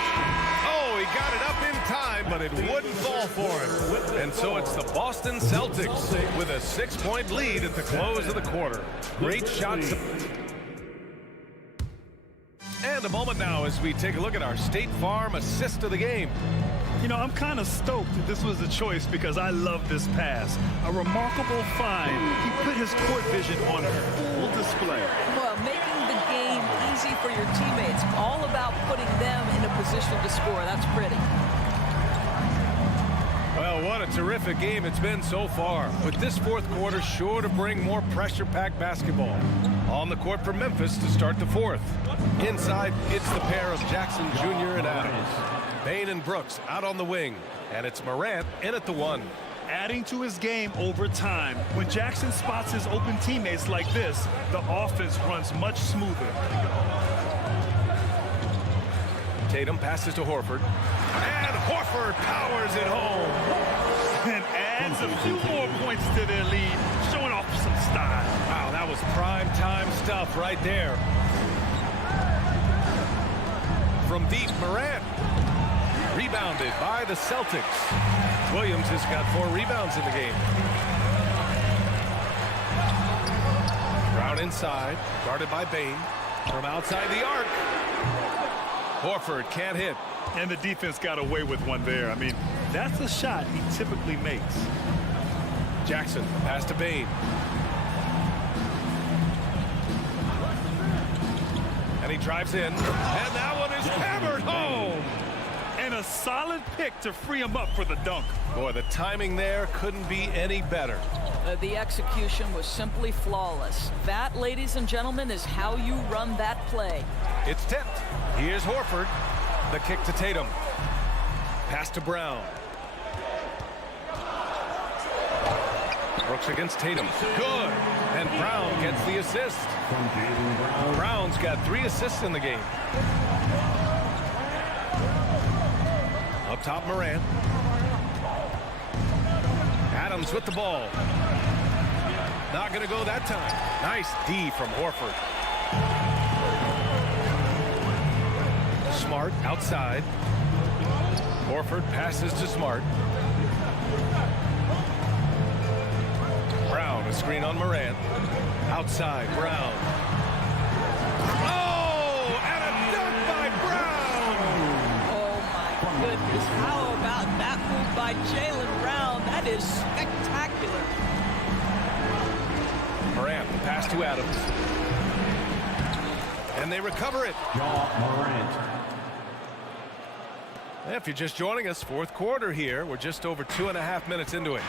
Oh, he got it up in time, but it wouldn't fall for him. And so it's the Boston Celtics with a 6-point lead at the close of the quarter. Great shots. And a moment now as we take a look at our State Farm assist of the game. You know, I'm kind of stoked that this was a choice because I love this pass. A remarkable find. He put his court vision on full display. Well, making the game easy for your teammates. All about putting them in a position to score. That's pretty. Well, what a terrific game it's been so far. With this fourth quarter sure to bring more pressure-packed basketball. On the court for Memphis to start the fourth. Inside, it's the pair of Jackson Jr. and Adams. Bain and Brooks out on the wing. And it's Morant in at the 1. Adding to his game over time. When Jackson spots his open teammates like this, the offense runs much smoother. Tatum passes to Horford. And Horford powers it home. And adds a few more points to their lead, showing off some style. Wow, that was prime time stuff right there. From deep, Morant. Rebounded by the Celtics. Williams has got 4 rebounds in the game. Brown inside, guarded by Bain. From outside the arc. Horford can't hit. And the defense got away with one there. I mean, that's a shot he typically makes. Jackson, pass to Bain. And he drives in. And that one is hammered home. And a solid pick to free him up for the dunk. Boy, the timing there couldn't be any better. The execution was simply flawless. That, ladies and gentlemen, is how you run that play. It's tipped. Here's Horford. The kick to Tatum. Pass to Brown. Brooks against Tatum. Good. And Brown gets the assist. Brown's got 3 assists in the game. Up top, Morant. Adams with the ball. Not going to go that time. Nice D from Horford. Smart outside. Horford passes to Smart. Brown, a screen on Morant. Outside, Brown. Oh, and a dunk by Brown! Oh, my goodness. How about that move by Jaylen Brown? That is spectacular. Morant, the pass to Adams. And they recover it. Morant. If you're just joining us, fourth quarter here. We're just over 2.5 minutes into it.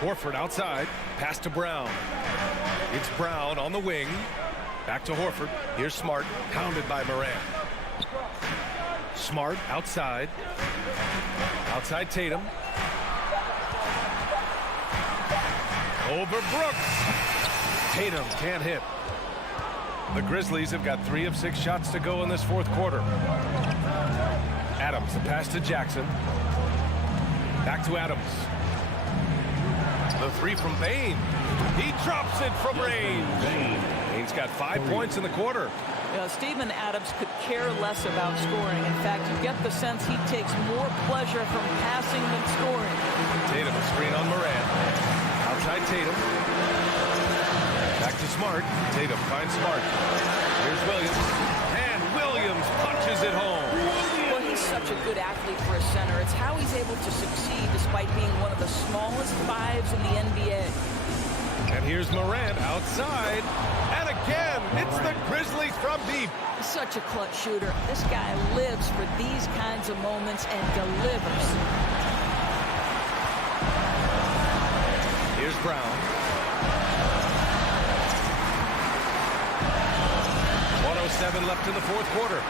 Horford outside. Pass to Brown. It's Brown on the wing. Back to Horford. Here's Smart. Pounded by Morant. Smart outside. Outside Tatum. Over Brooks. Tatum can't hit. The Grizzlies have got 3 of 6 shots to go in this fourth quarter. Adams, the pass to Jackson. Back to Adams. The 3 from Bain. He drops it from range. Bain's got 5 points in the quarter. Steven Adams could care less about scoring. In fact, you get the sense he takes more pleasure from passing than scoring. Tatum, a screen on Moran. Outside Tatum. Back to Smart. Tatum finds Smart. Here's Williams. And Williams punches it home. Well, he's such a good athlete for a center. It's how he's able to succeed despite being one of the smallest 5s in the NBA. And here's Morant outside. And again, it's the Grizzlies from deep. Such a clutch shooter. This guy lives for these kinds of moments and delivers. Here's Brown. 1:07 left in the fourth quarter.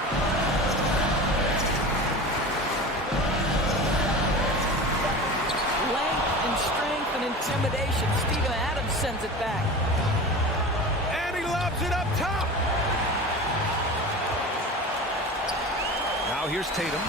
Length and strength and intimidation. Steven Adams sends it back. And he lobs it up top. Now here's Tatum.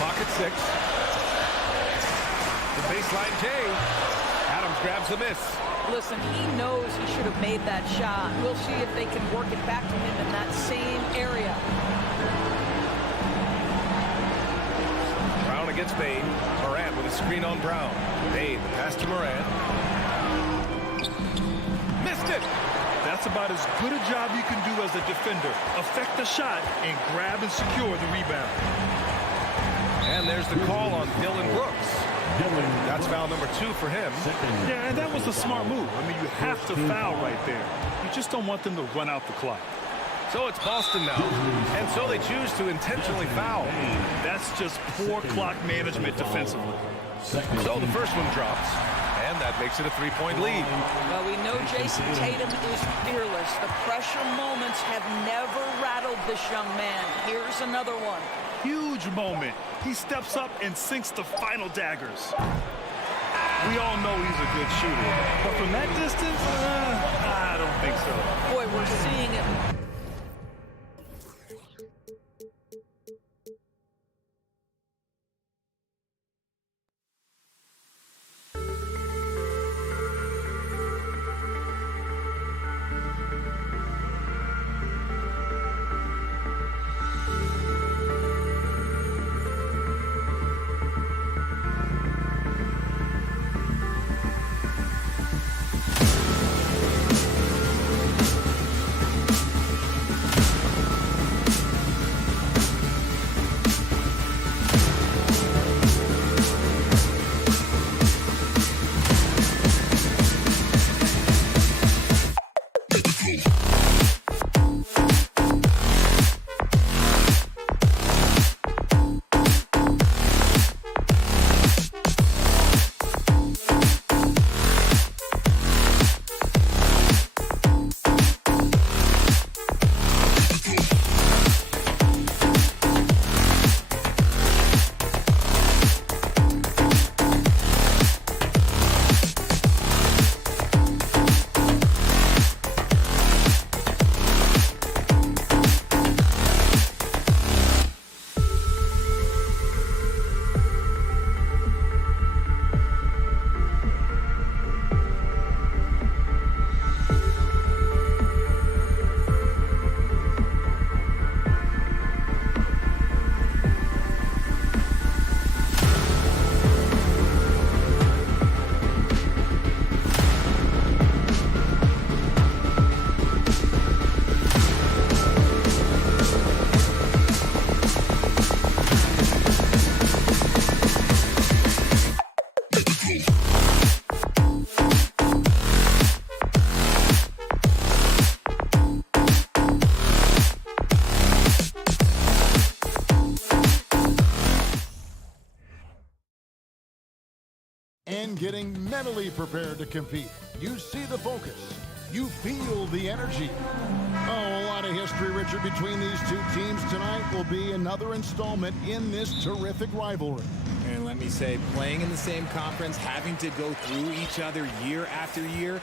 Pocket 6. The baseline J. Adams grabs the miss. Listen, he knows he should have made that shot. We'll see if they can work it back to him in that same area. Brown against Bain. Morant with a screen on Brown. Bain, the pass to Morant. Missed it! That's about as good a job you can do as a defender. Affect the shot and grab and secure the rebound. And there's the call on Dylan Brooks. That's foul number 2 for him. Yeah, and that was a smart move. I mean, you have to foul right there. You just don't want them to run out the clock. So it's Boston now. And so they choose to intentionally foul. That's just poor clock management defensively. So the first one drops. And that makes it a 3-point lead. Well, we know Jason Tatum is fearless. The pressure moments have never rattled this young man. Here's another one. Huge moment. He steps up and sinks the final daggers. We all know he's a good shooter. But from that distance, I don't think so. Boy, we're seeing it. And getting mentally prepared to compete. You see the focus. You feel the energy. Oh, a lot lot of history, Richard, between these two teams. Tonight will be another installment in this terrific rivalry. And let me say, playing in the same conference, having to go through each other year after year,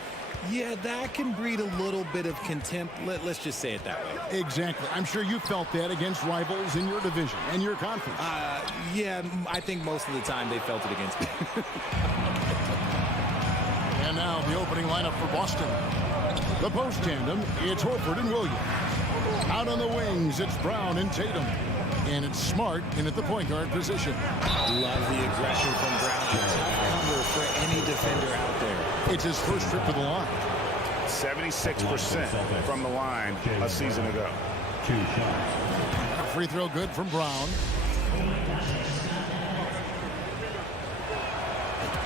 yeah, that can breed a little bit of contempt. Let's just say it that way. Exactly. I'm sure you felt that against rivals in your division and your conference. Yeah, I think most of the time they felt it against me. And now the opening lineup for Boston. The post tandem, it's Horford and Williams. Out on the wings, it's Brown and Tatum. And it's Smart in at the point guard position. Love the aggression from Brown. A tough cover for any defender out there. It's his first trip to the line. 76% from the line a season ago. A free throw good from Brown.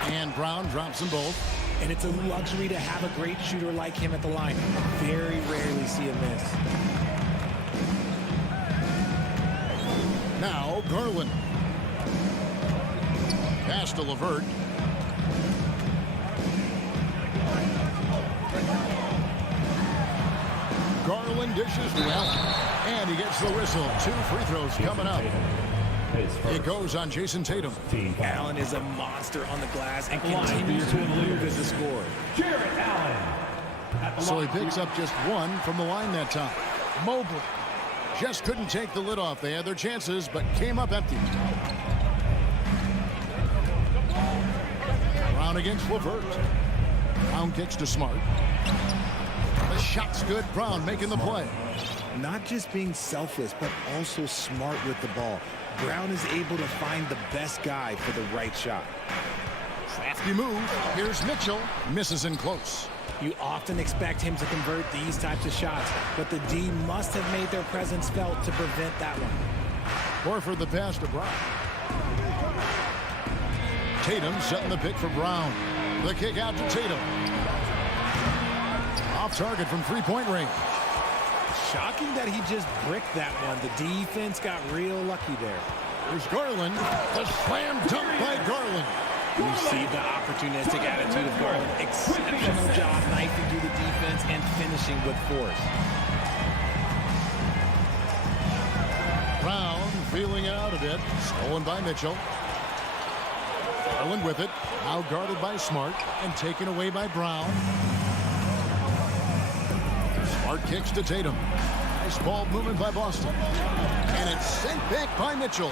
And Brown drops them both. And it's a luxury to have a great shooter like him at the line. Very rarely see a miss. Now Garland. Pass to LeVert. Garland dishes to Allen. And he gets the whistle. 2 free throws coming up. It goes on Jason Tatum. Allen is a monster on the glass and continues to improve as a scorer. So he picks up just 1 from the line that time. Mobley just couldn't take the lid off. They had their chances, but came up empty. Brown against LeVert. Brown kicks to Smart. The shot's good. Brown making the play. Not just being selfless, but also smart with the ball. Brown is able to find the best guy for the right shot. Crafty move. Here's Mitchell. Misses in close. You often expect him to convert these types of shots, but the D must have made their presence felt to prevent that one. Horford the pass to Brown. Tatum setting the pick for Brown. The kick out to Tatum. Off target from three-point range. Shocking that he just bricked that one. The defense got real lucky there. There's Garland. The slam dunk by Garland. You see the opportunistic attitude of Garland. Exceptional job knifing through the defense and finishing with force. Brown feeling out a bit. Stolen by Mitchell. Garland with it. Now guarded by Smart and taken away by Brown. Smart kicks to Tatum. Nice ball movement by Boston. And it's sent back by Mitchell.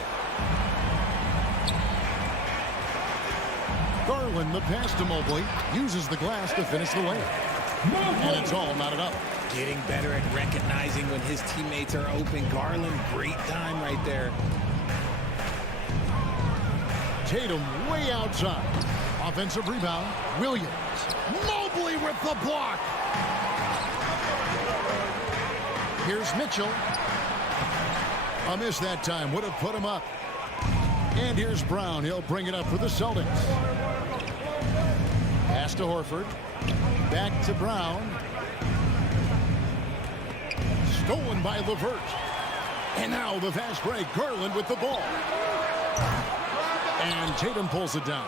Garland, the pass to Mobley, uses the glass to finish the layup. And it's all knotted up. Getting better at recognizing when his teammates are open. Garland, great time right there. Tatum way outside. Offensive rebound. Williams. Mobley with the block. Here's Mitchell. A miss that time. Would have put him up. And here's Brown. He'll bring it up for the Celtics. Pass to Horford. Back to Brown. Stolen by LeVert. And now the fast break. Garland with the ball. And Tatum pulls it down.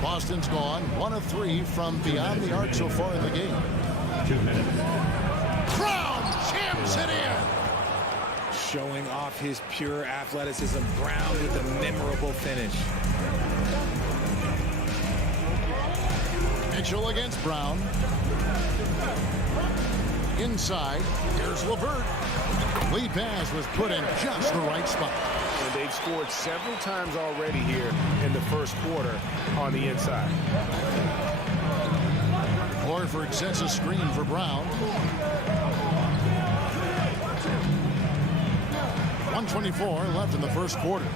Boston's gone 1 of 3 from beyond the arc so far in the game. 2 minutes. Brown jams it in. Showing off his pure athleticism. Brown with a memorable finish. Mitchell against Brown. Inside, here's LeVert. Lead pass was put in just the right spot. And they've scored several times already here in the first quarter on the inside. Horford sets a screen for Brown. 1:24 left in the first quarter.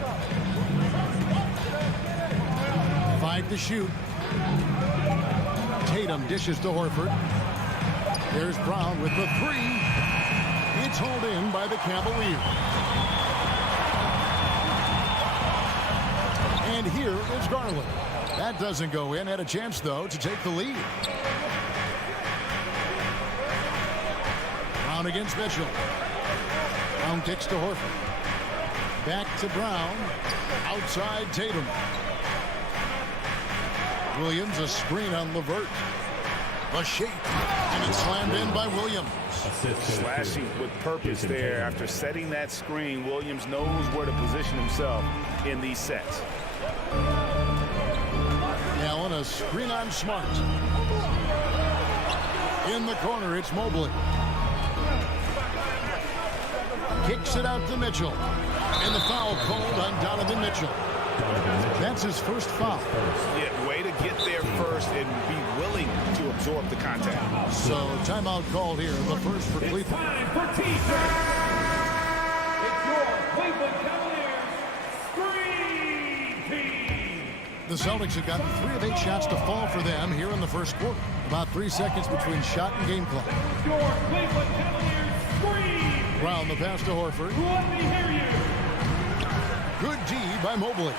5 to shoot. Tatum dishes to Horford. There's Brown with the 3. It's hauled in by the Cavaliers. And here is Garland. That doesn't go in. Had a chance, though, to take the lead. Brown against Mitchell. Brown kicks to Horford. Back to Brown. Outside Tatum. Williams, a screen on LeVert. A shake. And it's slammed in by Williams. Slashing with purpose there. After setting that screen, Williams knows where to position himself in these sets. Now on a screen on Smart. In the corner, it's Mobley. Kicks it out to Mitchell. And the foul called on Donovan Mitchell. That's his first foul. Yeah, way to get there first and be willing to absorb the contact. So timeout called here. The first for Cleveland. Time for T-shirt. It's your Cleveland Cavaliers Screen Team. The Celtics have gotten 3 of 8 shots to fall for them here in the first quarter. About 3 seconds between shot and game clock. Your Cleveland Cavaliers Screen. Brown the pass to Horford. Let me hear you. Good D by Mobley.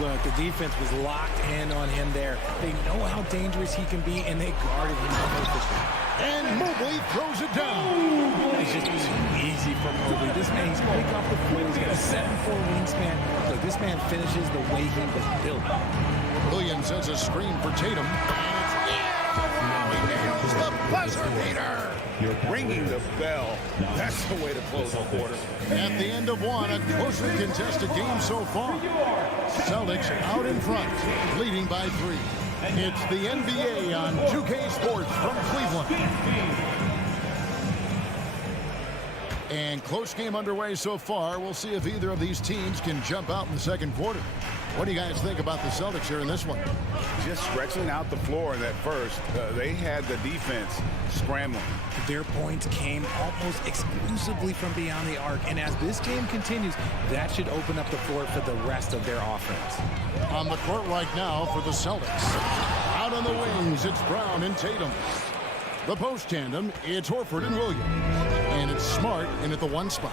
Look, the defense was locked in on him there. They know how dangerous he can be, and they guarded him perfectly. And Mobley throws it down. It's just too easy for Mobley. This man, he's quick off the floor. He's got a 7'4" wingspan. Look, this man finishes the way he was built. Williams sets a screen for Tatum. He nails the buzzer beater. Ringing the bell. That's the way to close the quarter. At the end of one, a closely contested game so far. Celtics out in front, leading by 3. It's the NBA on 2K Sports from Cleveland. And close game underway so far. We'll see if either of these teams can jump out in the second quarter. What do you guys think about the Celtics here in this one? Just stretching out the floor in that first. They had the defense scrambling. Their points came almost exclusively from beyond the arc. And as this game continues, that should open up the floor for the rest of their offense. On the court right now for the Celtics. Out on the wings, it's Brown and Tatum. The post tandem, it's Horford and Williams. And it's Smart in at the 1 spot.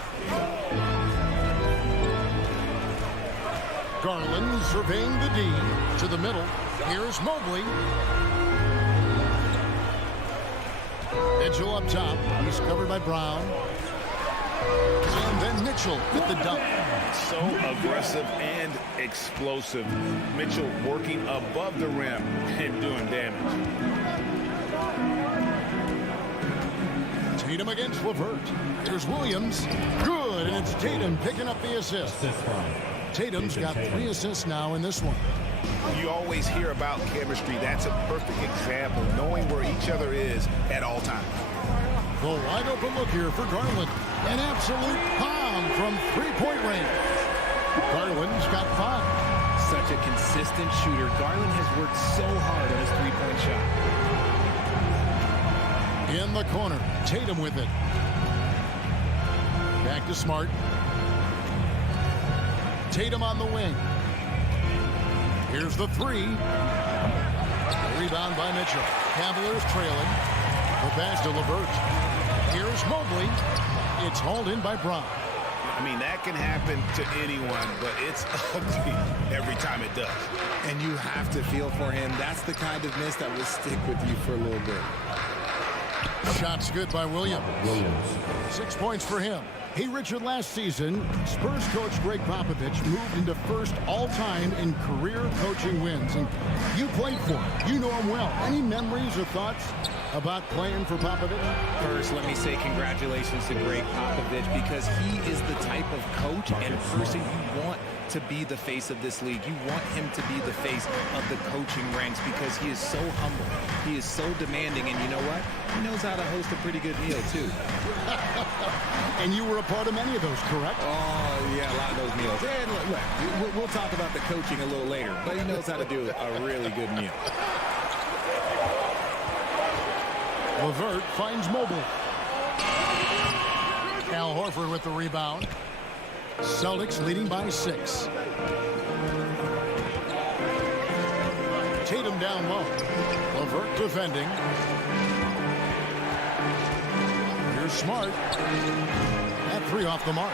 Garland surveying the D to the middle. Here's Mobley. Mitchell up top. He's covered by Brown. And then Mitchell with the dunk. So aggressive and explosive. Mitchell working above the rim and doing damage. Tatum against LeVert. Here's Williams. Good, and it's Tatum picking up the assist. Tatum's got 3 assists now in this one. You always hear about chemistry. That's a perfect example, knowing where each other is at all times. The wide open look here for Garland. An absolute bomb from 3-point range. Garland's got 5. Such a consistent shooter. Garland has worked so hard on his 3-point shot. In the corner, Tatum with it. Back to Smart. Tatum on the wing. Here's the 3. Rebound by Mitchell. Cavaliers trailing. The pass to LeVert. Here's Mobley. It's hauled in by Brown. I mean, that can happen to anyone, but it's ugly every time it does. And you have to feel for him. That's the kind of miss that will stick with you for a little bit. Shot's good by Williams. 6 points for him. Hey, Richard, last season, Spurs coach Greg Popovich moved into first all-time in career coaching wins. And you played for him. You know him well. Any memories or thoughts about playing for Popovich? First, let me say congratulations to Greg Popovich, because he is the type of coach and person you want to be the face of this league. You want him to be the face of the coaching ranks, because he is so humble. He is so demanding, and you know what? He knows how to host a pretty good meal, too. And you were a part of many of those, correct? Oh, yeah, a lot of those meals. And look, we'll talk about the coaching a little later, but he knows how to do a really good meal. LeVert finds Mobley. Al Horford with the rebound. Celtics leading by 6. Tatum down low. LeVert defending. Here's Smart. That 3 off the mark.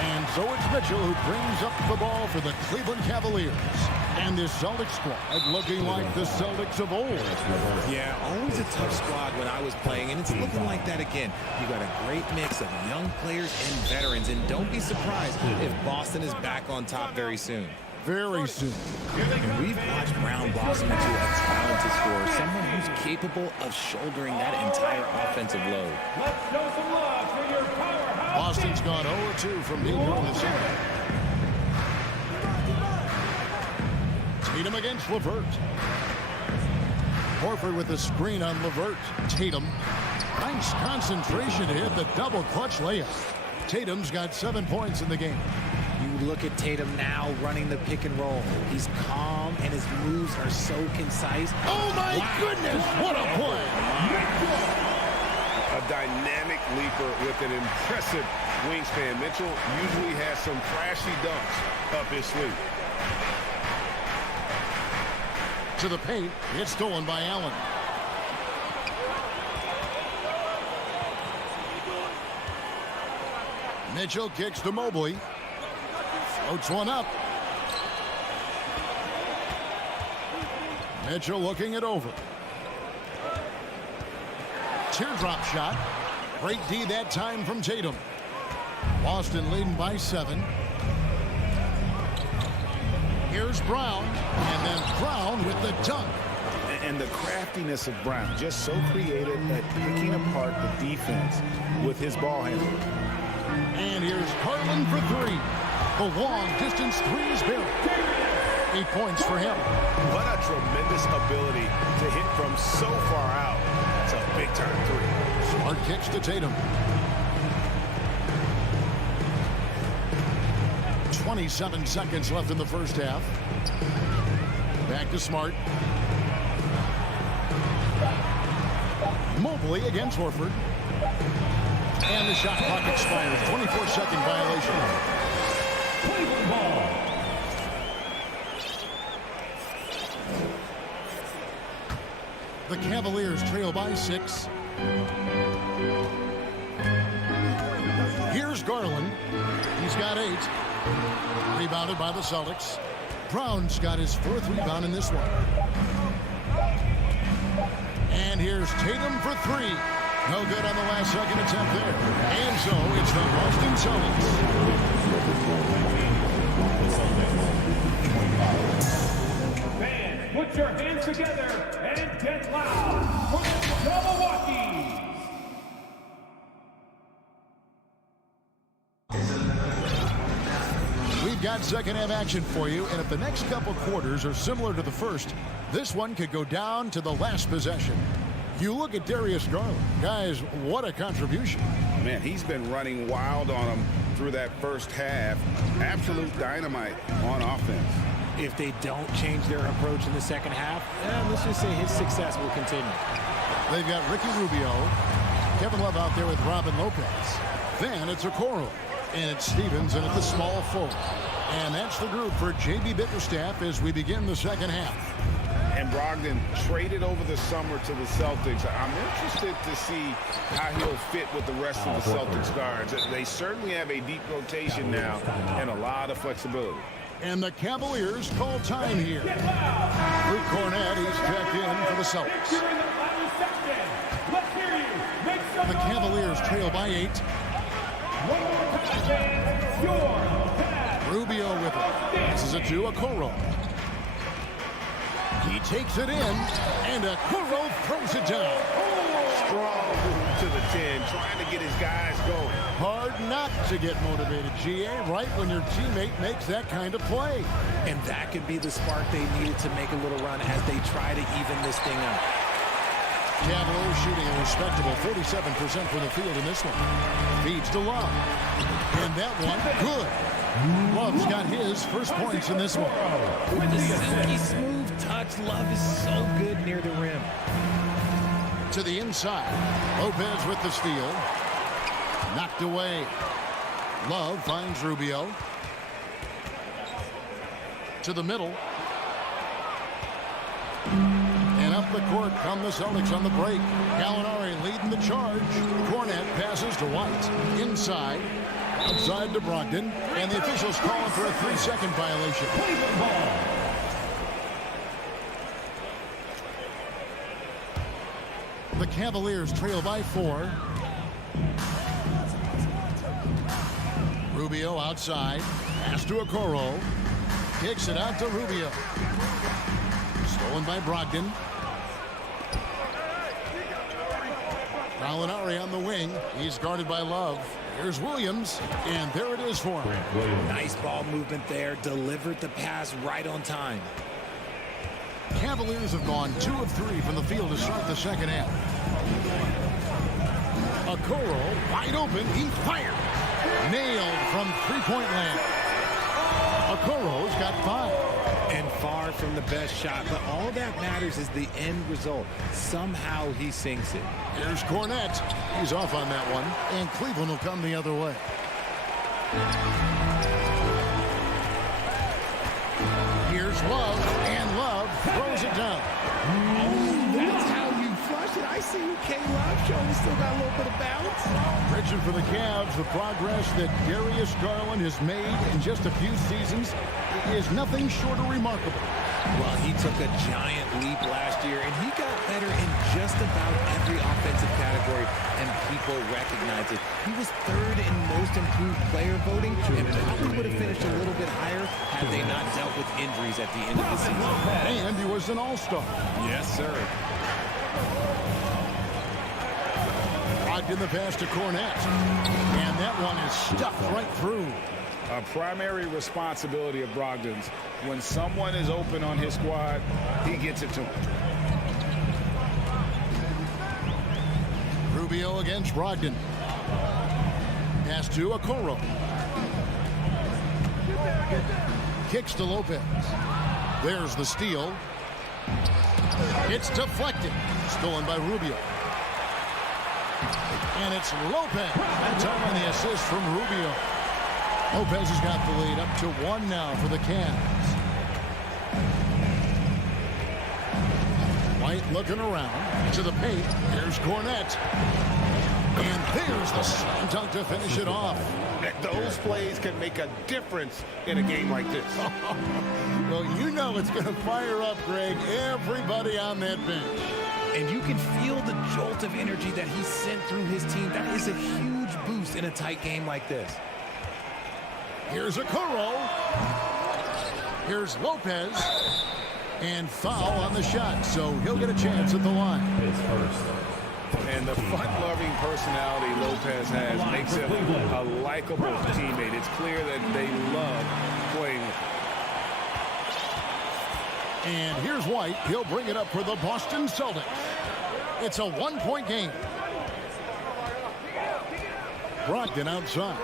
And so it's Mitchell who brings up the ball for the Cleveland Cavaliers. And this Celtics squad looking like the Celtics of old. Yeah, always a tough squad when I was playing, and it's looking like that again. You got a great mix of young players and veterans, and don't be surprised if Boston is back on top very soon. very soon. And we've watched Brown blossom into a talented scorer, someone who's capable of shouldering that entire offensive load. Let's show some love for your powerhouse. Boston's gone 0-2 from deep in the second. Tatum against LeVert. Horford with the screen on LeVert. Tatum. Nice concentration to hit the double clutch layup. Tatum's got 7 points in the game. You look at Tatum now running the pick and roll. He's calm and his moves are so concise. Oh my goodness, what a play! A dynamic leaper with an impressive wingspan. Mitchell usually has some flashy dunks up his sleeve. To the paint, it's stolen by Allen. Mitchell kicks to Mobley. Floats one up. Mitchell looking it over. Teardrop shot. Great D that time from Tatum. Boston leading by 7. Here's Brown, and then Brown with the dunk. And the craftiness of Brown, just so creative at picking apart the defense with his ball handling. And here's Garland for 3. The long-distance 3 is buried. 8 points for him. What a tremendous ability to hit from so far out. It's a big-time 3. Smart kicks to Tatum. 27 seconds left in the first half. Back to Smart. Mobley against Horford. And the shot clock expires. 24-second violation. Cleveland ball. The Cavaliers trail by 6. Here's Garland. He's got 8. Rebounded by the Celtics. Brown's got his 4th rebound in this one. And here's Tatum for 3. No good on the last second attempt there. And so it's the Boston Celtics. Fans, put your hands together and get loud for the Milwaukee. We've got second half action for you, and if the next couple quarters are similar to the first, this one could go down to the last possession. You look at Darius Garland. Guys, what a contribution. Man, he's been running wild on him through that first half. Absolute dynamite on offense. If they don't change their approach in the second half, let's just say his success will continue. They've got Ricky Rubio, Kevin Love out there with Robin Lopez. Then it's Okoro, and it's Stevens, and it's the small forward. And that's the group for J.B. Bickerstaff as we begin the second half. And Brogdon traded over the summer to the Celtics. I'm interested to see how he'll fit with the rest of the Celtics guards. They certainly have a deep rotation now and a lot of flexibility. And the Cavaliers call time here. Luke Cornett, he's checked in for the Celtics. The Cavaliers trail by 8. Rubio with it. This is it to Okoro. He takes it in, and Okoro throws it down. Strong move to the 10, trying to get his guys going. Hard not to get motivated, GA, right when your teammate makes that kind of play. And that could be the spark they needed to make a little run as they try to even this thing up. Cavaliers shooting a respectable 47% from the field in this one. Feeds to Love. And that one, good. Love's got his first points in this one. With the silky smooth touch, Love is so good near the rim. To the inside. Lopez with the steal. Knocked away. Love finds Rubio. To the middle. And up the court come the Celtics on the break. Gallinari leading the charge. Cornett passes to White. Inside. Outside to Brogdon. And the officials calling for a 3-second violation. The Cavaliers trail by 4. Rubio outside. Pass to Okoro. Kicks it out to Rubio. Stolen by Brogdon. Gallinari on the wing. He's guarded by Love. Here's Williams, and there it is for him. Nice ball movement there. Delivered the pass right on time. Cavaliers have gone 2 of 3 from the field to start the second half. Okoro wide open. He fired. Nailed from three-point land. Okoro's got 5. And far from the best shot, but all that matters is the end result. Somehow he sinks it. Here's Cornette. He's off on that one, and Cleveland will come the other way. Here's Love, and Love throws it down. Oh, that's how you flush it. I see you, K-Love, showing still got a little bit of bounce. Richard, for the Cavs, the progress that Darius Garland has made in just a few seasons is nothing short of remarkable. Well, he took a giant leap last year, and he got better in just about every offensive category, and people recognize it. He was 3rd in most improved player voting, and probably would have finished a little bit higher had they not dealt with injuries at the end of the season. And he was an all-star. Yes, sir. Locked in the pass to Cornette, and that one is stuffed right through. A primary responsibility of Brogdon's. When someone is open on his squad, he gets it to him. Rubio against Brogdon. Pass to Okoro. Kicks to Lopez. There's the steal. It's deflected. Stolen by Rubio. And it's Lopez. That's on the assist from Rubio. Lopez has got the lead up to 1 now for the Cavs. White looking around to the paint. Here's Cornette. And there's the slam dunk to finish it off. Those plays can make a difference in a game like this. Well, you know it's going to fire up, Greg, everybody on that bench. And you can feel the jolt of energy that he sent through his team. That is a huge boost in a tight game like this. Here's Okoro. Here's Lopez. And foul on the shot, so he'll get a chance at the line. And the fun-loving personality Lopez has makes him a likable teammate. It's clear that they love playing with him. And here's White. He'll bring it up for the Boston Celtics. It's a 1-point game. Brogdon outside.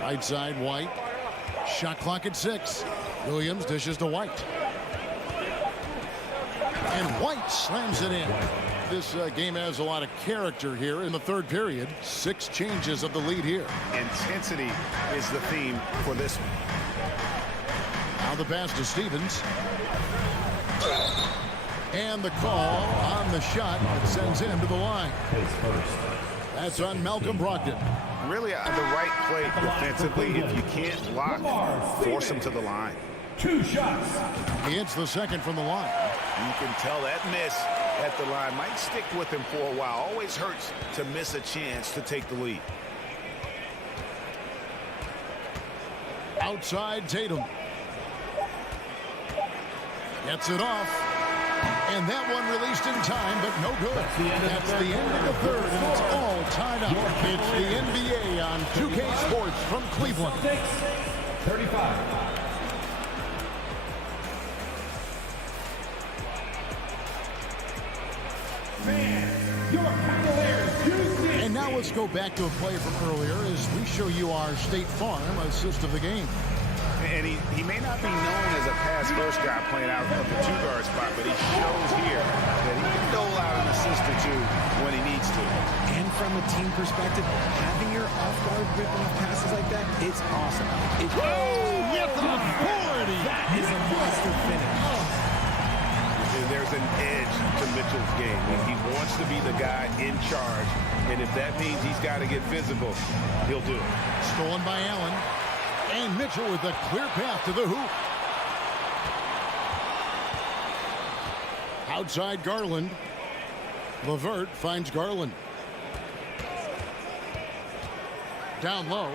Right side, White. Shot clock at 6. Williams dishes to White. And White slams it in. This game has a lot of character here in the third period. 6 changes of the lead here. Intensity is the theme for this one. Now the pass to Stevens. And the call on the shot that sends him to the line. That's on Malcolm Brogdon. Really the right play defensively. If you can't block, force him to the line. 2 shots. He hits the second from the line. You can tell that miss at the line might stick with him for a while. Always hurts to miss a chance to take the lead. Outside Tatum. Gets it off. And that one released in time, but no good. That's the end of the third, and it's all tied up. It's the NBA on 2K Sports from Cleveland. 35. And now let's go back to a play from earlier as we show you our State Farm assist of the game. And he may not be known as a pass-first guy playing out of the 2-guard spot, but he shows here that he can dole out an assist or 2 when he needs to. And from a team perspective, having your off-guard rip-off passes like that, it's awesome. With authority! That is a monster finish. There's an edge to Mitchell's game. He wants to be the guy in charge, and if that means he's got to get physical, he'll do it. Stolen by Allen. And Mitchell with a clear path to the hoop. Outside Garland. LeVert finds Garland. Down low.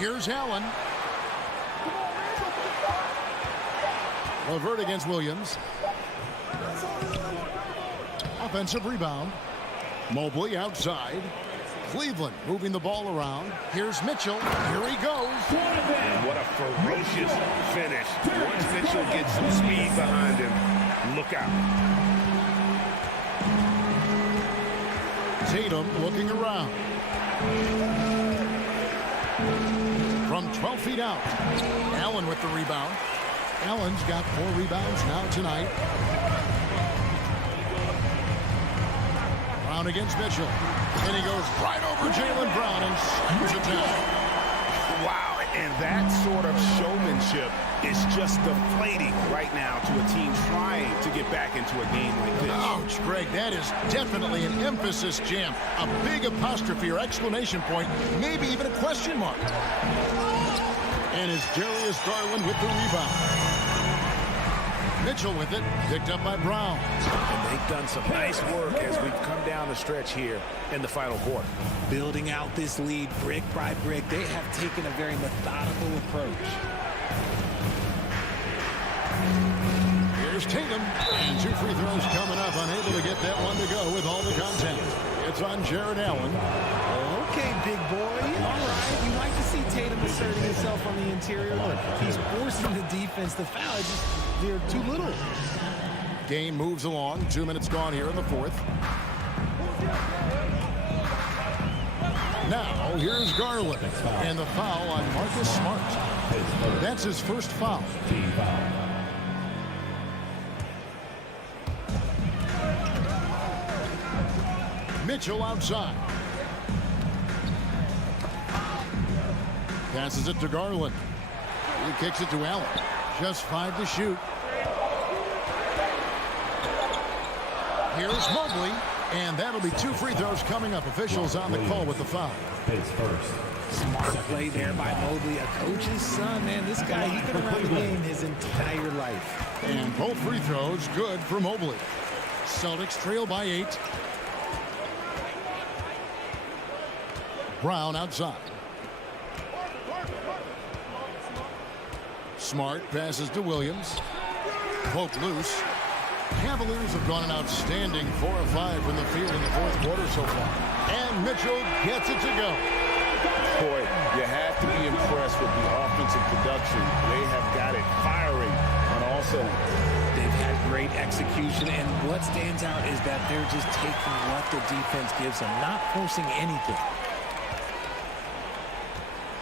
Here's Allen. Levert against Williams. Offensive rebound. Mobley outside. Cleveland moving the ball around. Here's Mitchell. Here he goes. And what a ferocious finish. Once Mitchell gets some speed behind him, look out. Tatum looking around. From 12 feet out. Allen with the rebound. Allen's got 4 rebounds now tonight. Brown against Mitchell. And he goes right over Jaylen Brown and screws it down. Wow, and that sort of showmanship is just deflating right now to a team trying to get back into a game like this. Ouch, Greg, that is definitely an emphasis jam. A big apostrophe or exclamation point, maybe even a question mark. And it's Darius Garland with the rebound. Mitchell with it, picked up by Brown. And they've done some nice work as we've come down the stretch here in the final quarter. Building out this lead brick by brick, they have taken a very methodical approach. Here's Tatum, and 2 free throws coming up, unable to get that one to go with all the contact. It's on Jared Allen. Okay, big boy. All right. You like to see Tatum asserting himself on the interior. Look, he's forcing the defense to foul. Just they're too little. Game moves along. 2 minutes gone here in the fourth. Now, here's Garland. And the foul on Marcus Smart. That's his first foul. Mitchell outside. Passes it to Garland. He kicks it to Allen. Just 5 to shoot. Here's Mobley. And that'll be 2 free throws coming up. Officials on the call with the foul. Smart play there by Mobley, a coach's son. Man, this guy, he's been around the game his entire life. And both free throws good for Mobley. Celtics trail by 8. Brown outside. Smart passes to Williams. Poke loose. Cavaliers have gone an outstanding 4 of 5 from the field in the fourth quarter so far. And Mitchell gets it to go. Boy, you have to be impressed with the offensive production. They have got it firing on all cylinders. They've had great execution, and what stands out is that they're just taking what the defense gives them, not forcing anything.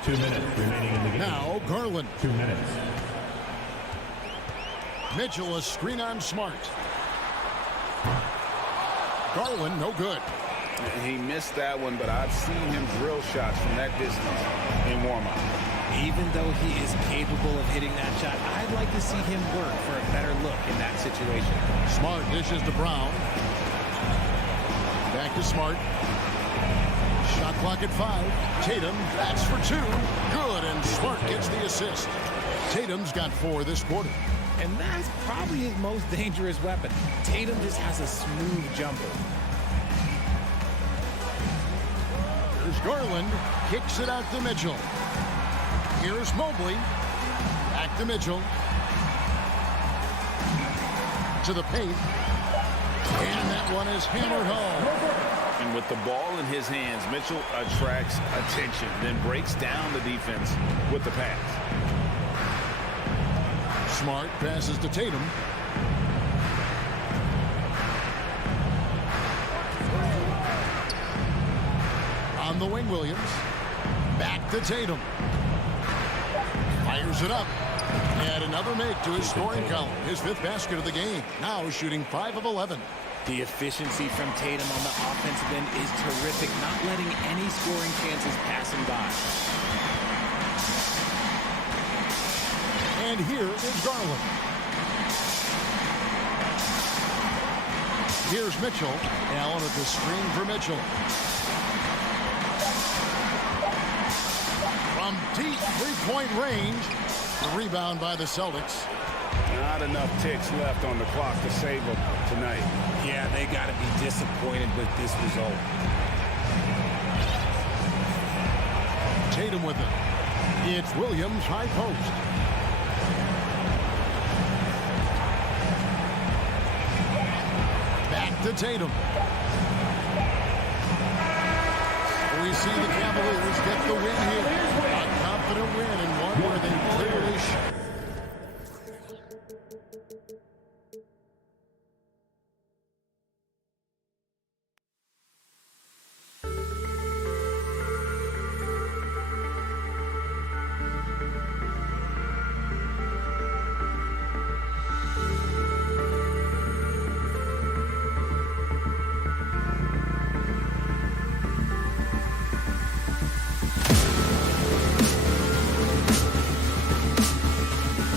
2 minutes remaining in the game. Now Garland. 2 minutes. Mitchell, a screen on Smart. Garland, no good. He missed that one, but I've seen him drill shots from that distance in warm-up. Even though he is capable of hitting that shot, I'd like to see him work for a better look in that situation. Smart dishes to Brown. Back to Smart. Shot clock at 5. Tatum, that's for 2. Good, and Smart gets the assist. Tatum's got 4 this quarter. And that's probably his most dangerous weapon. Tatum just has a smooth jumper. Here's Garland. Kicks it out to Mitchell. Here's Mobley. Back to Mitchell. To the paint. And that one is hammered home. And with the ball in his hands, Mitchell attracts attention, then breaks down the defense with the pass. Smart passes to Tatum. On the wing, Williams. Back to Tatum. Fires it up. And another make to his scoring column. His 5th basket of the game. Now shooting 5 of 11. The efficiency from Tatum on the offensive end is terrific, not letting any scoring chances pass him by. And here is Garland. Here's Mitchell. Allen at the screen for Mitchell. From deep 3-point range. The rebound by the Celtics. Not enough ticks left on the clock to save them tonight. Yeah, they got to be disappointed with this result. Tatum with it. It's Williams high post. Back to Tatum. We see the Cavaliers get the win here. A confident win and one where they clearly